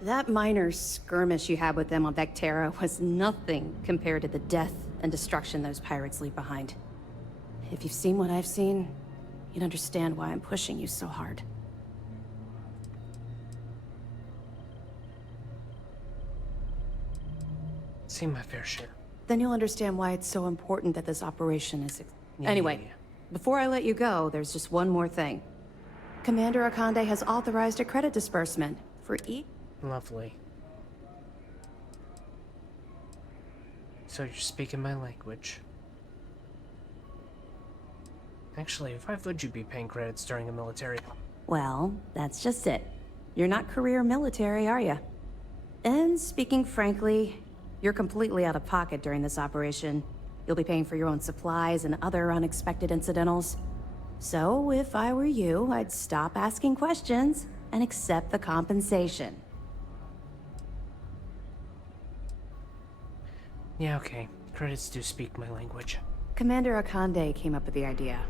That minor skirmish you had with them on Vectera was nothing compared to the death and destruction those pirates leave behind. If you've seen what I've seen, you'd understand why I'm pushing you so hard. Seen my fair share. Then you'll understand why it's so important that this operation is... Yeah, Anyway, yeah. before I let you go, there's just one more thing. Commander Akande has authorized a credit disbursement for each... Lovely. So you're speaking my language. Actually, why would you be paying credits during a military? Well, that's just it. You're not career military, are you? And speaking frankly, you're completely out of pocket during this operation. You'll be paying for your own supplies and other unexpected incidentals. So, if I were you, I'd stop asking questions and accept the compensation. Yeah, okay. Credits do speak my language. Commander Akande came up with the idea.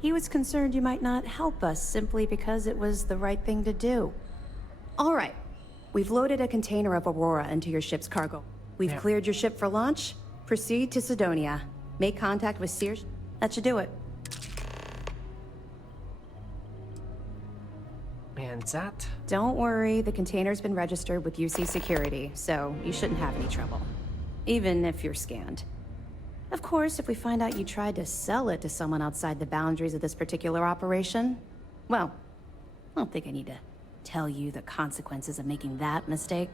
He was concerned you might not help us simply because it was the right thing to do. All right. We've loaded a container of Aurora into your ship's cargo. We've cleared your ship for launch. Proceed to Sidonia. Make contact with Sears. That should do it. And that? Don't worry, the container's been registered with UC Security, so you shouldn't have any trouble. Even if you're scanned. Of course, if we find out you tried to sell it to someone outside the boundaries of this particular operation, well, I don't think I need to tell you the consequences of making that mistake.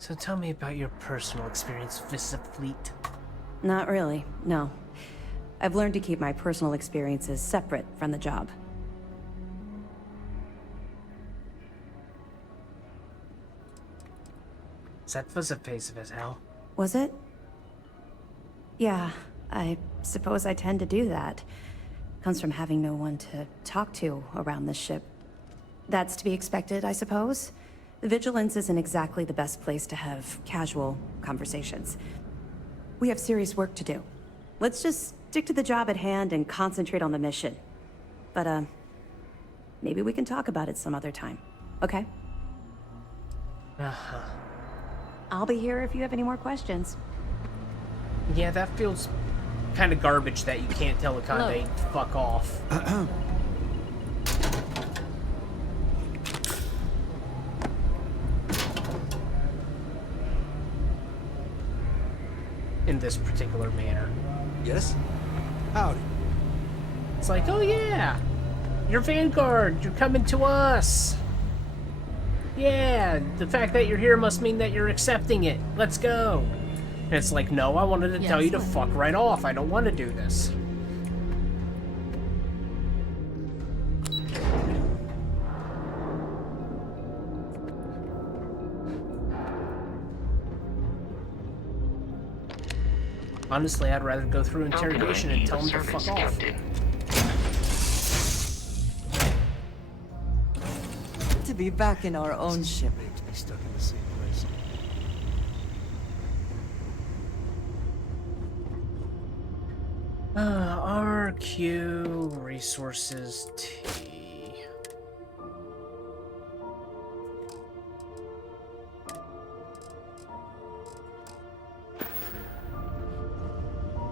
So tell me about your personal experience with the fleet. Not really, no. I've learned to keep my personal experiences separate from the job. That was evasive as hell. Was it? Yeah, I suppose I tend to do that. Comes from having no one to talk to around this ship. That's to be expected, I suppose. The Vigilance isn't exactly the best place to have casual conversations. We have serious work to do. Let's just stick to the job at hand and concentrate on the mission. But, maybe we can talk about it some other time, okay? Uh-huh. I'll be here if you have any more questions. Yeah, that feels kind of garbage that you can't tell Akande fuck off. In this particular manner. Yes? Howdy. It's like, oh yeah, you're Vanguard, you're coming to us. Yeah, the fact that you're here must mean that you're accepting it. Let's go. And it's like, no, I wanted to tell you to fuck right off. I don't want to do this. Honestly, I'd rather go through interrogation and tell him to fuck off. To be back in our own ship. To be stuck in the same place. RQ resources T.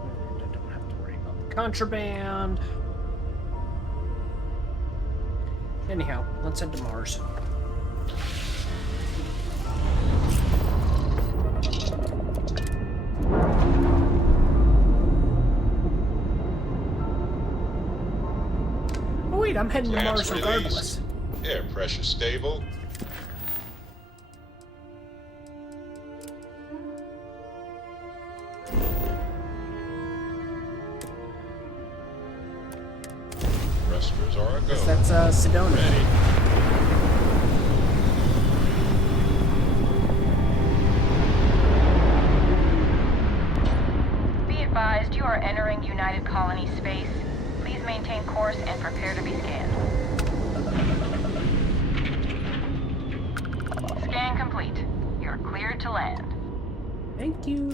I don't have to worry about the contraband. Anyhow, let's head to Mars. Oh wait, I'm heading to Mars regardless. Air pressure stable. Thrusters are a go. That's Sedona. Ready. Be advised, you are entering United Colony space. Please maintain course and prepare to be scanned. Scan complete. You're cleared to land. Thank you.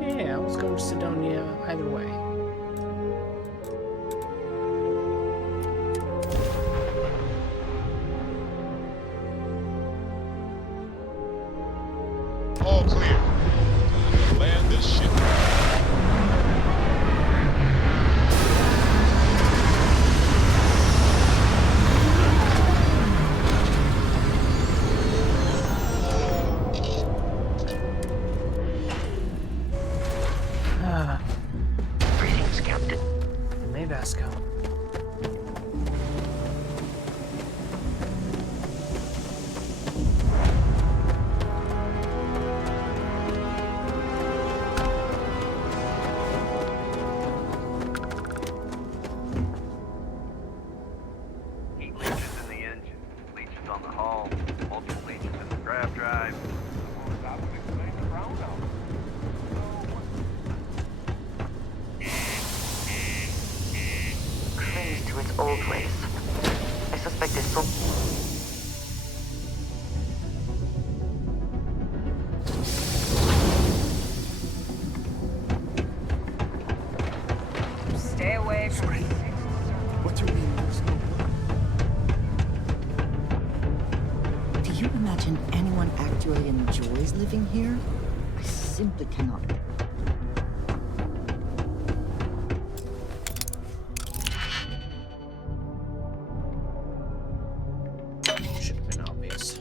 Yeah, let's go to Sidonia either way. All clear. Time to land this ship. Greetings, Captain. Vasco. Heat leeches in the engine, leeches on the hull, multiple leeches in the grav drive. That would explain the brownout. Clings to its old ways. I suspect this will... Stay away from me. What's your name? Do you imagine anyone actually enjoys living here? I simply cannot. Should have been obvious.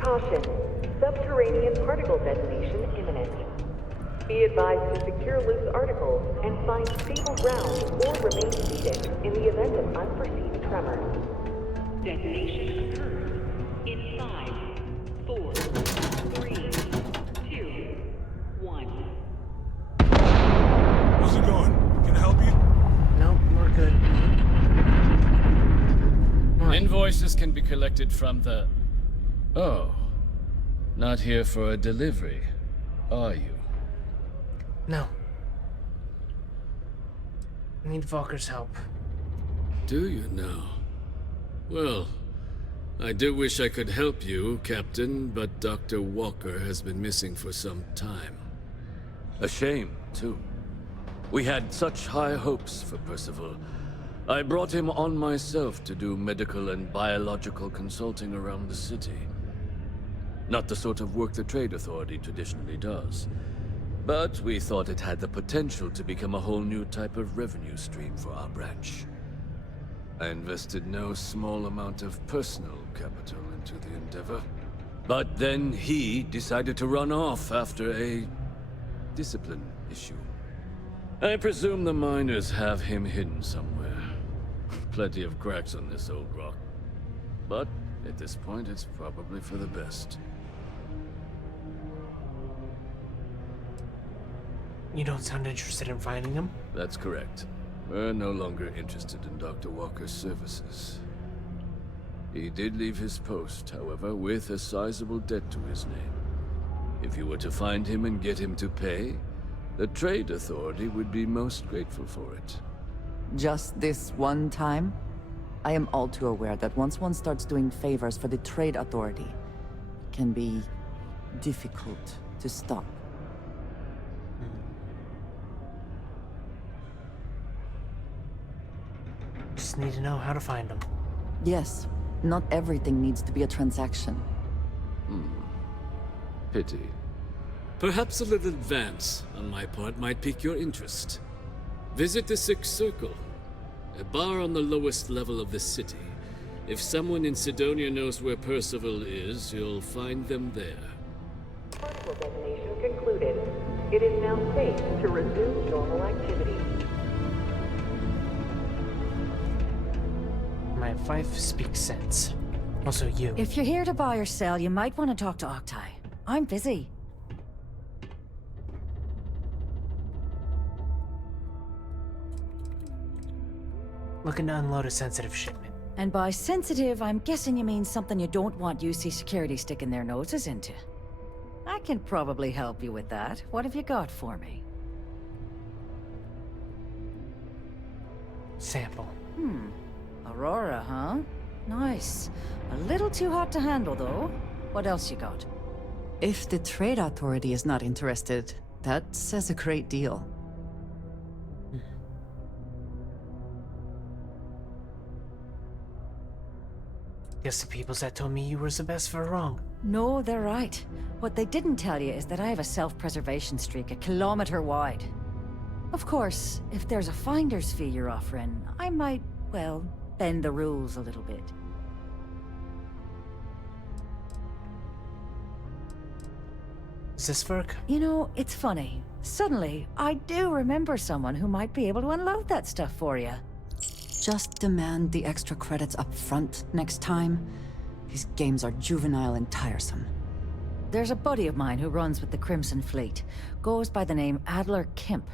Caution. Subterranean particle detonation imminent. Be advised to secure loose articles and find stable ground or remain seated in the event of unforeseen tremors. Detonation occurs in 5, 4, 3, 2, 1. How's it going? Can I help you? Nope, we're good. Invoices can be collected from the... Oh. Not here for a delivery, are you? No. I need Walker's help. Do you now? Well, I do wish I could help you, Captain, but Dr. Walker has been missing for some time. A shame, too. We had such high hopes for Percival. I brought him on myself to do medical and biological consulting around the city. Not the sort of work the Trade Authority traditionally does. But we thought it had the potential to become a whole new type of revenue stream for our branch. I invested no small amount of personal capital into the endeavor. But then he decided to run off after a discipline issue. I presume the miners have him hidden somewhere. Plenty of cracks on this old rock. But at this point, it's probably for the best. You don't sound interested in finding him? That's correct. We're no longer interested in Dr. Walker's services. He did leave his post, however, with a sizable debt to his name. If you were to find him and get him to pay, the Trade Authority would be most grateful for it. Just this one time? I am all too aware that once one starts doing favors for the Trade Authority, it can be difficult to stop. Just need to know how to find him. Yes, not everything needs to be a transaction. Pity. Perhaps a little advance on my part might pique your interest. Visit the Sixth Circle, a bar on the lowest level of the city. If someone in Sidonia knows where Percival is, you'll find them there. Particle detonation concluded. It is now safe to resume normal activity. My wife speaks sense. Also you. If you're here to buy or sell, you might want to talk to Octai. I'm busy. Looking to unload a sensitive shipment. And by sensitive, I'm guessing you mean something you don't want UC Security sticking their noses into. I can probably help you with that. What have you got for me? Sample. Aurora, huh? Nice. A little too hot to handle, though. What else you got? If the Trade Authority is not interested, that says a great deal. Guess the peoples that told me you were the best were wrong. No, they're right. What they didn't tell you is that I have a self-preservation streak a kilometer wide. Of course, if there's a finder's fee you're offering, I might, well, bend the rules a little bit. Does this work? You know, it's funny. Suddenly, I do remember someone who might be able to unload that stuff for you. Just demand the extra credits up front next time. These games are juvenile and tiresome. There's a buddy of mine who runs with the Crimson Fleet. Goes by the name Adler Kemp.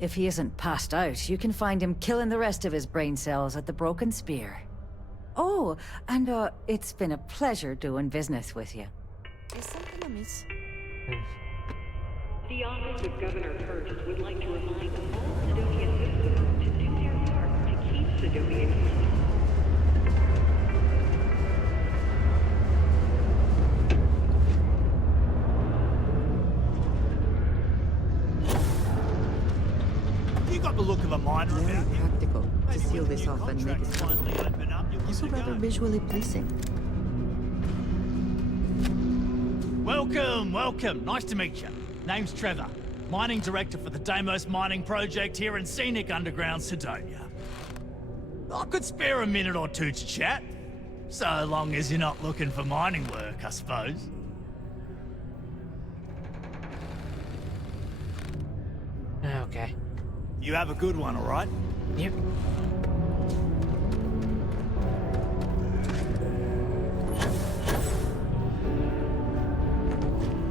If he isn't passed out, you can find him killing the rest of his brain cells at the Broken Spear. Oh, and it's been a pleasure doing business with you. Is something amiss? The Office of Governor Hurst would like to remind all Sidonia citizens to do their part to keep Sidonia clean. You got the look of a miner Very about you. practical to Maybe seal when the this new off and make it contracts finally open up, you'll also give it a rather go. visually pleasing. Welcome, welcome. Nice to meet you. Name's Trevor, mining director for the Deimos mining project here in scenic underground Sidonia. I could spare a minute or two to chat. So long as you're not looking for mining work, I suppose. Okay. You have a good one, all right? Yep.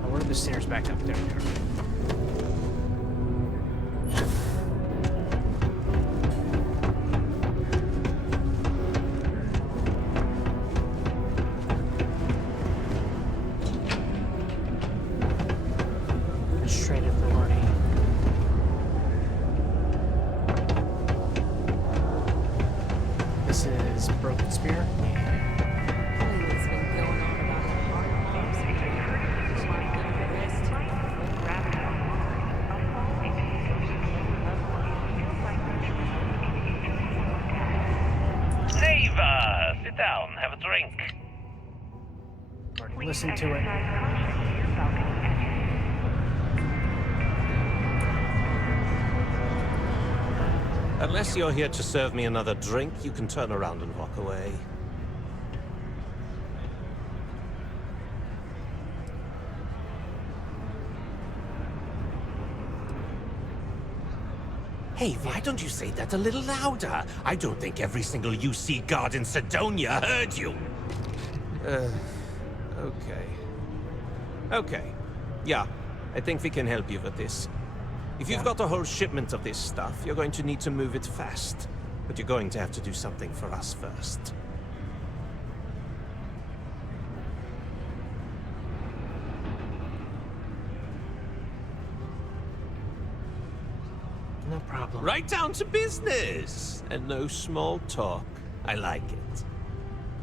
Where are the stairs back up there? Administrative authority. This is Broken Spear. Sit down, have a drink. Already listened to it. Unless you're here to serve me another drink, you can turn around and walk away. Hey, why don't you say that a little louder? I don't think every single UC guard in Sidonia heard you. Okay. Okay. Yeah, I think we can help you with this. If you've got a whole shipment of this stuff, you're going to need to move it fast. But you're going to have to do something for us first. No problem. Right down to business! And no small talk. I like it.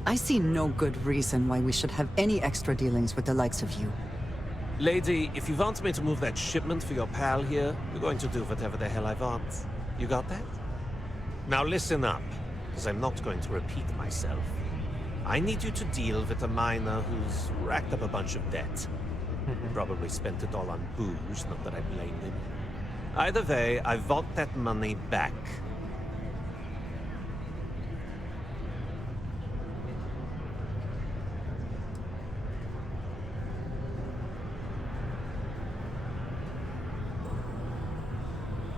I see no good reason why we should have any extra dealings with the likes of you. Lady, if you want me to move that shipment for your pal here, you're going to do whatever the hell I want. You got that? Now listen up, because I'm not going to repeat myself. I need you to deal with a miner who's racked up a bunch of debt. Probably spent it all on booze, not that I blame him. Either way, I want that money back.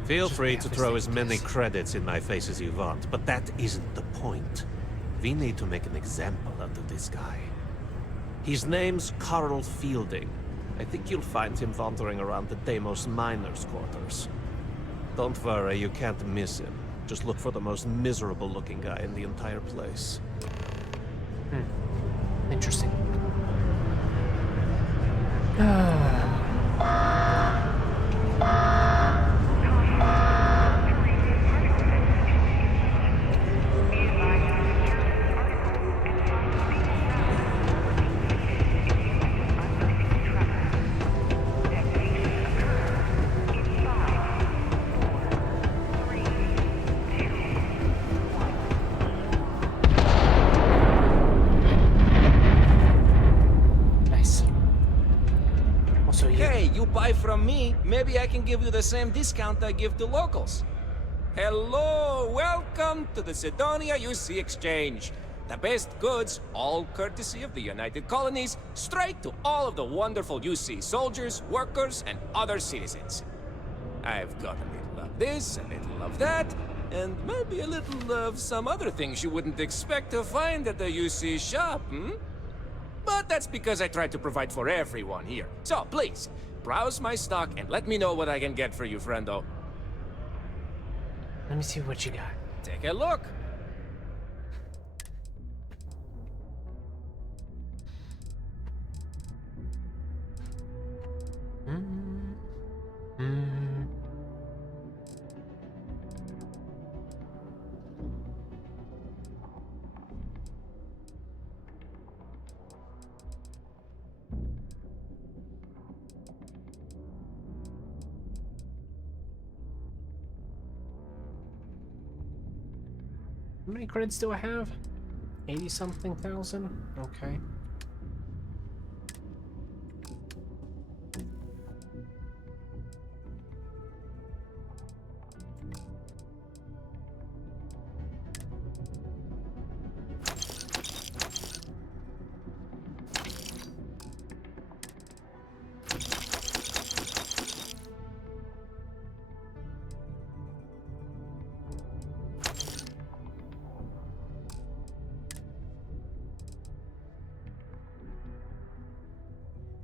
Feel free to throw as many credits in my face as you want, but that isn't the point. We need to make an example out of this guy. His name's Carl Fielding. I think you'll find him wandering around the Deimos miners' quarters. Don't worry, you can't miss him. Just look for the most miserable-looking guy in the entire place. Interesting. Hey, you buy from me, maybe I can give you the same discount I give to locals. Hello, welcome to the Sidonia UC Exchange. The best goods, all courtesy of the United Colonies, straight to all of the wonderful UC soldiers, workers, and other citizens. I've got a little of this, a little of that, and maybe a little of some other things you wouldn't expect to find at the UC shop, But that's because I try to provide for everyone here. So, please, browse my stock and let me know what I can get for you, friendo. Let me see what you got. Take a look. How many credits do I have? 80-something thousand? Okay.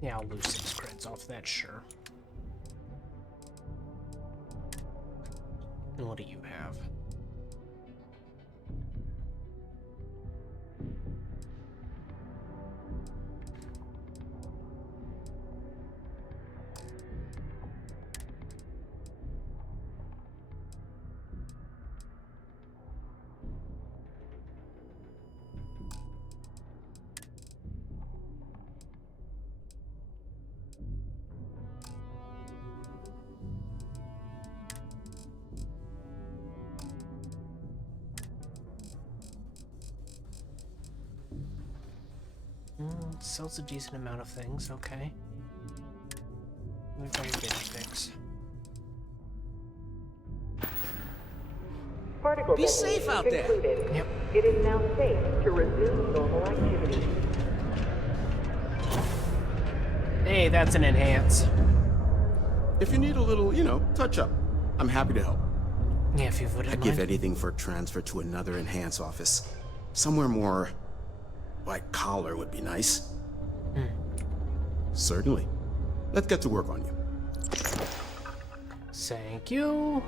Yeah, I'll lose 6 creds off that, sure. And what do you have? Sells a decent amount of things, okay. Let me try and get a fix. Particle Be safe out there. concluded. Yep. It is now safe to resume normal activity. Hey, that's an enhance. If you need a little, touch up, I'm happy to help. Yeah, if you wouldn't I'd give mind. anything for a transfer to another enhance office. Somewhere more like Collar would be nice. Certainly. Let's get to work on you. Thank you.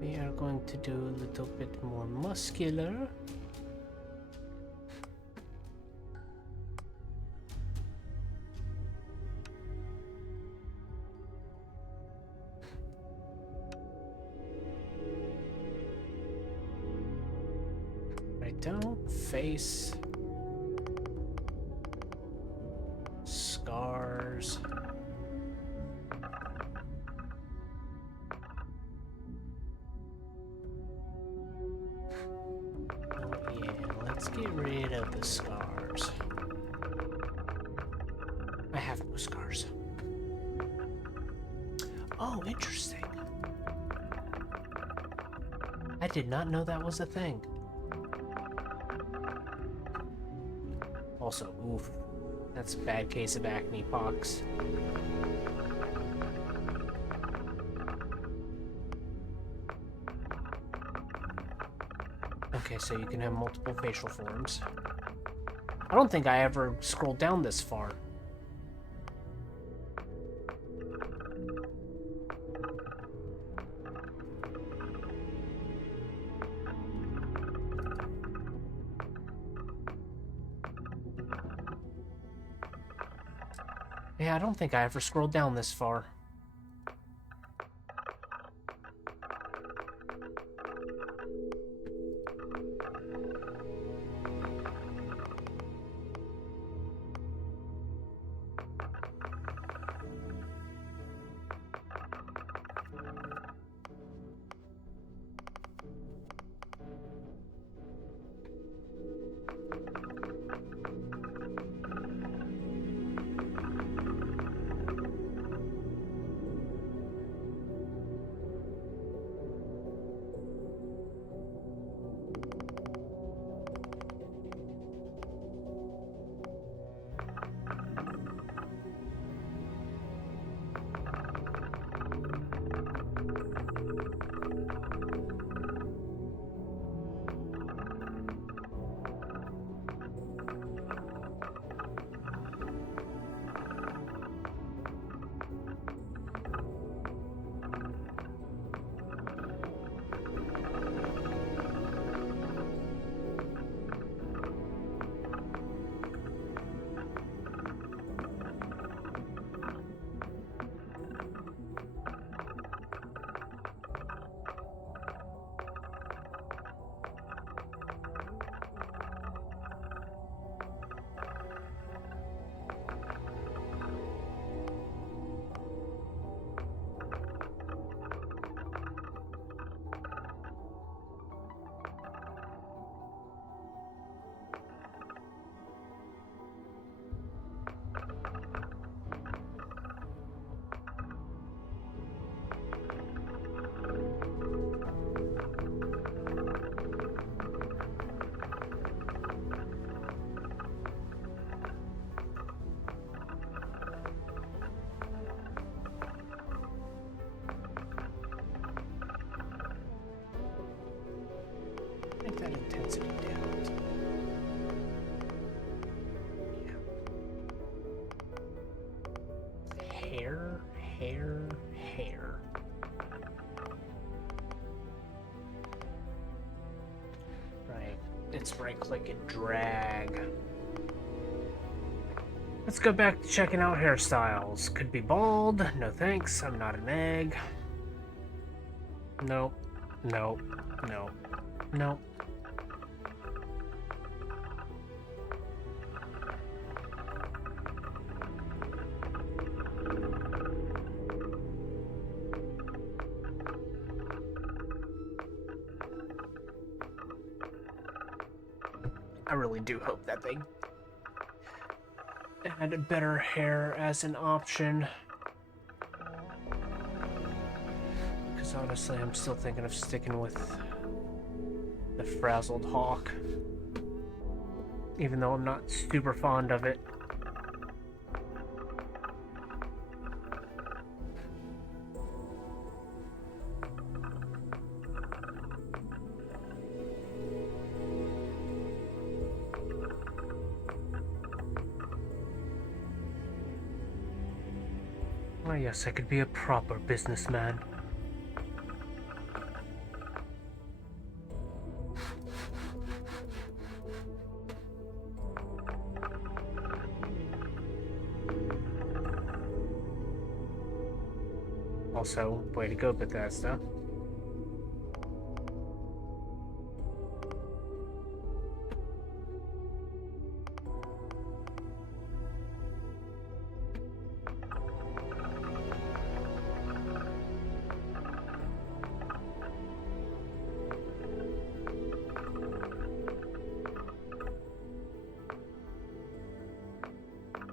We are going to do a little bit more muscular. Don't face scars. Oh yeah, let's get rid of the scars. I have no scars. Oh, interesting. I did not know that was a thing. Also, oof, that's a bad case of acne pox. Okay, so you can have multiple facial forms. I don't think I ever scrolled down this far. Yeah, I don't think I ever scrolled down this far. Make that intensity down. It's right click and drag. Let's go back to checking out hairstyles. Could be bald. No thanks. I'm not an egg. Nope. Nope. Nope. Nope. I really do hope that they add better hair as an option. Because honestly, I'm still thinking of sticking with the frazzled hawk. Even though I'm not super fond of it. Oh yes, I could be a proper businessman. Also, way to go, Bethesda.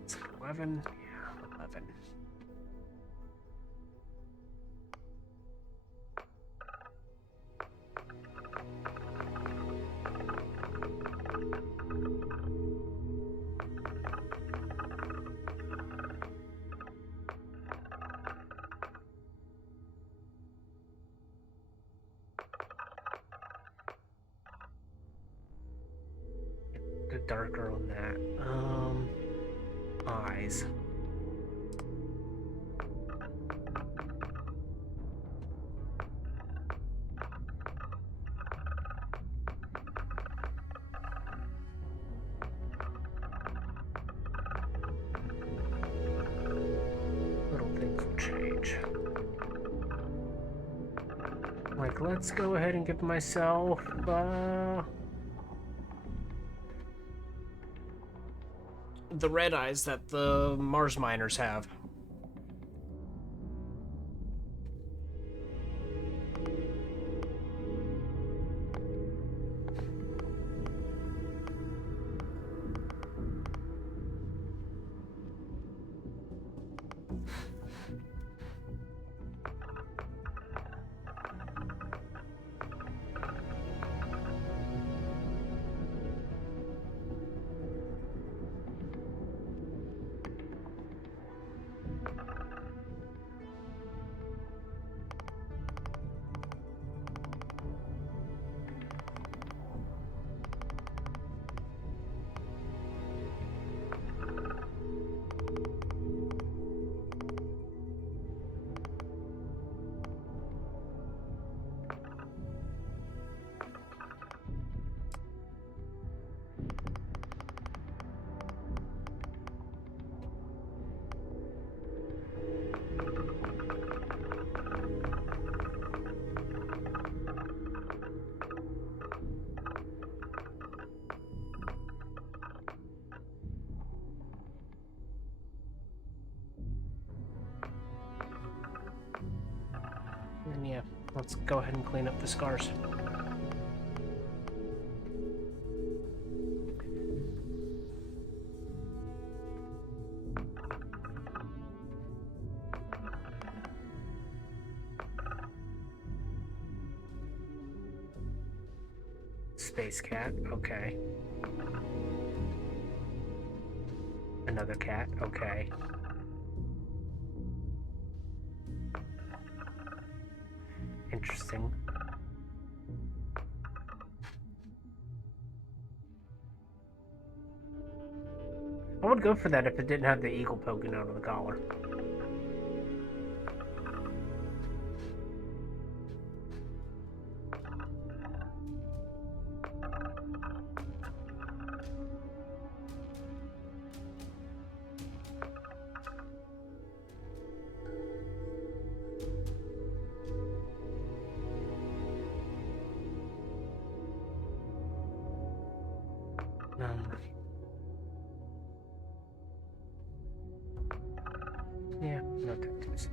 It's 11? Yeah, 11. The darker on that. Eyes. Little things will change. Like, let's go ahead and give myself, the red eyes that the Mars miners have. And yeah, let's go ahead and clean up the scars. Space cat, okay. Another cat, okay. Interesting. I would go for that if it didn't have the eagle poking out of the collar. Yeah, no tattoos.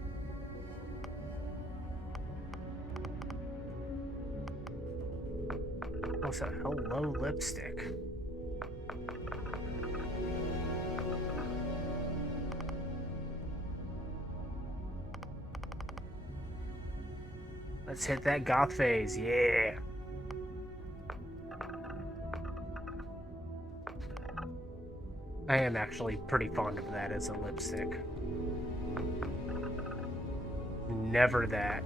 Also, hello, lipstick. Let's hit that goth phase, yeah. I am actually pretty fond of that as a lipstick. Never that.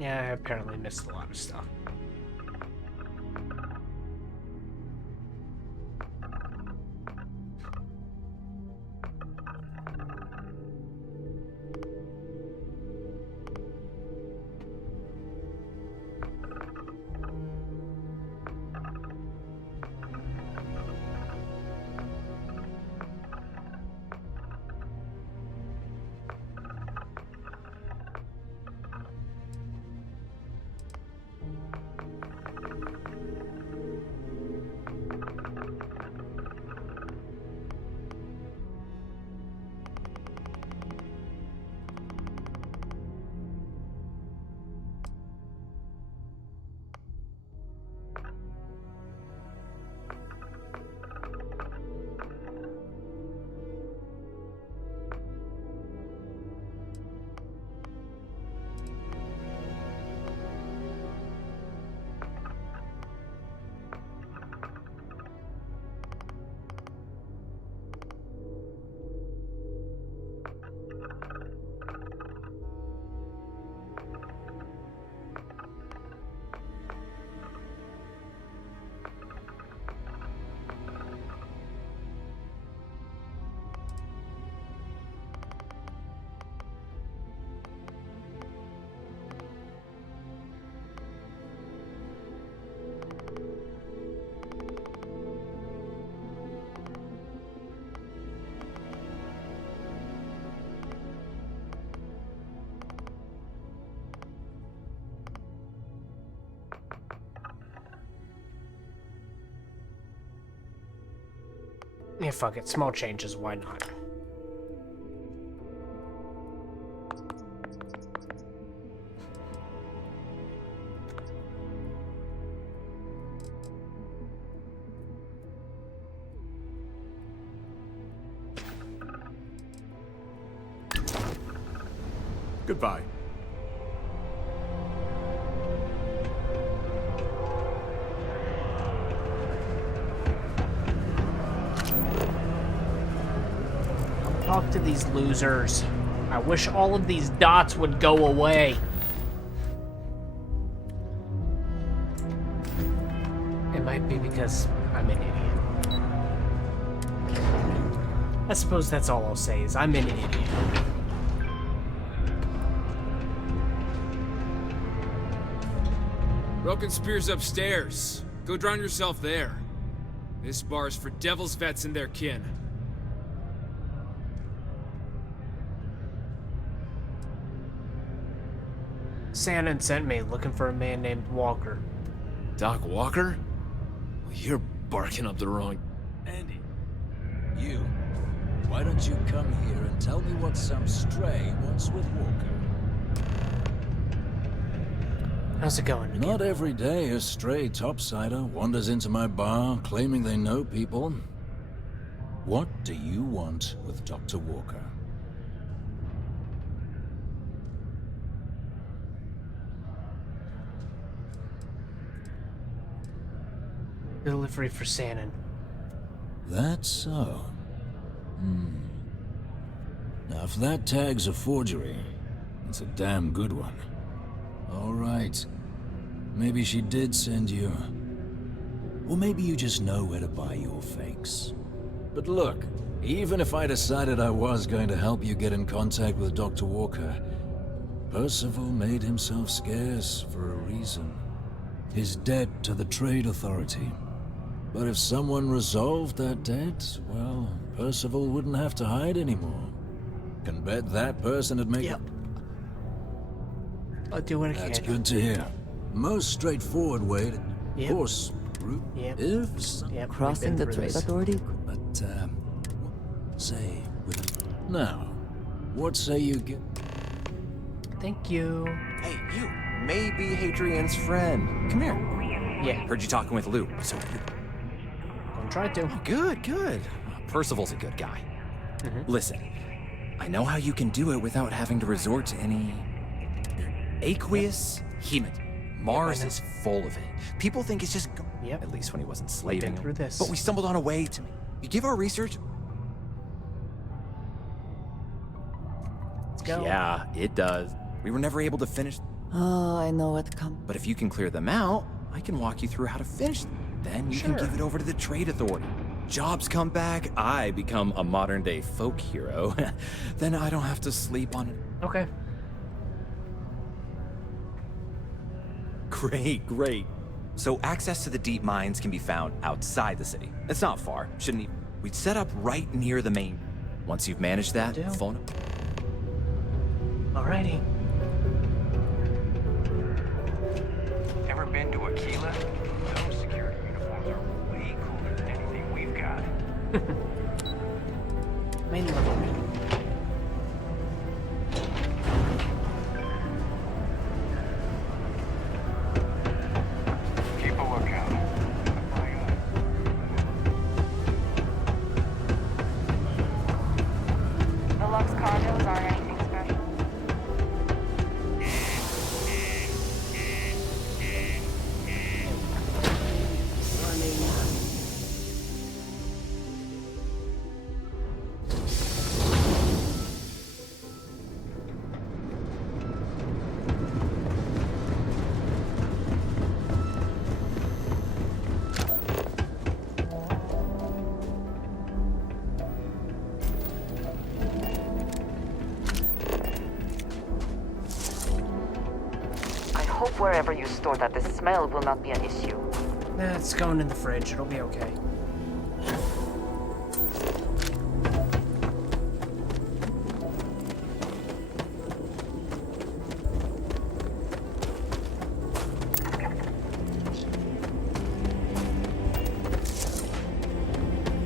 Yeah, I apparently missed a lot of stuff. Yeah, fuck it. Small changes, why not? Goodbye. Talk to these losers. I wish all of these dots would go away. It might be because I'm an idiot. I suppose that's all I'll say is I'm an idiot. Broken Spear's upstairs. Go drown yourself there. This bar's for devil's vets and their kin. Shannon sent me looking for a man named Walker. Doc Walker? Well, you're barking up the wrong... Andy, you... Why don't you come here and tell me what some stray wants with Walker? How's it going? Not every day a stray topsider wanders into my bar claiming they know people. What do you want with Dr. Walker? Delivery for Shannon. That's so. Now, if that tag's a forgery, it's a damn good one. All right. Maybe she did send you. Or maybe you just know where to buy your fakes. But look, even if I decided I was going to help you get in contact with Dr. Walker, Percival made himself scarce for a reason. His debt to the Trade Authority. But if someone resolved that debt, well, Percival wouldn't have to hide anymore. Can bet that person would make it. I'll do what I can. That's good to hear. Most straightforward way to... Of course, root if... Crossing the Trade Authority? But, say, with... Now, what say you get... Thank you. Hey, you. Maybe Hadrian's friend. Come here. Yeah. Heard you talking with Lou. So I'm trying to. Oh, good. Percival's a good guy. Listen, I know how you can do it without having to resort to any... aqueous hemat. Mars is full of it. People think it's just... At least when he wasn't slaving. Through this. But we stumbled on a way to... You give our research... Let's go. Yeah, it does. We were never able to finish... Oh, I know what comes. But if you can clear them out, I can walk you through how to finish them. Then you can give it over to the Trade Authority. Jobs come back, I become a modern-day folk hero. Then I don't have to sleep on it. Okay. Great. So access to the deep mines can be found outside the city. It's not far. Shouldn't even... We'd set up right near the main... Once you've managed that, phone up. Alrighty. Ever been to Aquila? Those security uniforms are way cooler than anything we've got. Main level. Keep a lookout. The Lux condos aren't anything special. I hope wherever you store that, the smell will not be an issue. It's going in the fridge. It'll be okay.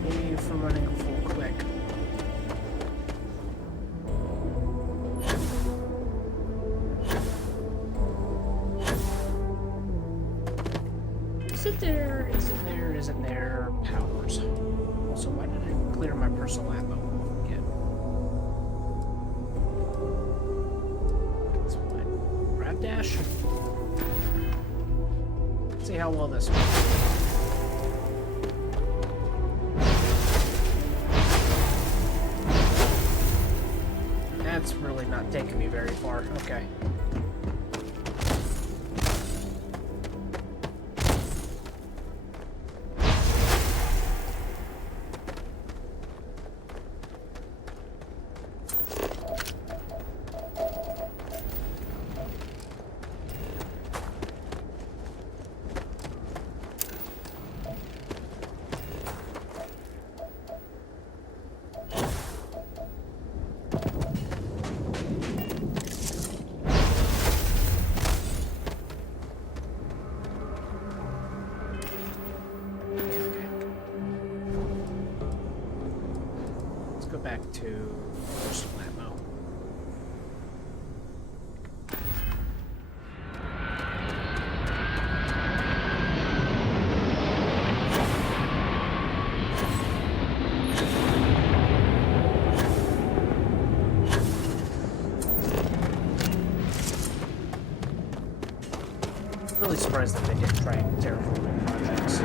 Thank you for running full quick. Isn't there powers? Also, why did I clear my personal ammo? Forget. That's fine. Grab dash. See how well this works. That's really not taking me very far. Okay. go back to personal ammo. Really surprised that they didn't try terraforming projects.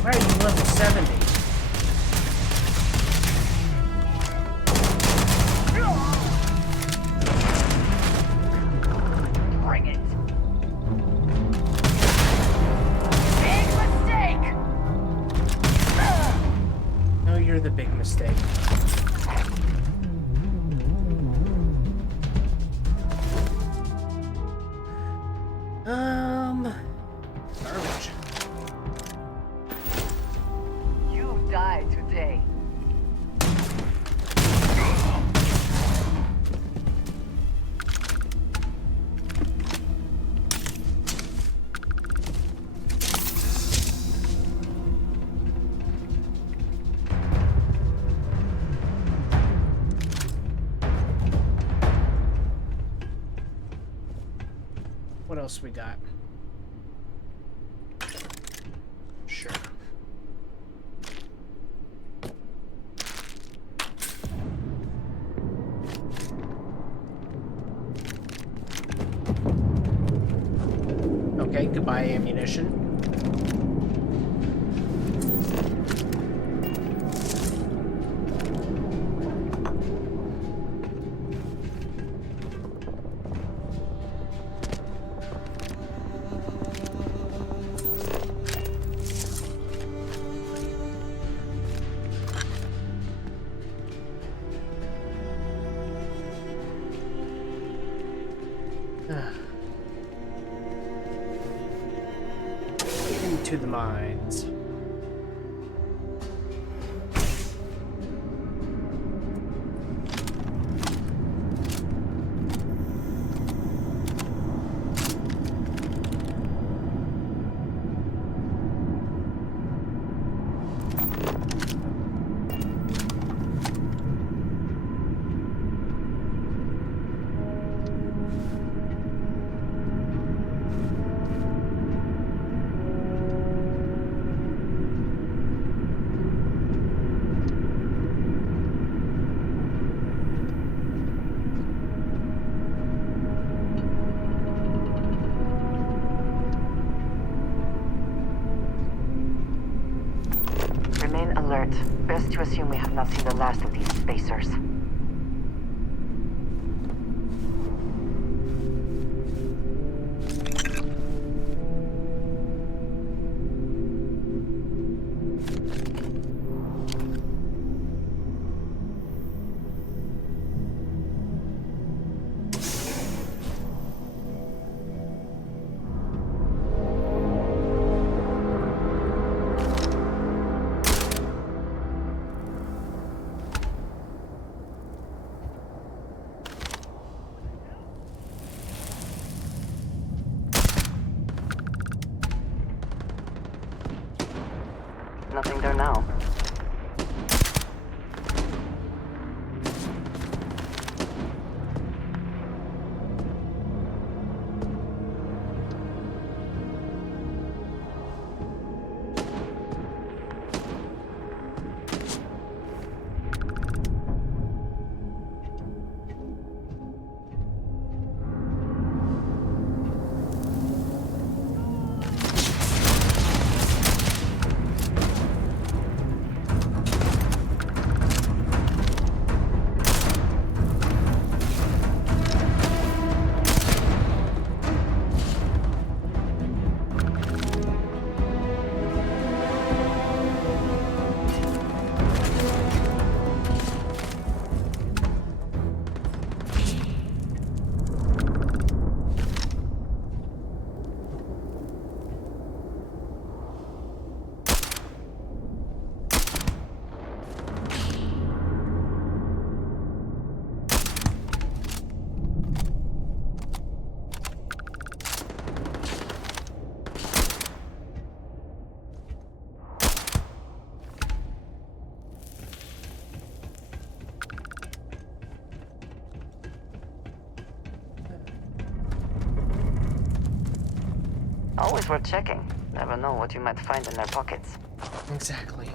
Why are you level 70? Bring it. Big mistake. No, you're the big mistake. Garbage. You die today. What else we got? Sure. Okay, goodbye ammunition. Into the mines. Remain alert. Best to assume we have not seen the last of these spacers. nothing there now. Always worth checking. Never know what you might find in their pockets. Exactly.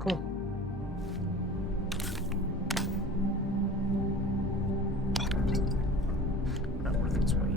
Cool. Not worth its weight.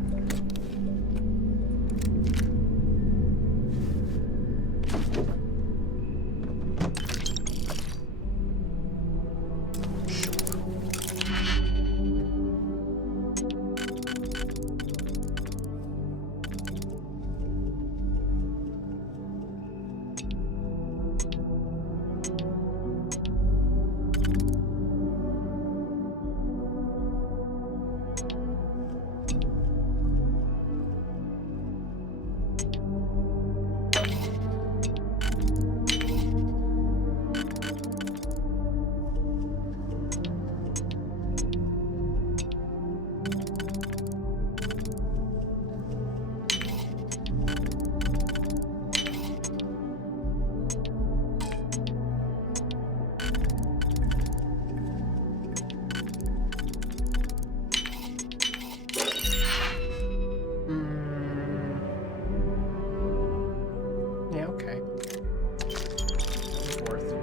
Yeah, okay. It's worth.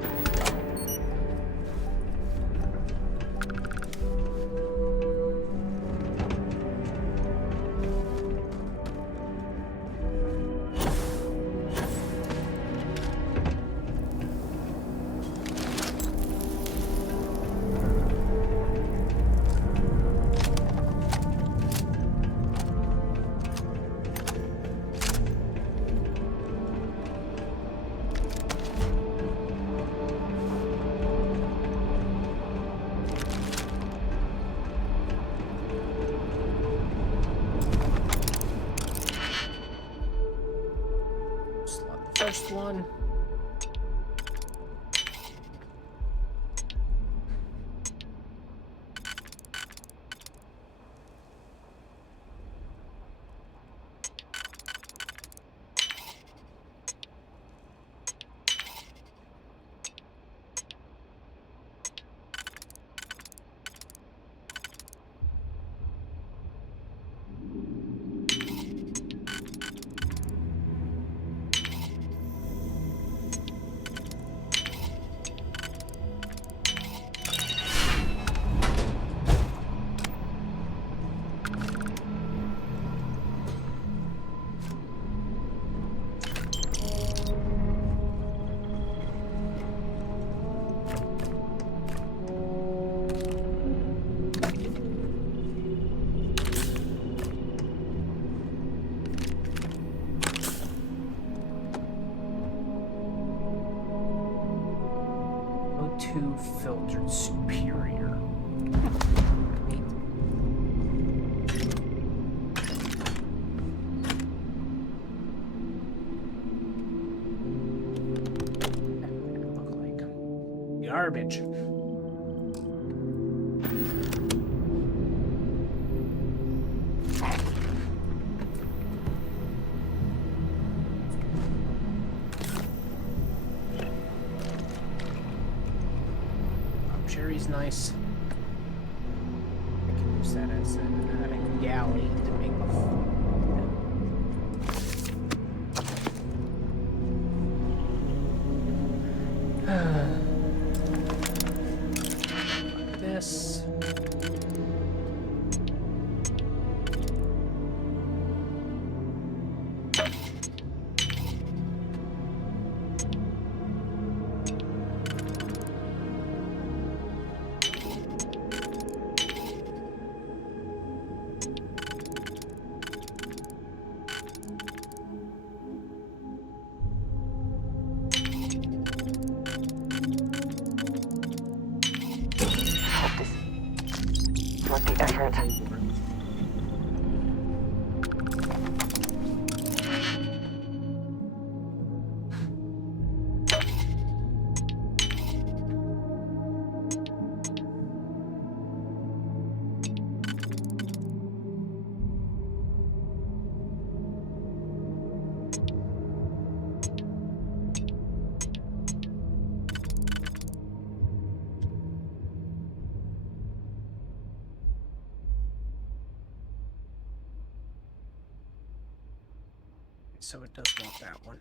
Slot the first one. 2 filtered superior. Neat. Look like garbage. Cherry's nice. I can use that as a galley to make this. Worth the effort. So it does want that one.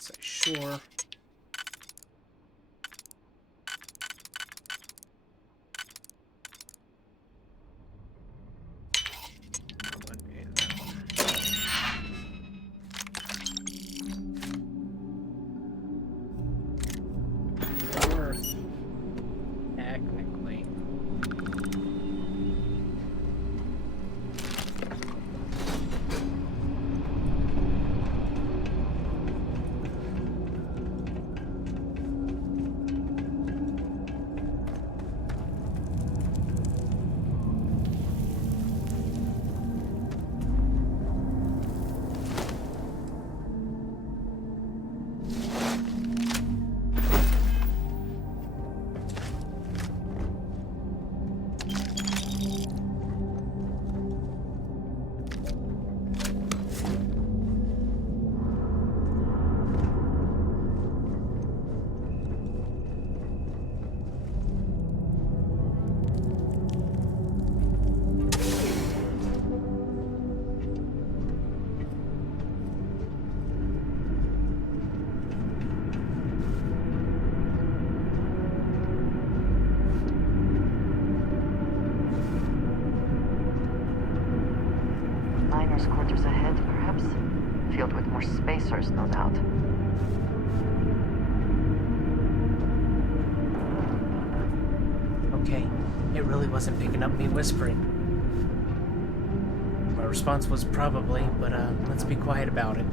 Say sure. Technically. Miners' quarters ahead, perhaps? Filled with more spacers, no doubt. Okay, it really wasn't picking up me whispering. My response was probably, but let's be quiet about it.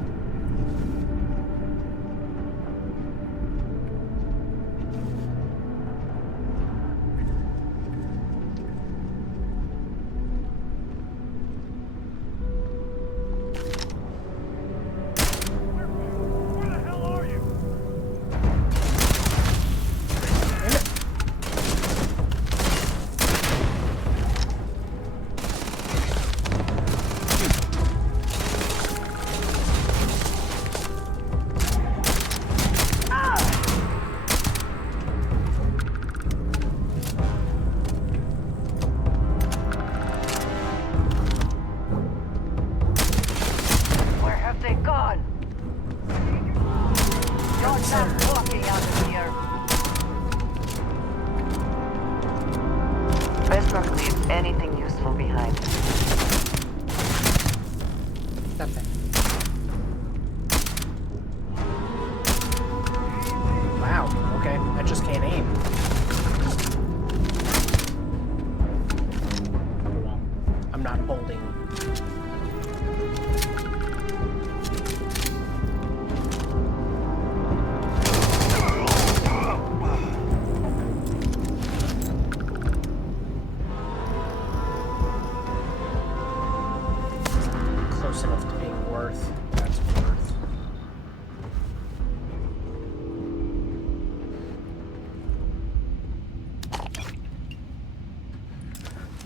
Wow, okay, I just can't aim.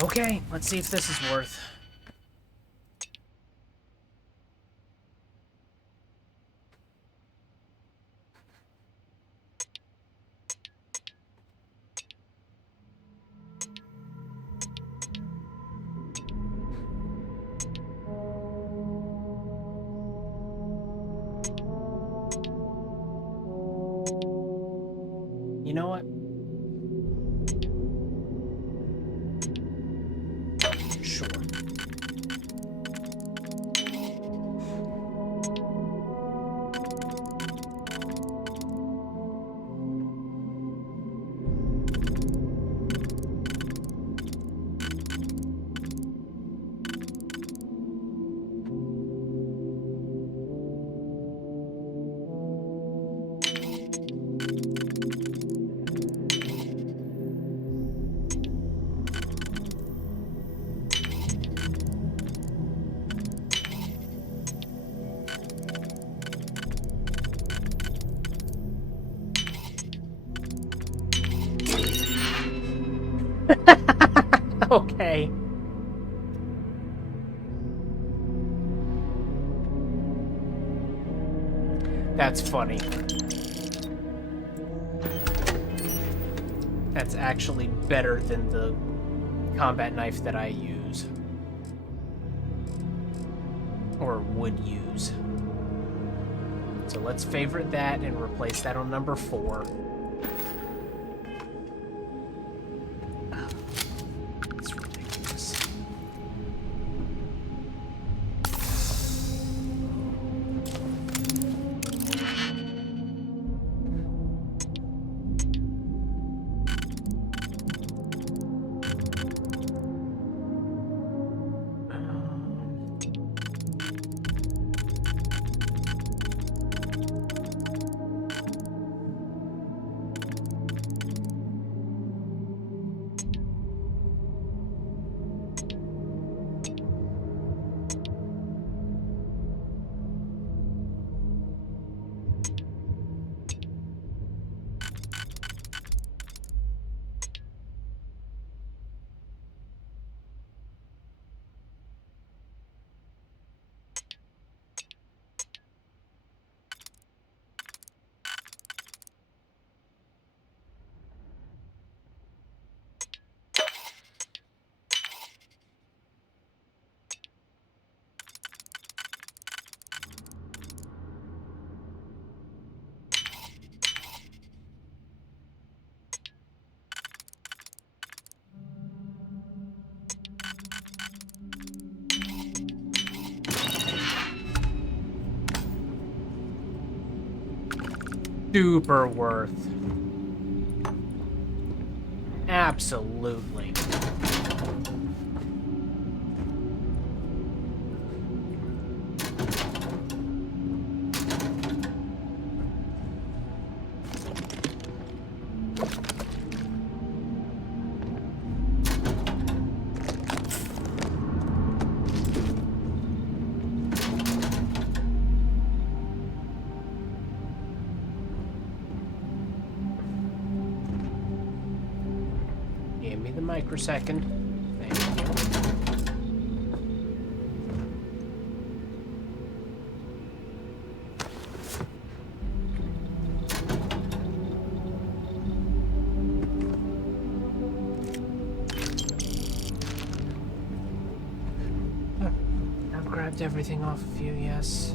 Okay, let's see if this is worth. You know what? Sure. Okay. That's funny. That's actually better than the combat knife that I use. Or would use. So let's favorite that and replace that on number 4. It's ridiculous. Super worth. Absolutely. Give me the microsecond. Thank you. I've grabbed everything off of you, yes.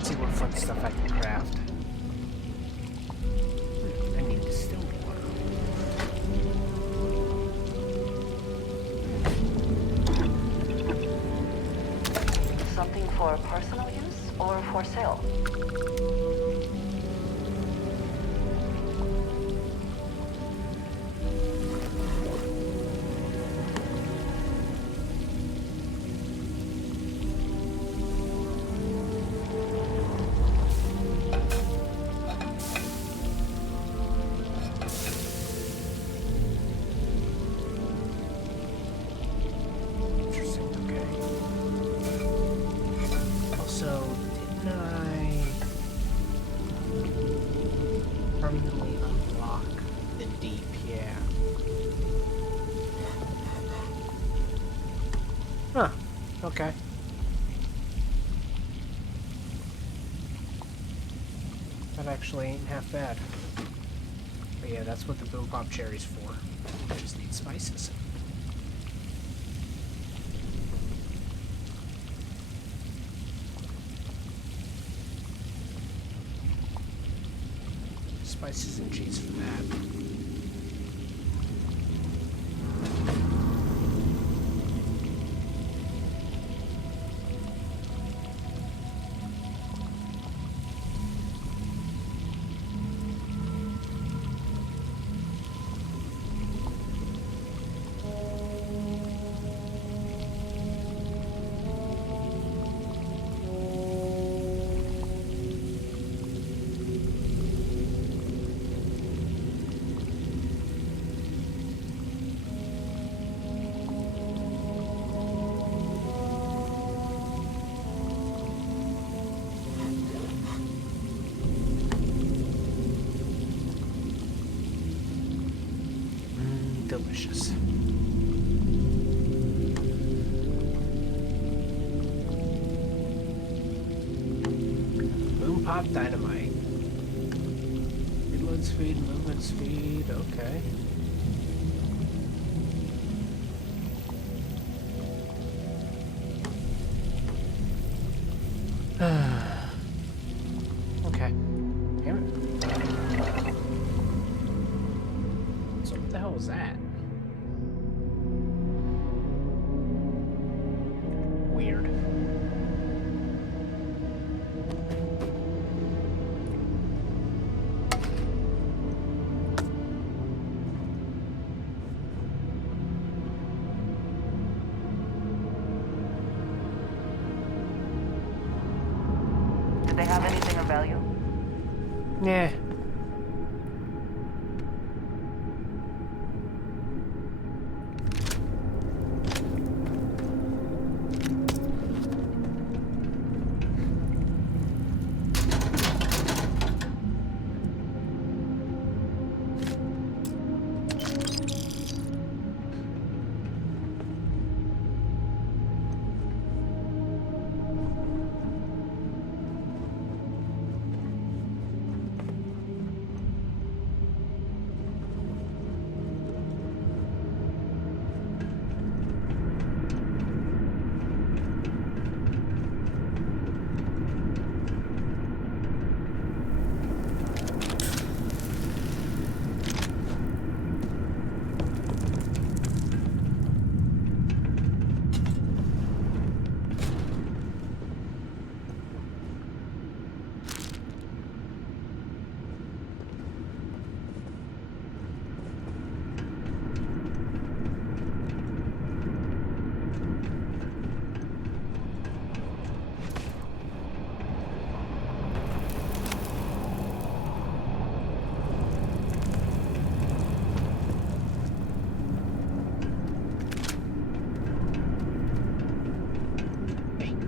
See what fun stuff I can craft. I need distilled water. Something for personal use or for sale? So, didn't I permanently unlock the deep? Yeah. Huh. Okay. That actually ain't half bad. But yeah, that's what the boom pop cherry's for. I just need spices. Spices and cheese for that. Delicious. Boom pop dynamite. Reload speed, movement speed, okay. Okay. Damn it. So what the hell was that? Weird. Did they have anything of value? Yeah.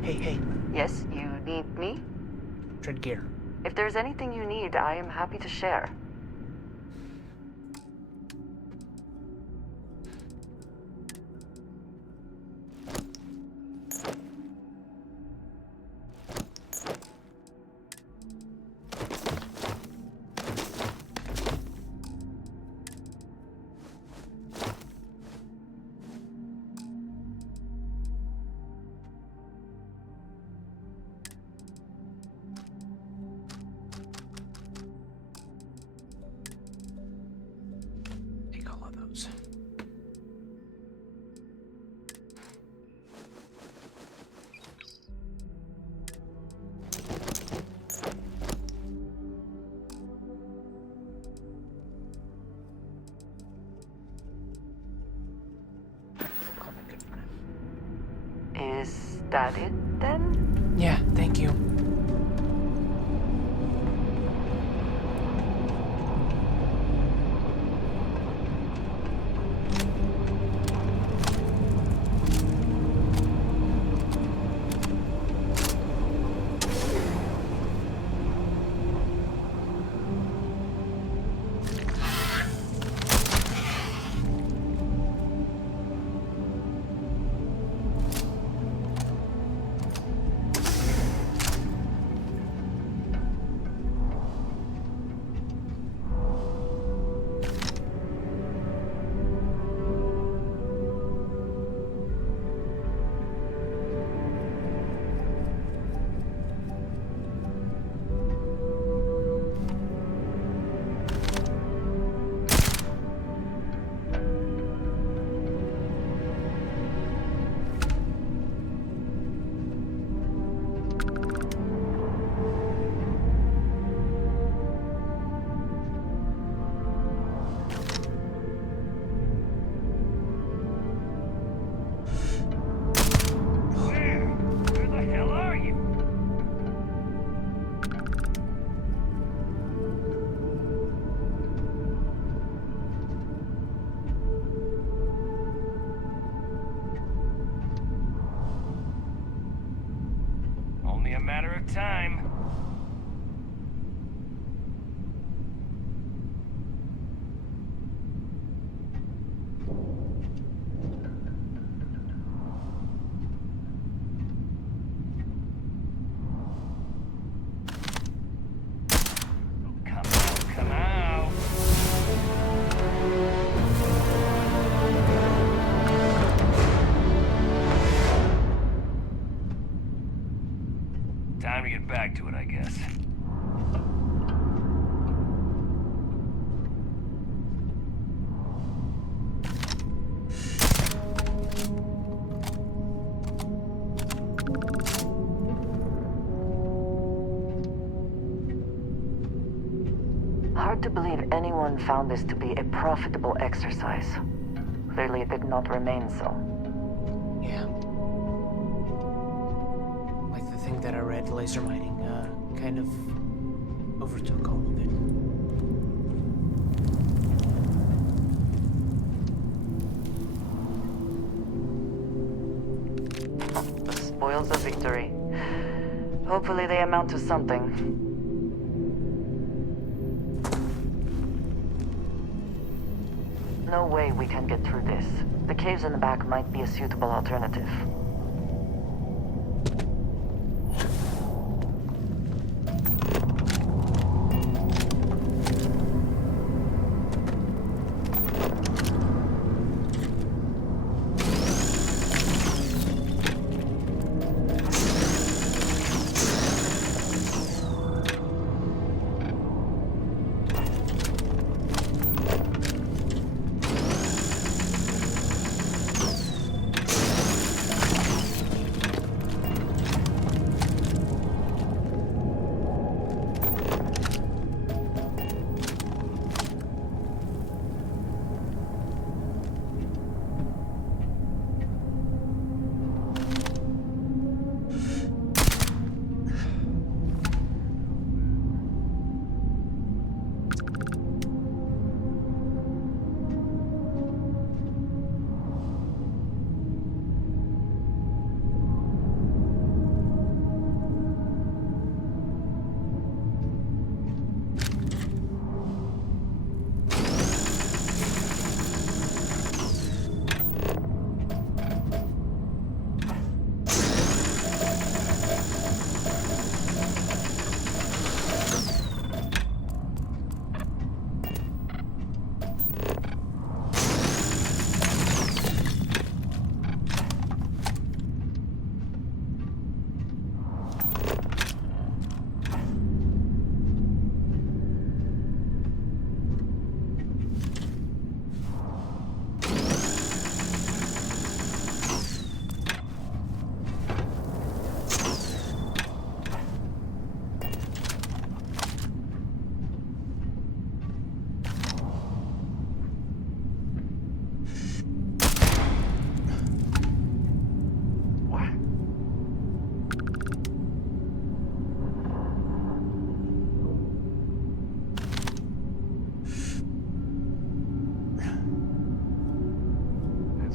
Hey. Yes, you need me? Tread gear. If there's anything you need, I am happy to share. Is that it then? Yeah, thank you. a matter of time. Come out. Time to get back to it, I guess. Hard to believe anyone found this to be a profitable exercise. Clearly it did not remain so. Yeah. Like the thing that I read, laser mining, kind of overtook all of it. The spoils of victory. Hopefully they amount to something. No way we can get through this. The caves in the back might be a suitable alternative.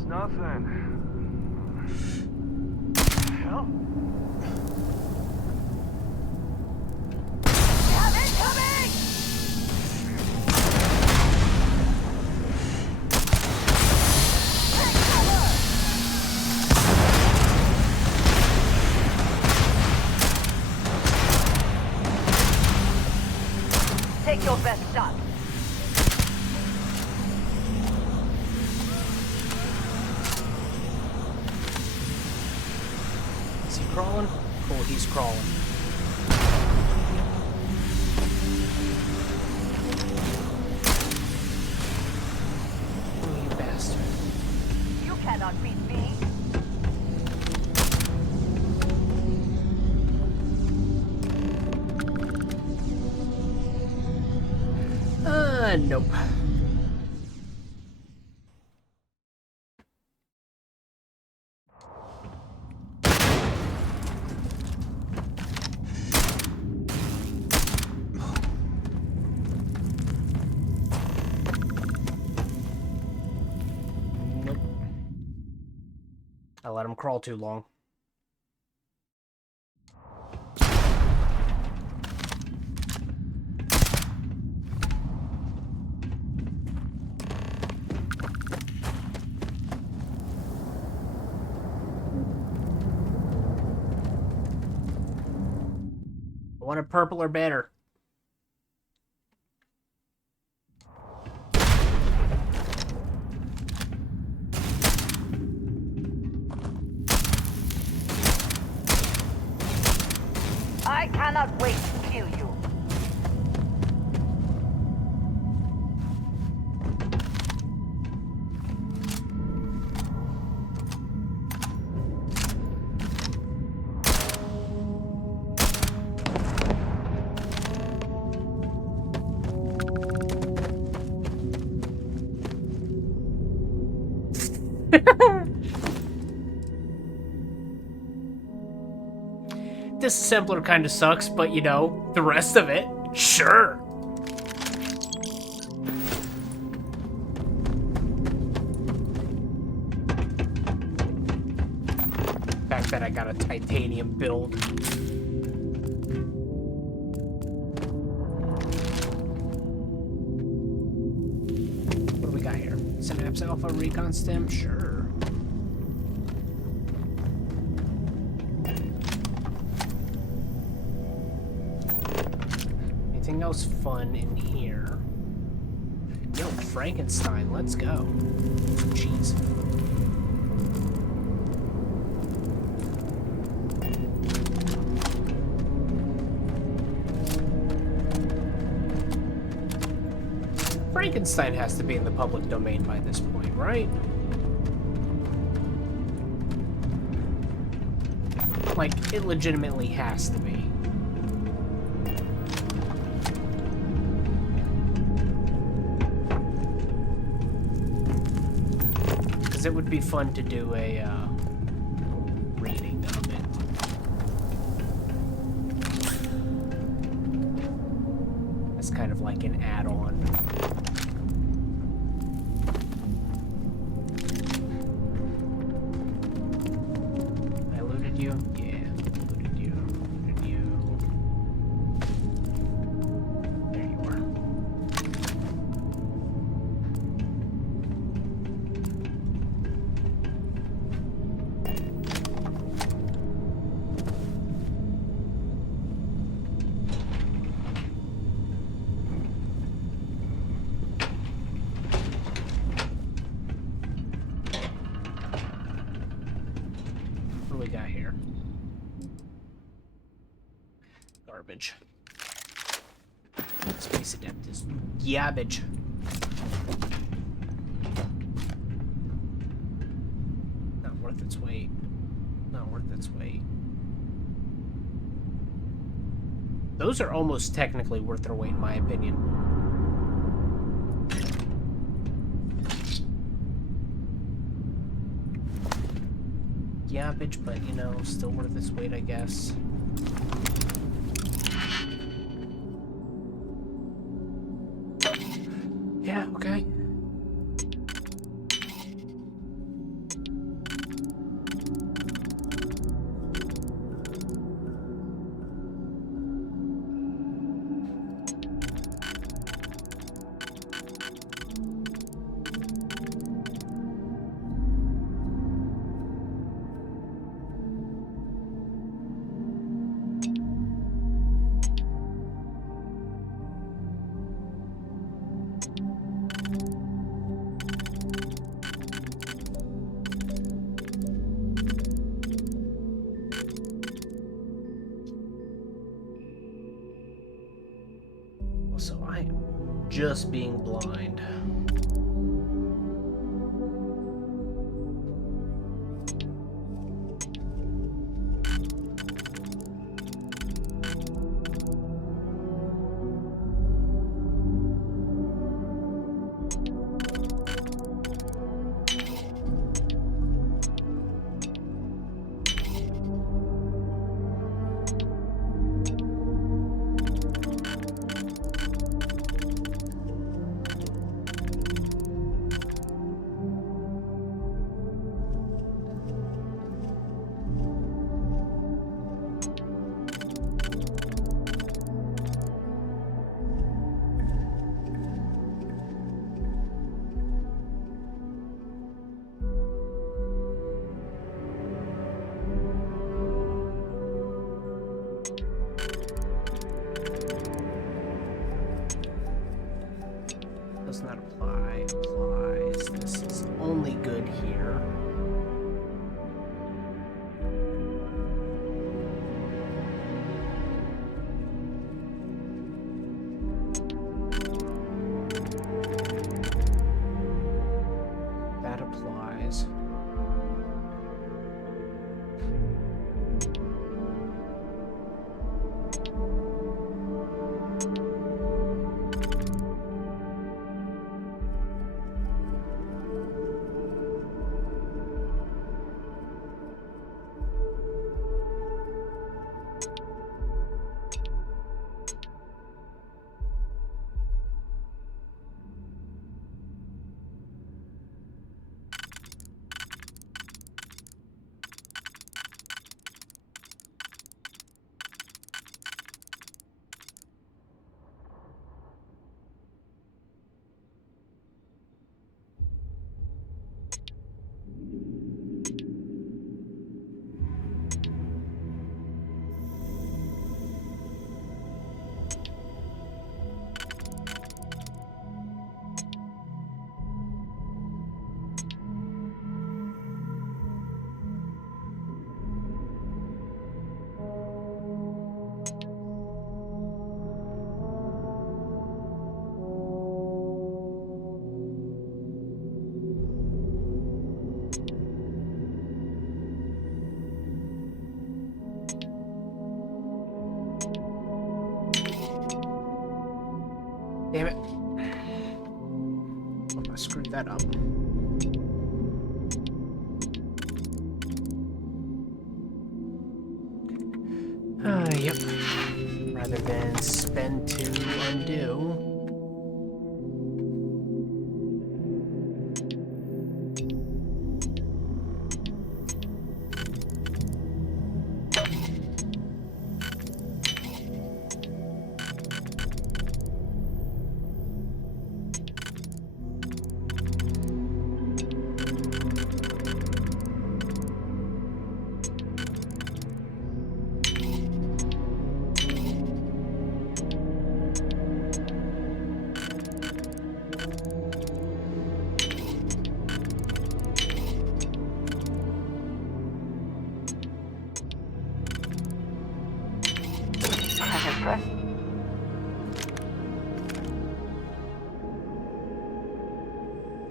Nothing. Hell? Have it coming! Take cover! Take your best shot. Crawling? Cool, he's crawling. Oh, you bastard. You cannot beat me. Nope. I let him crawl too long. I want a purple or better. I cannot wait to kill you. This sampler kind of sucks, but you know, the rest of it, sure. The fact that I got a titanium build. What do we got here? Synapse Alpha Recon Stem? Sure. Anything else fun in here? Yo, Frankenstein, let's go. Jeez. Frankenstein has to be in the public domain by this point, right? Like, it legitimately has to be. It would be fun to do a reading of it. It's kind of like an add-on. I looted you? Yeah, looted you. Looted you. There you are. What do we got here? Garbage. Space Adept is garbage. Not worth its weight. Not worth its weight. Those are almost technically worth their weight in my opinion. Garbage, but you know, still worth its weight, I guess. Yeah, okay. So I am just being blind. Damn it. Oh, I screwed that up. Yep. Rather than spend to undo.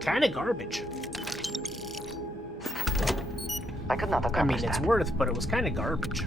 Kinda garbage. I could not accomplish it's worth, but it was kinda garbage.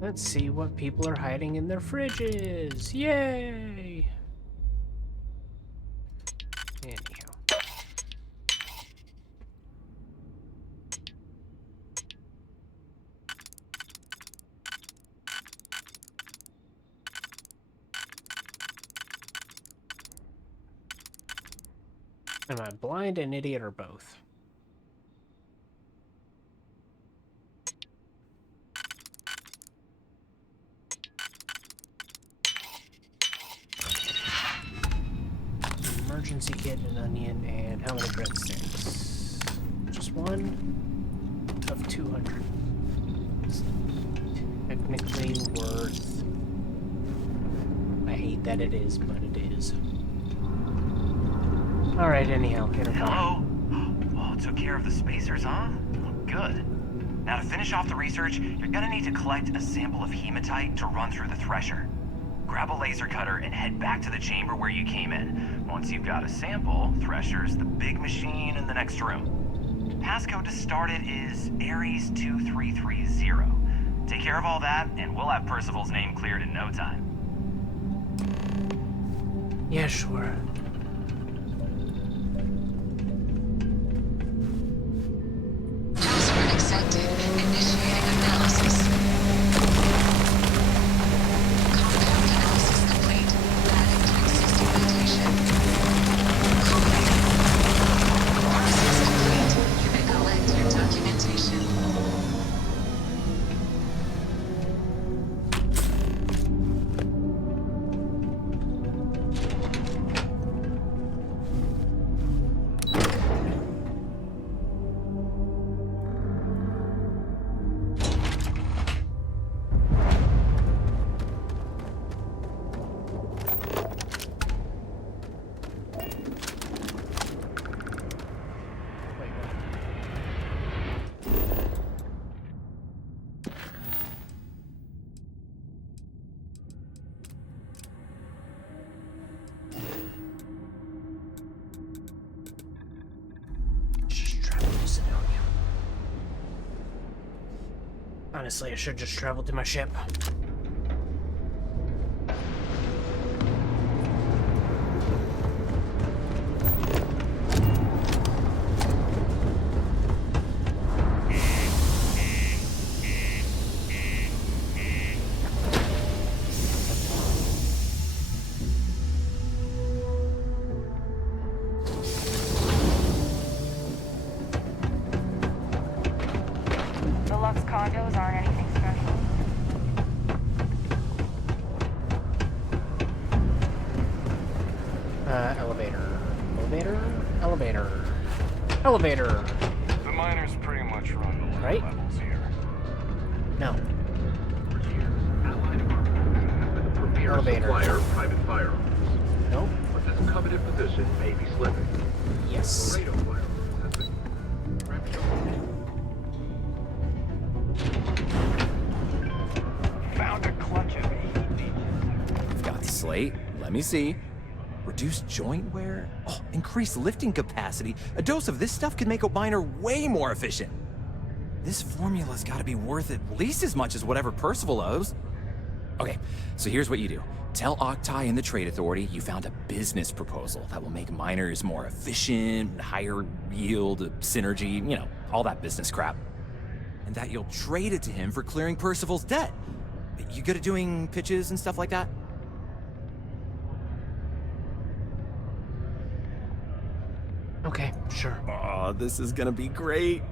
Let's see what people are hiding in their fridges. Yay! Anyhow. Am I blind, an idiot, or both? Emergency kit, an onion, and how many breadsticks? Just one of 200. It's technically worth. I hate that it is, but it is. Alright, anyhow, Hello? Oh, took care of the spacers, huh? Good. Now to finish off the research, you're gonna need to collect a sample of hematite to run through the thresher. Grab a laser cutter and head back to the chamber where you came in. Once you've got a sample, Thresher's the big machine in the next room. Passcode to start it is Ares 2330. Take care of all that, and we'll have Percival's name cleared in no time. Yeah, sure. Password accepted. Initiating analysis. Compound analysis complete. Adding to existing notation. Process complete. You may collect your documentation. Honestly, I should just travel to my ship. Condos aren't anything special. Elevator. Elevator? Elevator. Elevator! The miners pretty much run the lower levels here. No. Your Elevator. supplier, private firearms. Nope. But this coveted position may be slipping. Yes. Radar firearms has been Found a clutch of heat leeches. We've got slate. Let me see. Reduced joint wear? Oh, increased lifting capacity. A dose of this stuff could make a miner way more efficient. This formula's gotta be worth at least as much as whatever Percival owes. Okay, so here's what you do. Tell Octai and the Trade Authority you found a business proposal that will make miners more efficient, higher yield, synergy, you know, all that business crap. And that you'll trade it to him for clearing Percival's debt. You good at doing pitches and stuff like that? Okay, sure. Oh, this is gonna be great.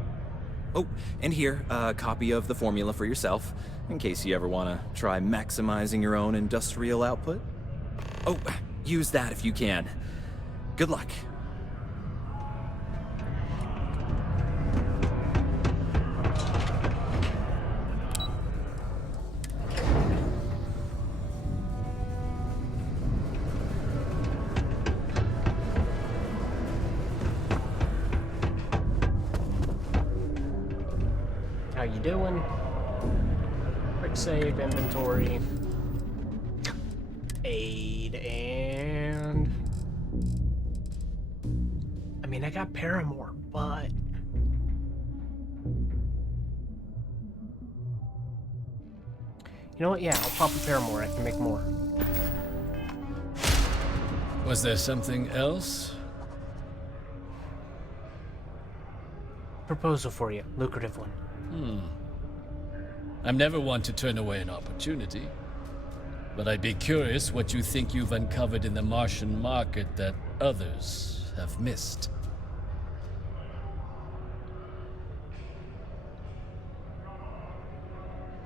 Oh, and here, a copy of the formula for yourself, in case you ever want to try maximizing your own industrial output. Oh, use that if you can. Good luck. How you doing? Quick save, inventory, aid, and... I mean, I got Paramore, but... You know what? Yeah, I'll pop a Paramore. I can make more. Was there something else? Proposal for you. Lucrative one. I'm never one to turn away an opportunity, but I'd be curious what you think you've uncovered in the Martian market that others have missed.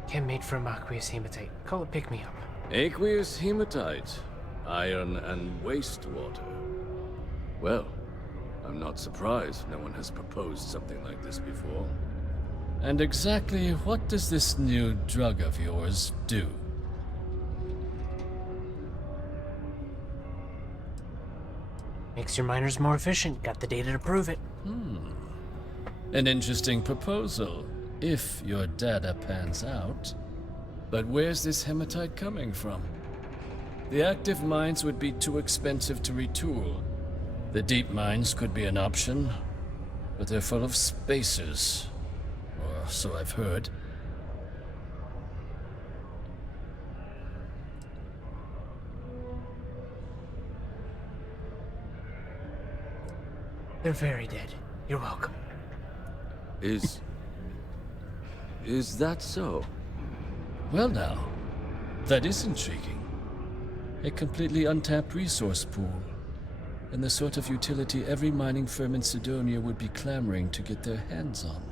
Chem made from aqueous hematite. Call it pick me up. Aqueous hematite, iron and wastewater. Well, I'm not surprised no one has proposed something like this before. And exactly what does this new drug of yours do? Makes your miners more efficient. Got the data to prove it. An interesting proposal, if your data pans out. But where's this hematite coming from? The active mines would be too expensive to retool. The deep mines could be an option, but they're full of spacers. Or so I've heard. They're very dead. You're welcome. Is that so? Well now, that is intriguing. A completely untapped resource pool, and the sort of utility every mining firm in Sidonia would be clamoring to get their hands on.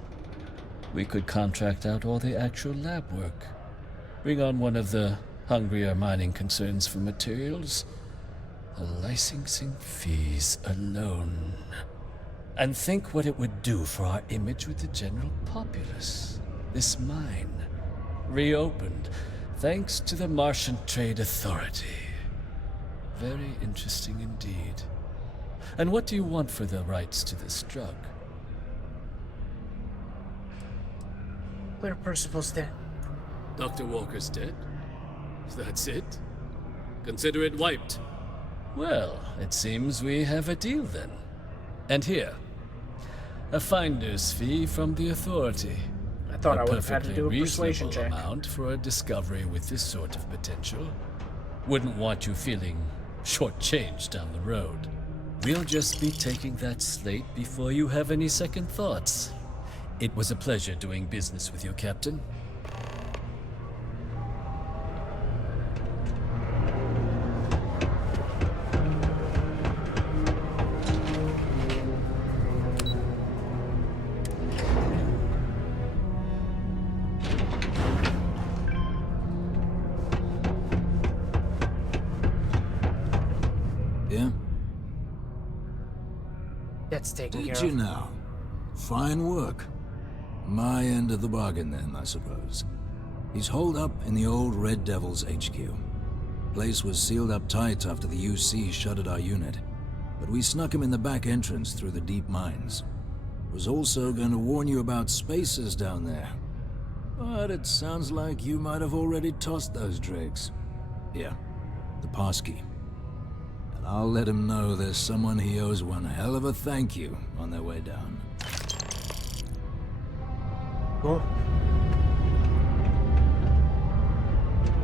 We could contract out all the actual lab work, bring on one of the hungrier mining concerns for materials, the licensing fees alone. And think what it would do for our image with the general populace. This mine, reopened, thanks to the Martian Trade Authority. Very interesting indeed. And what do you want for the rights to this drug? Where Percival's dead. Dr. Walker's dead? That's it? Consider it wiped. Well, it seems we have a deal then. And here, a finder's fee from the Authority. I thought I would have had to do a persuasion check. Amount for a discovery with this sort of potential. Wouldn't want you feeling shortchanged down the road. We'll just be taking that slate before you have any second thoughts. It was a pleasure doing business with you, Captain. Yeah? That's taken Did care you of. now? Fine work. My end of the bargain then, I suppose. He's holed up in the old Red Devil's HQ. Place was sealed up tight after the UC shuttered our unit, but we snuck him in the back entrance through the deep mines. Was also going to warn you about spacers down there, but it sounds like you might have already tossed those dregs. Here, the passkey. And I'll let him know there's someone he owes one hell of a thank you on their way down. Cool.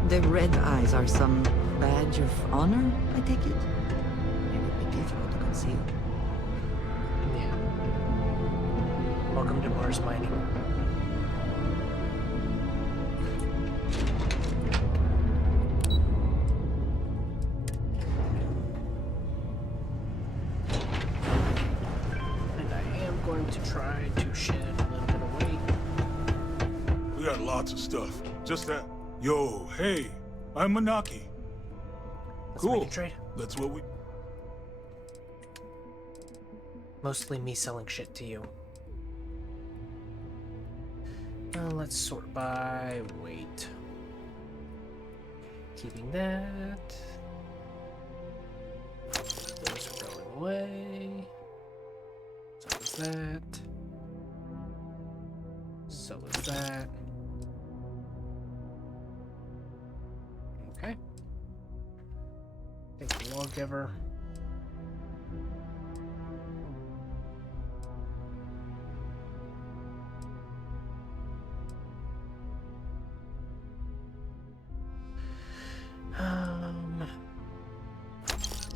The red eyes are some badge of honor, I take it? It would be difficult to conceal. Yeah. Welcome to Mars Mining. And I am going to try to shed a little bit of weight. We got lots of stuff. Just that. Yo, hey, I'm Manaki. Let's Cool. make a trade. That's what we... Mostly me selling shit to you. Let's sort by weight. Keeping that. Those are going away. So is that. So is that. Okay. Take the lawgiver.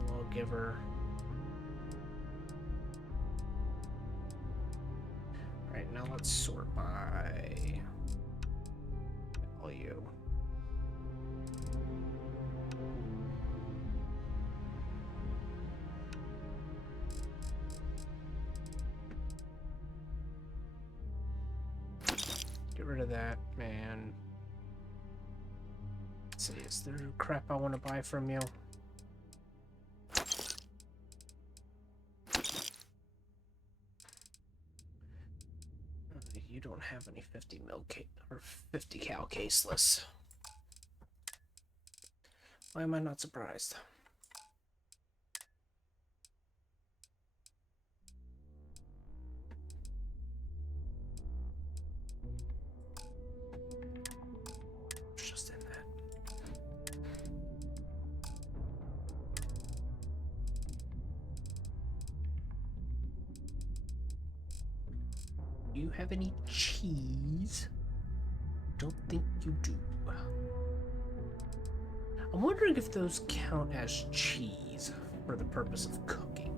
Lawgiver. Alright, now let's sort by value. Get rid of that, man. Let's see, is there crap I want to buy from you? You don't have any 50 mil or 50 cal caseless. Why am I not surprised? It's just in that. Do you have any cheese? Don't think you do. I'm wondering if those count as cheese for the purpose of cooking.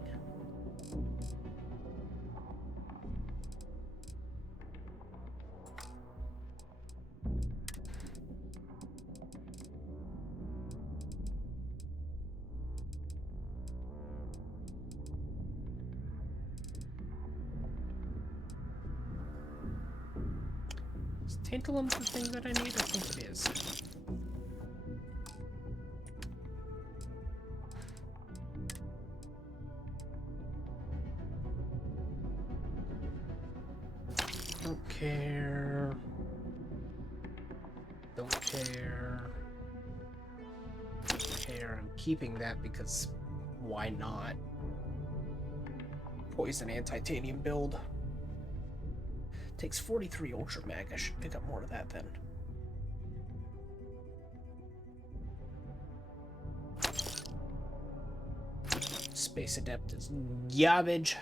Is tantalum the thing that I need? I think it is. Don't care. Don't care. Don't care. I'm keeping that because why not? Poison and titanium build. Takes 43 ultra mag. I should pick up more of that then. Space Adept is garbage.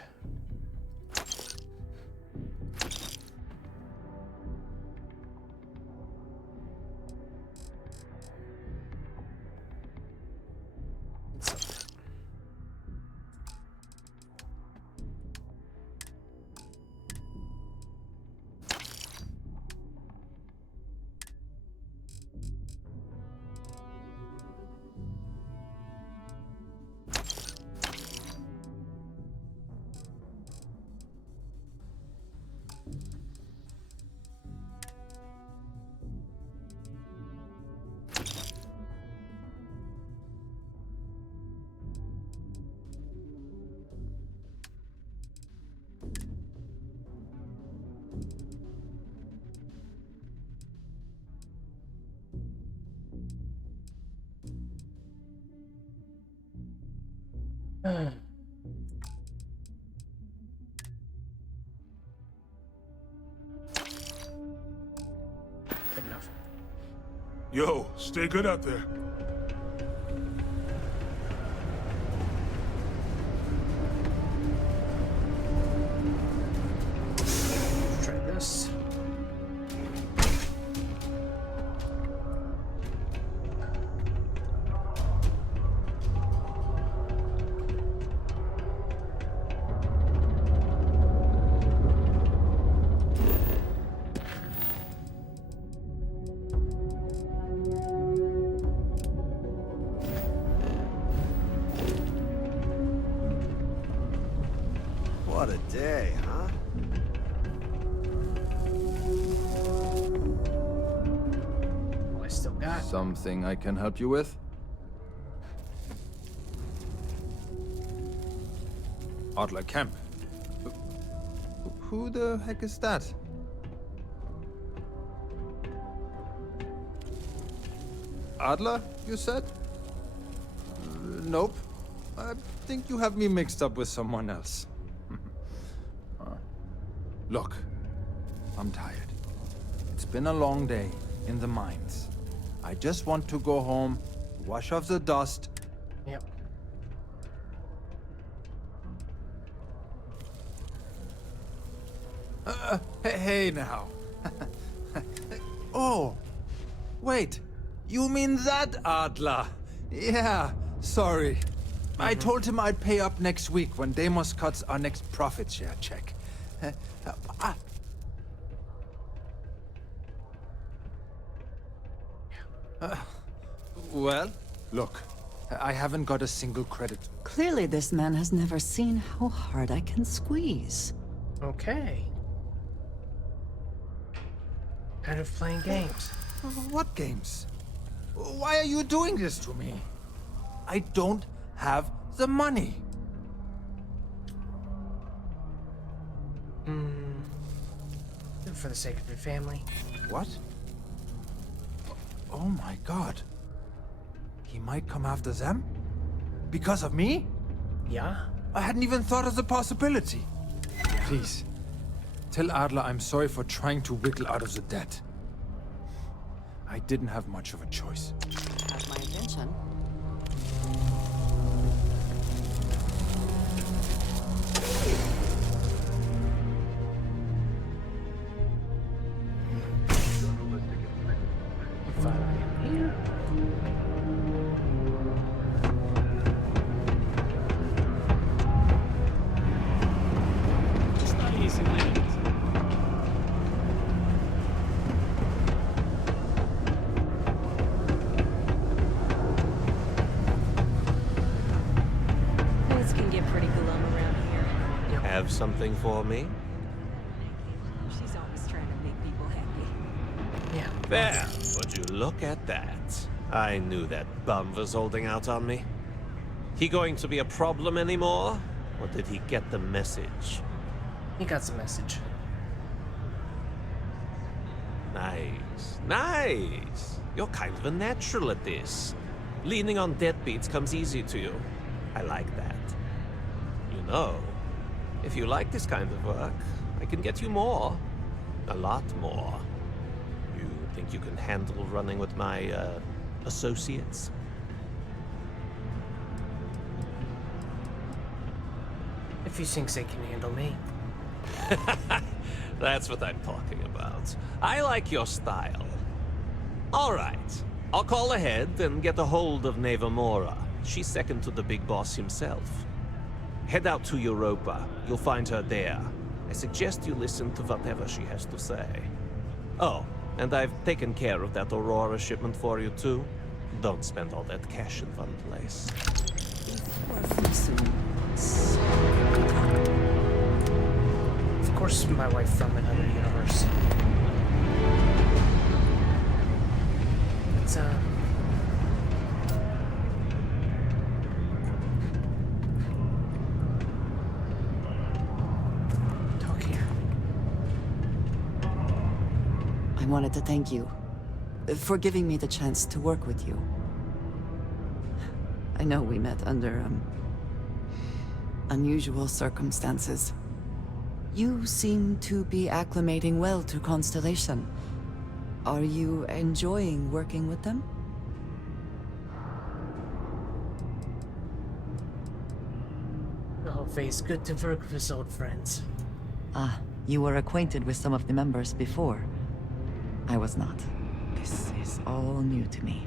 Good enough. Yo, stay good out there. Try this. What a day, huh? Oh, I still got Something I can help you with? Adler Kemp. Who the heck is that? Adler, you said? Nope. I think you have me mixed up with someone else. Look, I'm tired. It's been a long day in the mines. I just want to go home, wash off the dust. Yep. Hey now. Oh, wait. You mean that Adler? Yeah, sorry. I told him I'd pay up next week when Deimos cuts our next profit share check. Well, look, I haven't got a single credit. Clearly, this man has never seen how hard I can squeeze. Okay. Kind of playing games. What games? Why are you doing this to me? I don't have the money. For the sake of your family. What? Oh my god. He might come after them? Because of me? Yeah? I hadn't even thought of the possibility. Please, tell Adler I'm sorry for trying to wiggle out of the debt. I didn't have much of a choice. Has my attention. It's not easy, ladies. Things can get pretty glum around here. Have something for me? She's always trying to make people happy. Yeah. There, would you look at that? I knew that bum was holding out on me. He going to be a problem anymore? Or did he get the message? He got the message. Nice, nice. You're kind of a natural at this. Leaning on deadbeats comes easy to you. I like that. You know, if you like this kind of work, I can get you more. A lot more. You think you can handle running with my, associates? If he thinks they can handle me. That's what I'm talking about. I like your style. All right. I'll call ahead and get a hold of Nevamora. She's second to the big boss himself. Head out to Europa. You'll find her there. I suggest you listen to whatever she has to say. Oh, and I've taken care of that Aurora shipment for you too. Don't spend all that cash in one place. Of course, my wife from another universe. It's, talk here. I wanted to thank you for giving me the chance to work with you. I know we met under, unusual circumstances. You seem to be acclimating well to Constellation. Are you enjoying working with them? Always good to work with old friends. Ah, you were acquainted with some of the members before. I was not. This is all new to me.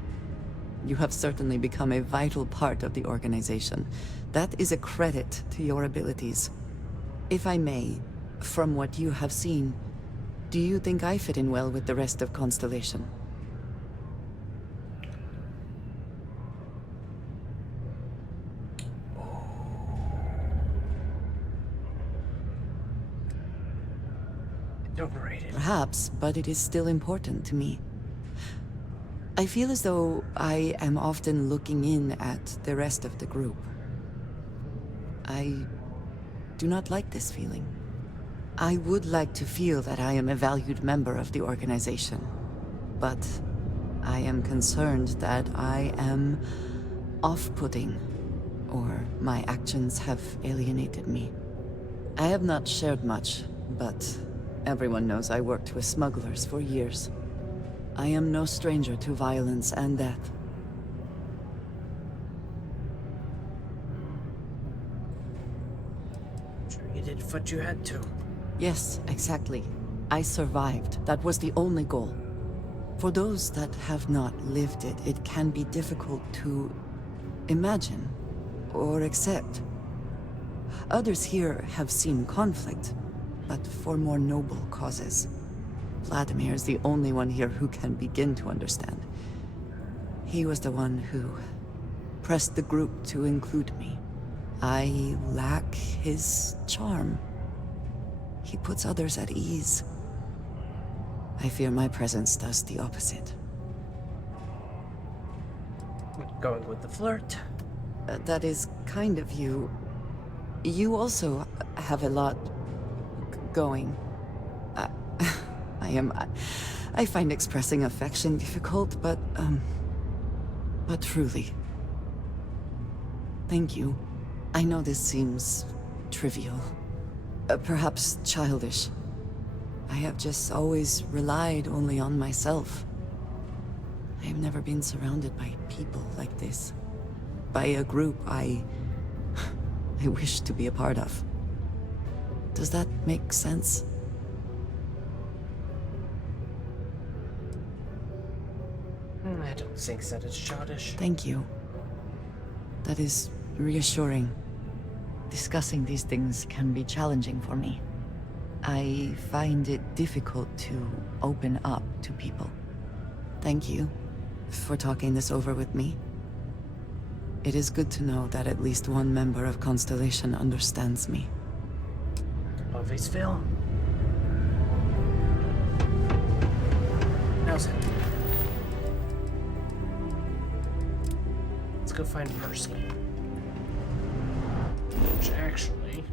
You have certainly become a vital part of the organization. That is a credit to your abilities. If I may, from what you have seen, do you think I fit in well with the rest of Constellation? Overrated. Perhaps, but it is still important to me. I feel as though I am often looking in at the rest of the group. I do not like this feeling. I would like to feel that I am a valued member of the organization, but I am concerned that I am off-putting, or my actions have alienated me. I have not shared much, but everyone knows I worked with smugglers for years. I am no stranger to violence and death. Sure you did what you had to. Yes, exactly. I survived. That was the only goal. For those that have not lived it, it can be difficult to imagine or accept. Others here have seen conflict, but for more noble causes. Vladimir is the only one here who can begin to understand. He was the one who pressed the group to include me. I lack his charm. He puts others at ease. I fear my presence does the opposite. Going with the flirt. That is kind of you. You also have a lot going. I find expressing affection difficult, but truly. Thank you. I know this seems trivial. Perhaps childish. I have just always relied only on myself. I have never been surrounded by people like this. By a group I wish to be a part of. Does that make sense? I don't think that is childish. Thank you. That is reassuring. Discussing these things can be challenging for me. I find it difficult to open up to people. Thank you for talking this over with me. It is good to know that at least one member of Constellation understands me. Always Phil. How's it? Let's go find Percy. Which actually...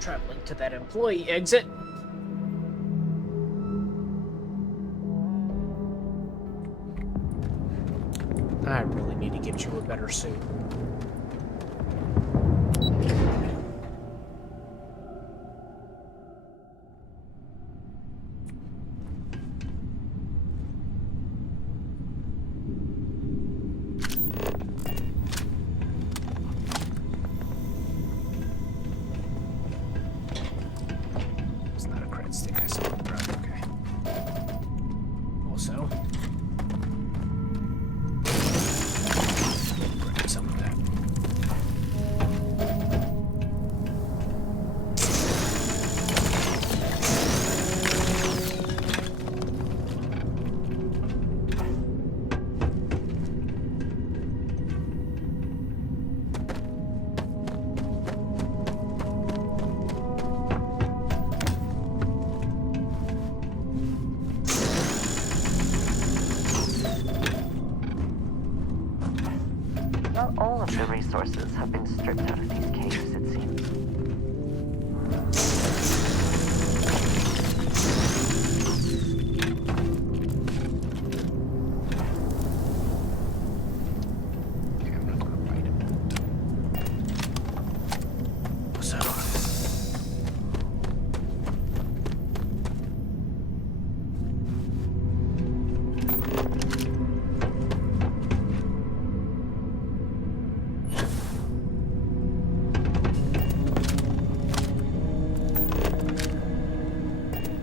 traveling to that employee exit. I really need to get you a better suit. It's not a cred stick, I saw on the ground, okay. Also, grab some of that. Not all of the resources have been stripped out of these caves, it seems.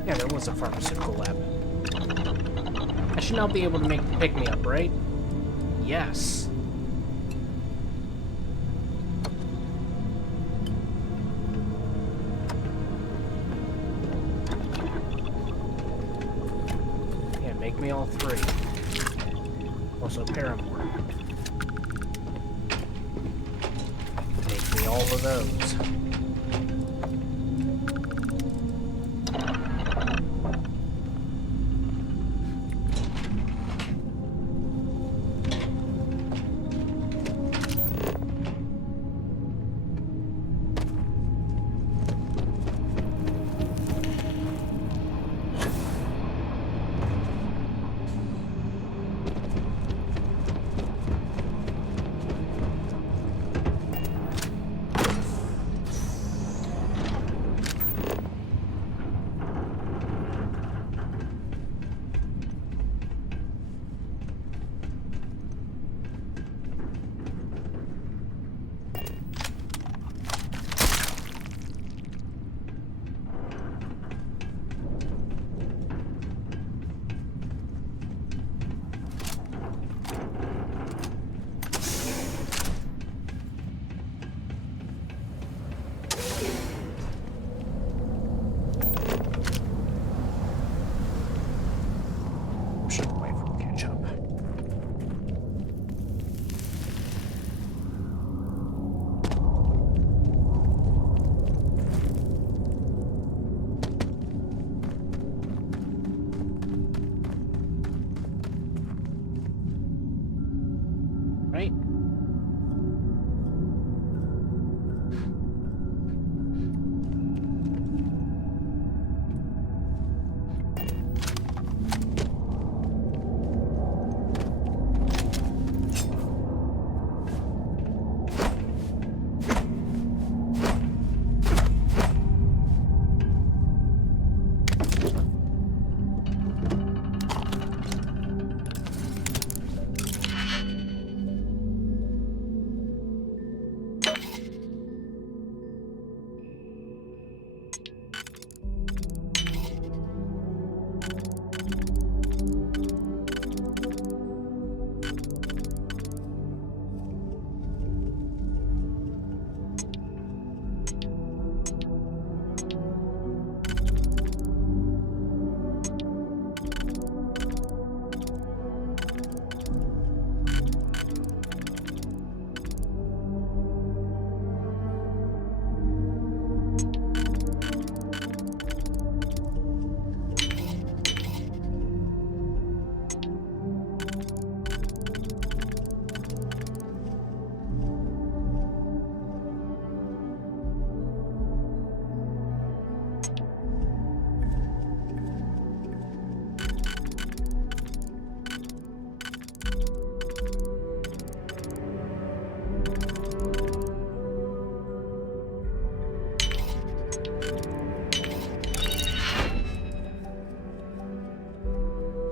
Yeah, there was a pharmaceutical lab. I should now be able to make the pick-me-up, right? Yes. Yeah, make me all three. Also Paramore. Make me all of those.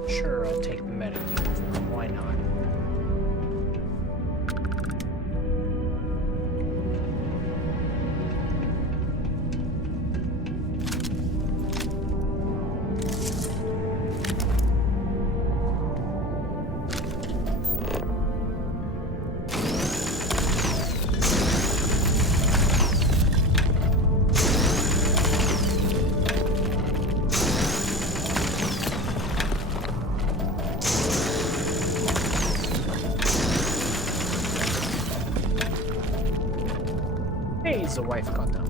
Sure, I'll take the medic uniform. Why not? He's a wife got down.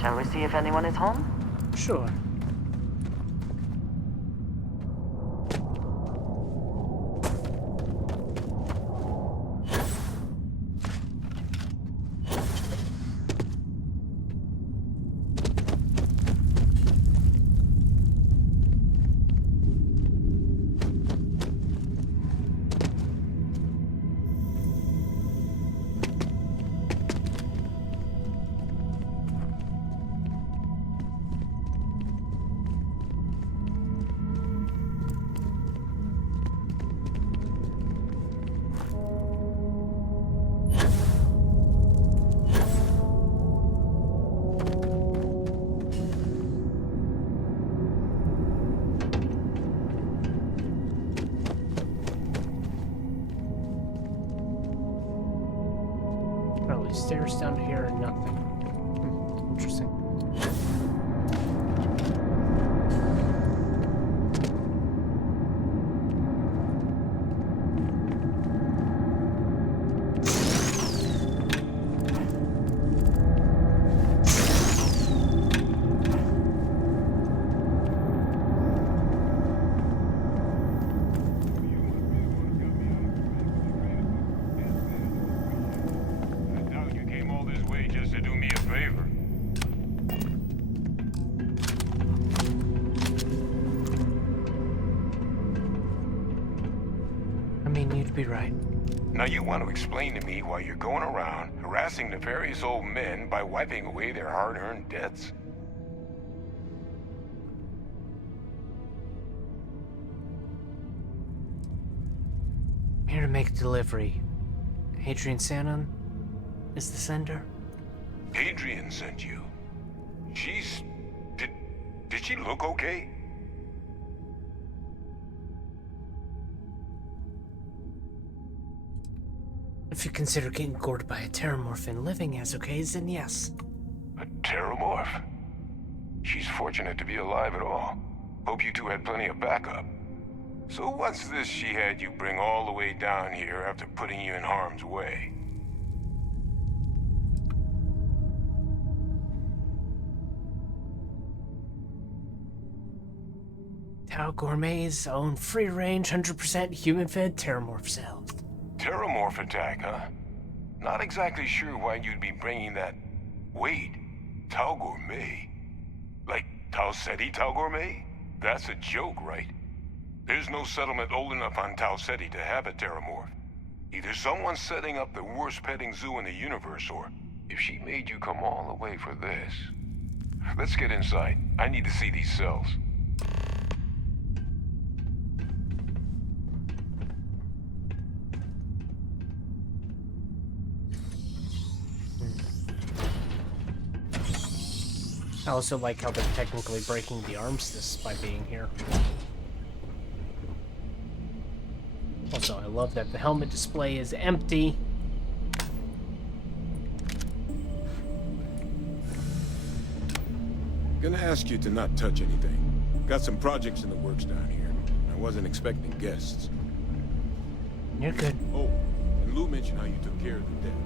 Shall we see if anyone is home? Sure. stairs down to here? Nothing. Interesting. You'd be right. Now you want to explain to me why you're going around harassing nefarious old men by wiping away their hard-earned debts? I'm here to make a delivery. Hadrian Sanon is the sender. Adrian sent you. She's... Did she look okay? If you consider getting gored by a terramorph and living as okay, then yes. A terramorph? She's fortunate to be alive at all. Hope you two had plenty of backup. So what's this she had you bring all the way down here after putting you in harm's way? Tau Gourmet's own free-range, 100% human-fed terramorph cells. Terramorph attack, huh? Not exactly sure why you'd be bringing that... Wait, Tau Gourmet? Like Tau Ceti Tau Gourmet? That's a joke, right? There's no settlement old enough on Tau Ceti to have a terramorph. Either someone's setting up the worst petting zoo in the universe, or if she made you come all the way for this... Let's get inside. I need to see these cells. I also like how they're technically breaking the armistice by being here. Also, I love that the helmet display is empty. Gonna ask you to not touch anything. Got some projects in the works down here. I wasn't expecting guests. You're good. Oh, and Lou mentioned how you took care of the debt.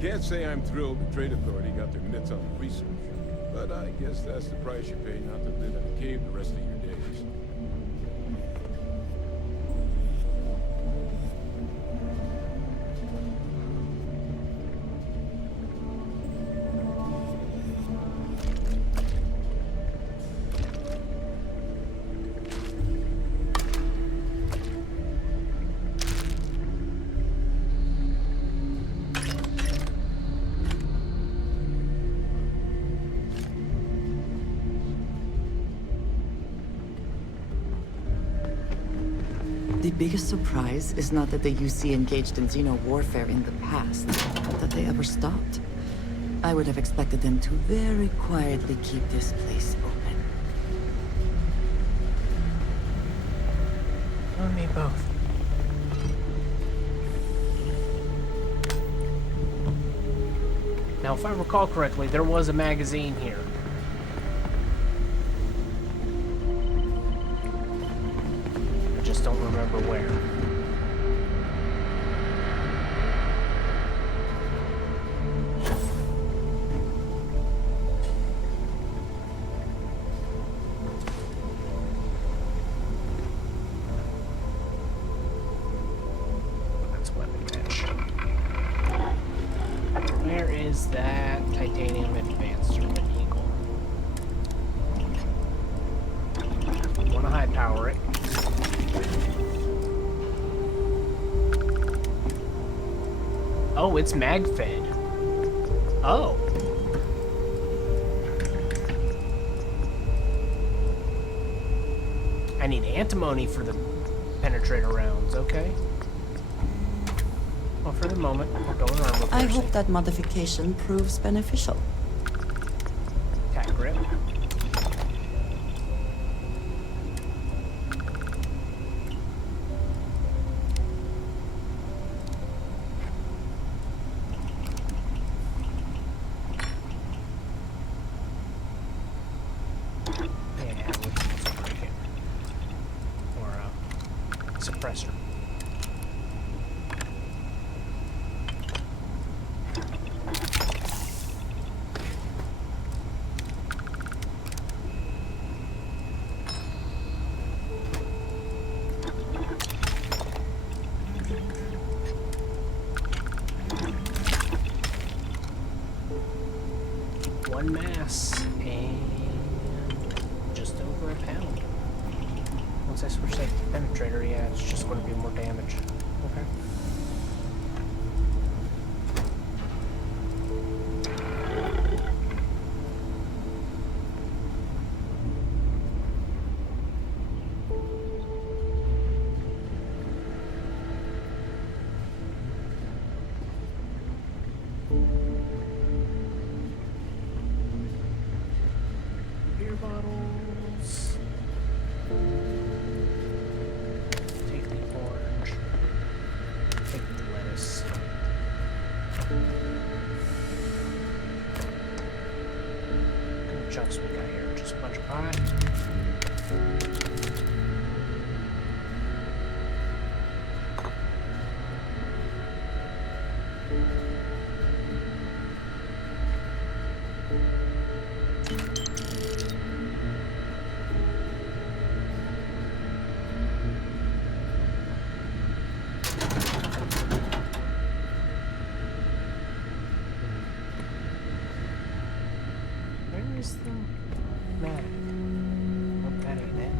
Can't say I'm thrilled the Trade Authority got their mitts on the research. But I guess that's the price you pay not to live in a cave the rest of your days. The biggest surprise is not that the UC engaged in xeno warfare in the past, but that they ever stopped. I would have expected them to very quietly keep this place open. You and me both. Now, if I recall correctly, there was a magazine here. Don't remember where. That's weapon bench. Where is that titanium advanced urban eagle? I want to high power it. Oh, it's mag-fed. Oh. I need antimony for the penetrator rounds, okay. Well, for the moment, we're going armor piercing. I hope that modification proves beneficial. Attack grip. compressor. One mass and just over a pound. Once I switch that to penetrator, yeah, it's just going to be more damage. Okay. Beer bottles. Take the orange. Take the lettuce. How many chunks we got here? Just a bunch of pot. Where is the mag? Oh, that ain't it.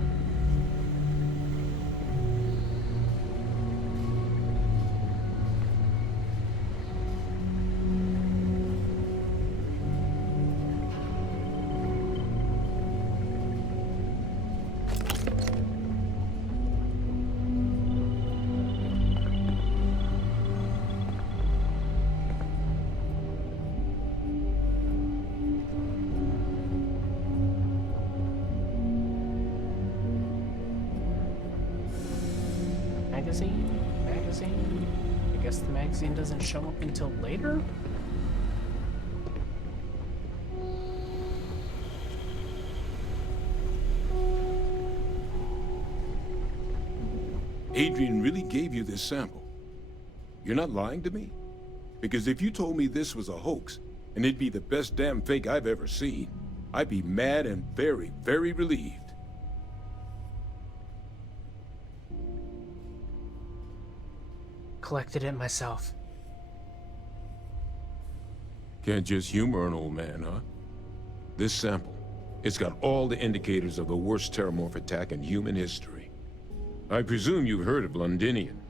Magazine? I guess the magazine doesn't show up until later? Adrian really gave you this sample. You're not lying to me? Because if you told me this was a hoax, and it'd be the best damn fake I've ever seen, I'd be mad and very, very relieved. Collected it myself. Can't just humor an old man, huh? This sample, it's got all the indicators of the worst terramorph attack in human history. I presume you've heard of Londinian.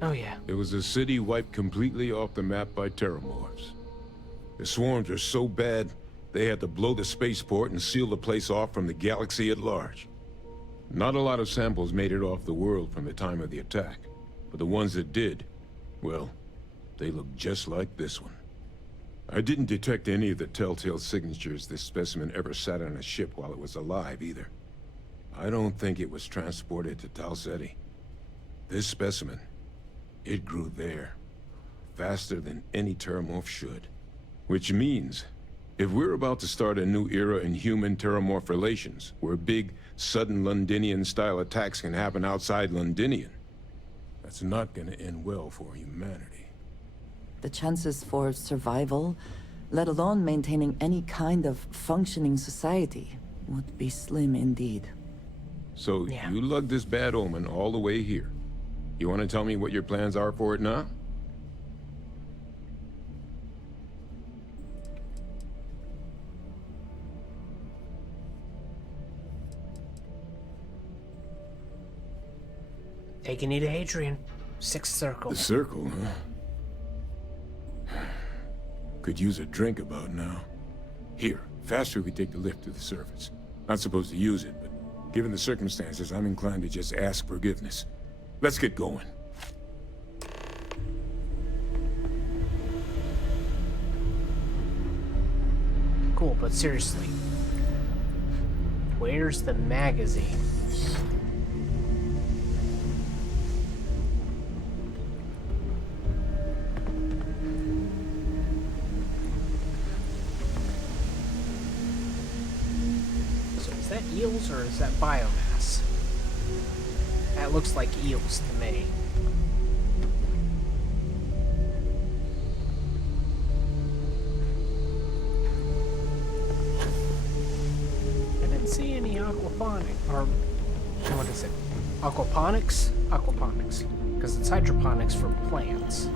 Oh yeah. It was a city wiped completely off the map by terramorphs. The swarms are so bad, they had to blow the spaceport and seal the place off from the galaxy at large. Not a lot of samples made it off the world from the time of the attack, but the ones that did, well, they look just like this one. I didn't detect any of the telltale signatures this specimen ever sat on a ship while it was alive, either. I don't think it was transported to Tau Ceti. This specimen, it grew there, faster than any terramorph should. Which means, if we're about to start a new era in human-terramorph relations, where big, sudden Londinian-style attacks can happen outside Londinian, that's not gonna end well for humanity. The chances for survival, let alone maintaining any kind of functioning society, would be slim indeed. So, you lugged this bad omen all the way here. You want to tell me what your plans are for it now? Taking you to Adrian. Sixth circle. The circle, huh? Could use a drink about now. Here, faster we take the lift to the surface. Not supposed to use it, but given the circumstances, I'm inclined to just ask forgiveness. Let's get going. Cool, but seriously, where's the magazine? So is that eels or is that biomass? That looks like eels to me. I didn't see any aquaponic, or what is it? Aquaponics? Aquaponics. Because it's hydroponics for plants.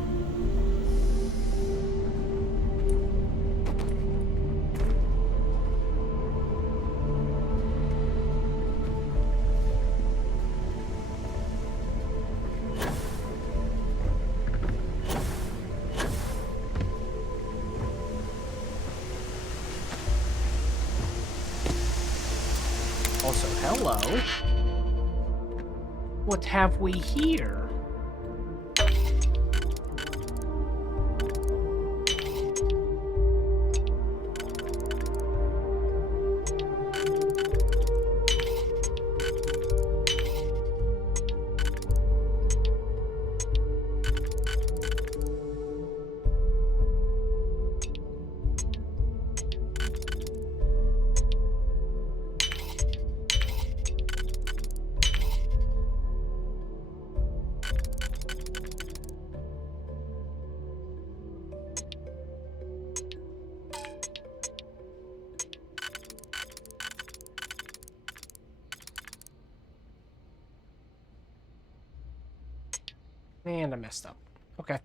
Also, hello. What have we here? And I messed up. Okay.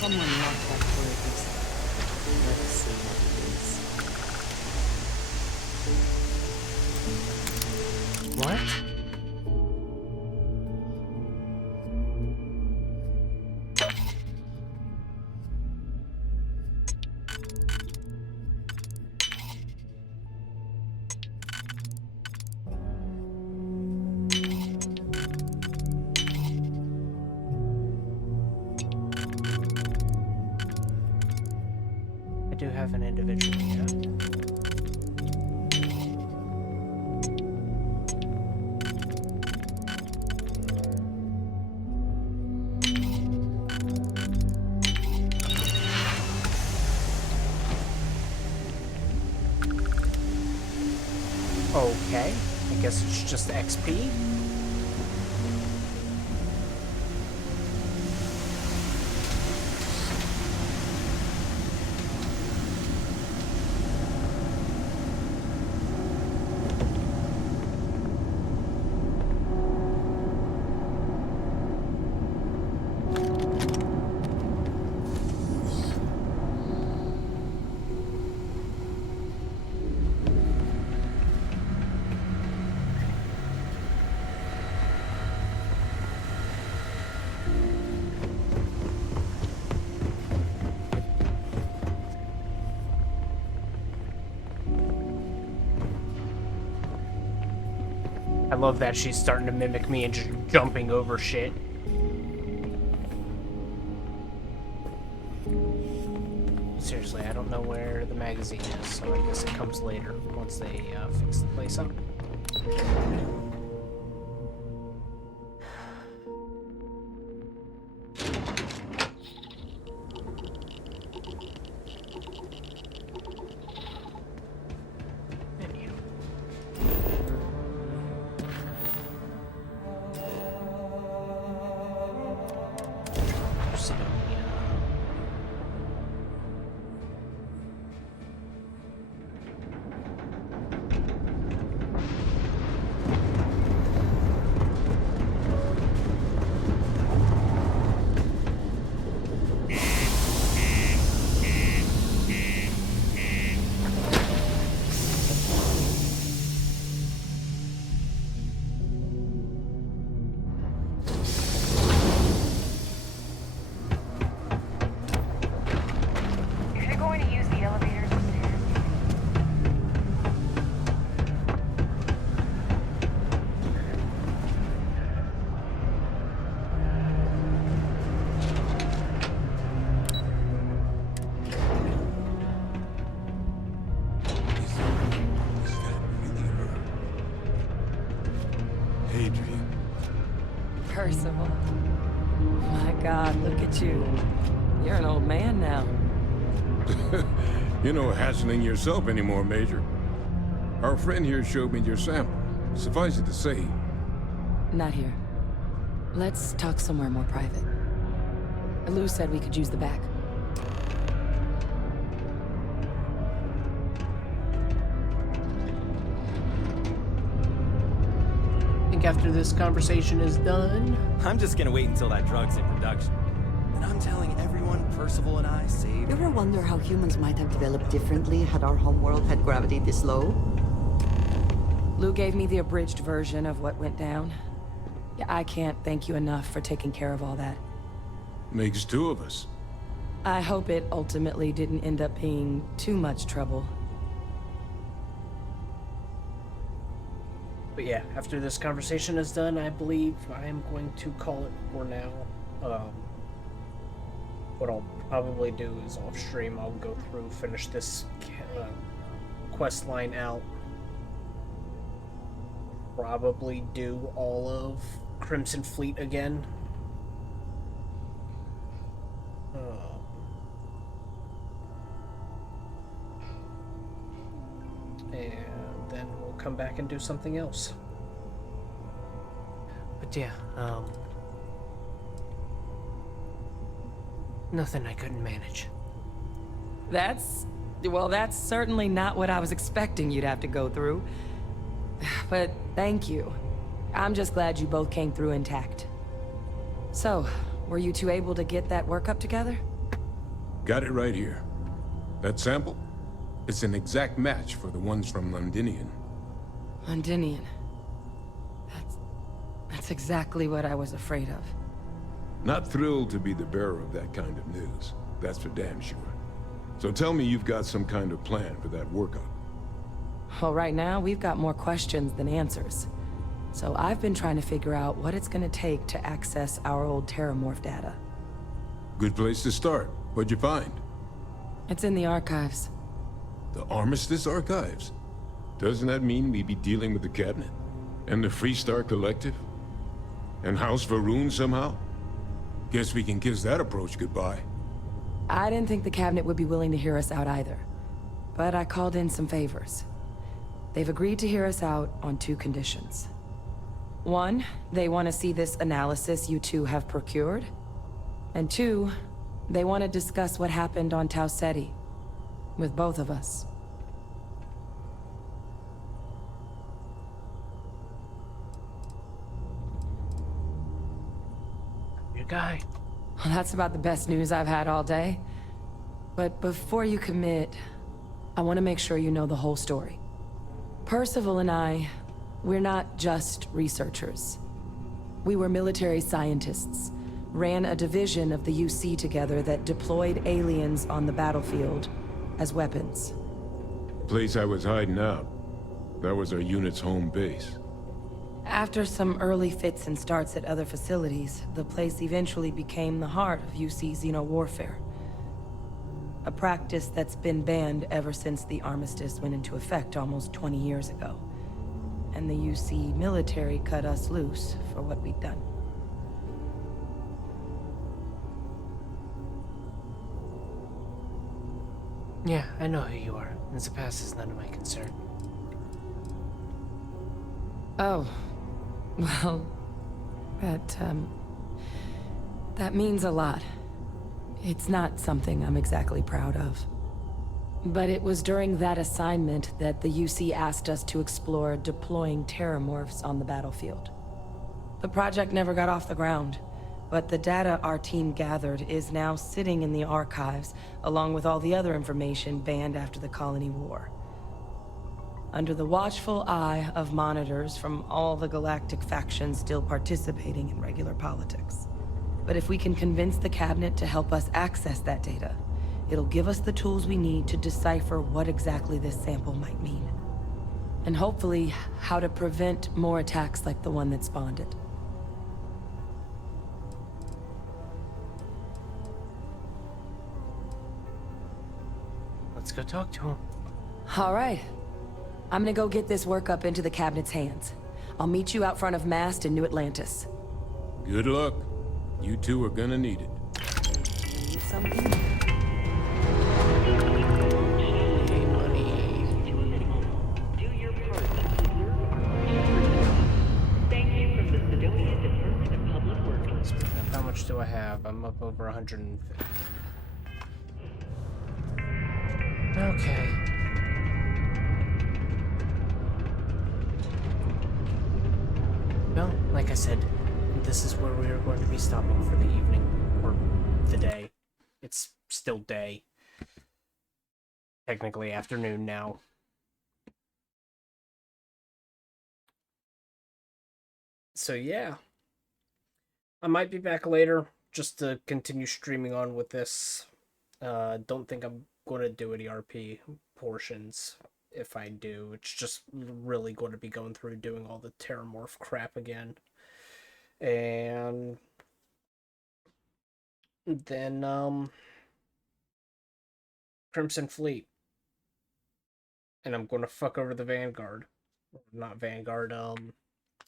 Someone locked that door this. Let's see what it is. What? I do have an individual here. Okay, I guess it's just XP. I love that she's starting to mimic me and just jumping over shit. Seriously, I don't know where the magazine is, so I guess it comes later once they fix the place up. you're going to use the elevators upstairs. Adrian. Percival. My God, look at you. You're an old man now. You're no hassling yourself anymore, Major. Our friend here showed me your sample. Suffice it to say... Not here. Let's talk somewhere more private. Lou said we could use the back. I think after this conversation is done... I'm just gonna wait until that drug's in production. And I'm telling everyone Percival and I saved... You ever wonder how humans might have developed differently had our homeworld had gravity this low? Lou gave me the abridged version of what went down. Yeah, I can't thank you enough for taking care of all that. Makes two of us. I hope it ultimately didn't end up being too much trouble. But yeah, after this conversation is done, I believe I am going to call it for now. What I'll probably do is off stream, I'll go through, finish this quest line out. Probably do all of Crimson Fleet again. And then we'll come back and do something else. But yeah, nothing I couldn't manage. That's certainly not what I was expecting you'd have to go through. But thank you. I'm just glad you both came through intact. So, were you two able to get that workup together? Got it right here. That sample? It's an exact match for the ones from Londinian. Londinian. That's exactly what I was afraid of. Not thrilled to be the bearer of that kind of news. That's for damn sure. So tell me you've got some kind of plan for that workup. Well, right now, we've got more questions than answers. So I've been trying to figure out what it's gonna take to access our old Terramorph data. Good place to start. What'd you find? It's in the archives. The Armistice Archives? Doesn't that mean we'd be dealing with the Cabinet? And the Freestar Collective? And House Varun somehow? Guess we can kiss that approach goodbye. I didn't think the Cabinet would be willing to hear us out either. But I called in some favors. They've agreed to hear us out on 2 conditions. 1, they want to see this analysis you two have procured. And 2, they want to discuss what happened on Tau Ceti. With both of us. Your guy. Well, that's about the best news I've had all day. But before you commit, I want to make sure you know the whole story. Percival and I, we're not just researchers. We were military scientists, ran a division of the UC together that deployed aliens on the battlefield as weapons. Place I was hiding out. That was our unit's home base. After some early fits and starts at other facilities, the place eventually became the heart of UC xeno-warfare. A practice that's been banned ever since the armistice went into effect almost 20 years ago. And the UC military cut us loose for what we'd done. Yeah, I know who you are. And the past is none of my concern. Oh. Well, that means a lot. It's not something I'm exactly proud of. But it was during that assignment that the UC asked us to explore deploying Terramorphs on the battlefield. The project never got off the ground, but the data our team gathered is now sitting in the archives, along with all the other information banned after the Colony War. Under the watchful eye of monitors from all the galactic factions still participating in regular politics. But if we can convince the Cabinet to help us access that data, It'll give us the tools we need to decipher what exactly this sample might mean. And hopefully, how to prevent more attacks like the one that spawned it. Let's go talk to him. All right. I'm gonna go get this work up into the cabinet's hands. I'll meet you out front of Mast in New Atlantis. Good luck. You two are gonna need it. Need something? How much do I have? I'm up over 150. Okay. Well, like I said, this is where we are going to be stopping for the evening, or the day. It's still day. Technically afternoon now. So yeah. I might be back later just to continue streaming on with this. Don't think I'm going to do any RP portions. If I do, it's just really going to be going through doing all the Terramorph crap again. And then, Crimson Fleet. And I'm going to fuck over the Vanguard. Not Vanguard,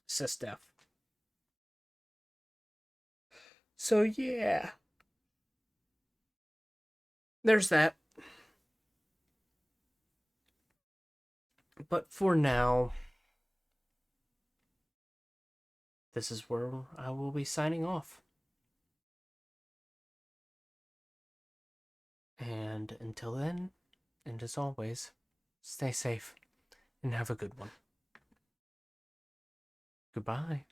SysDef. So yeah. There's that. But for now, this is where I will be signing off. And until then, and as always, stay safe and have a good one. Goodbye.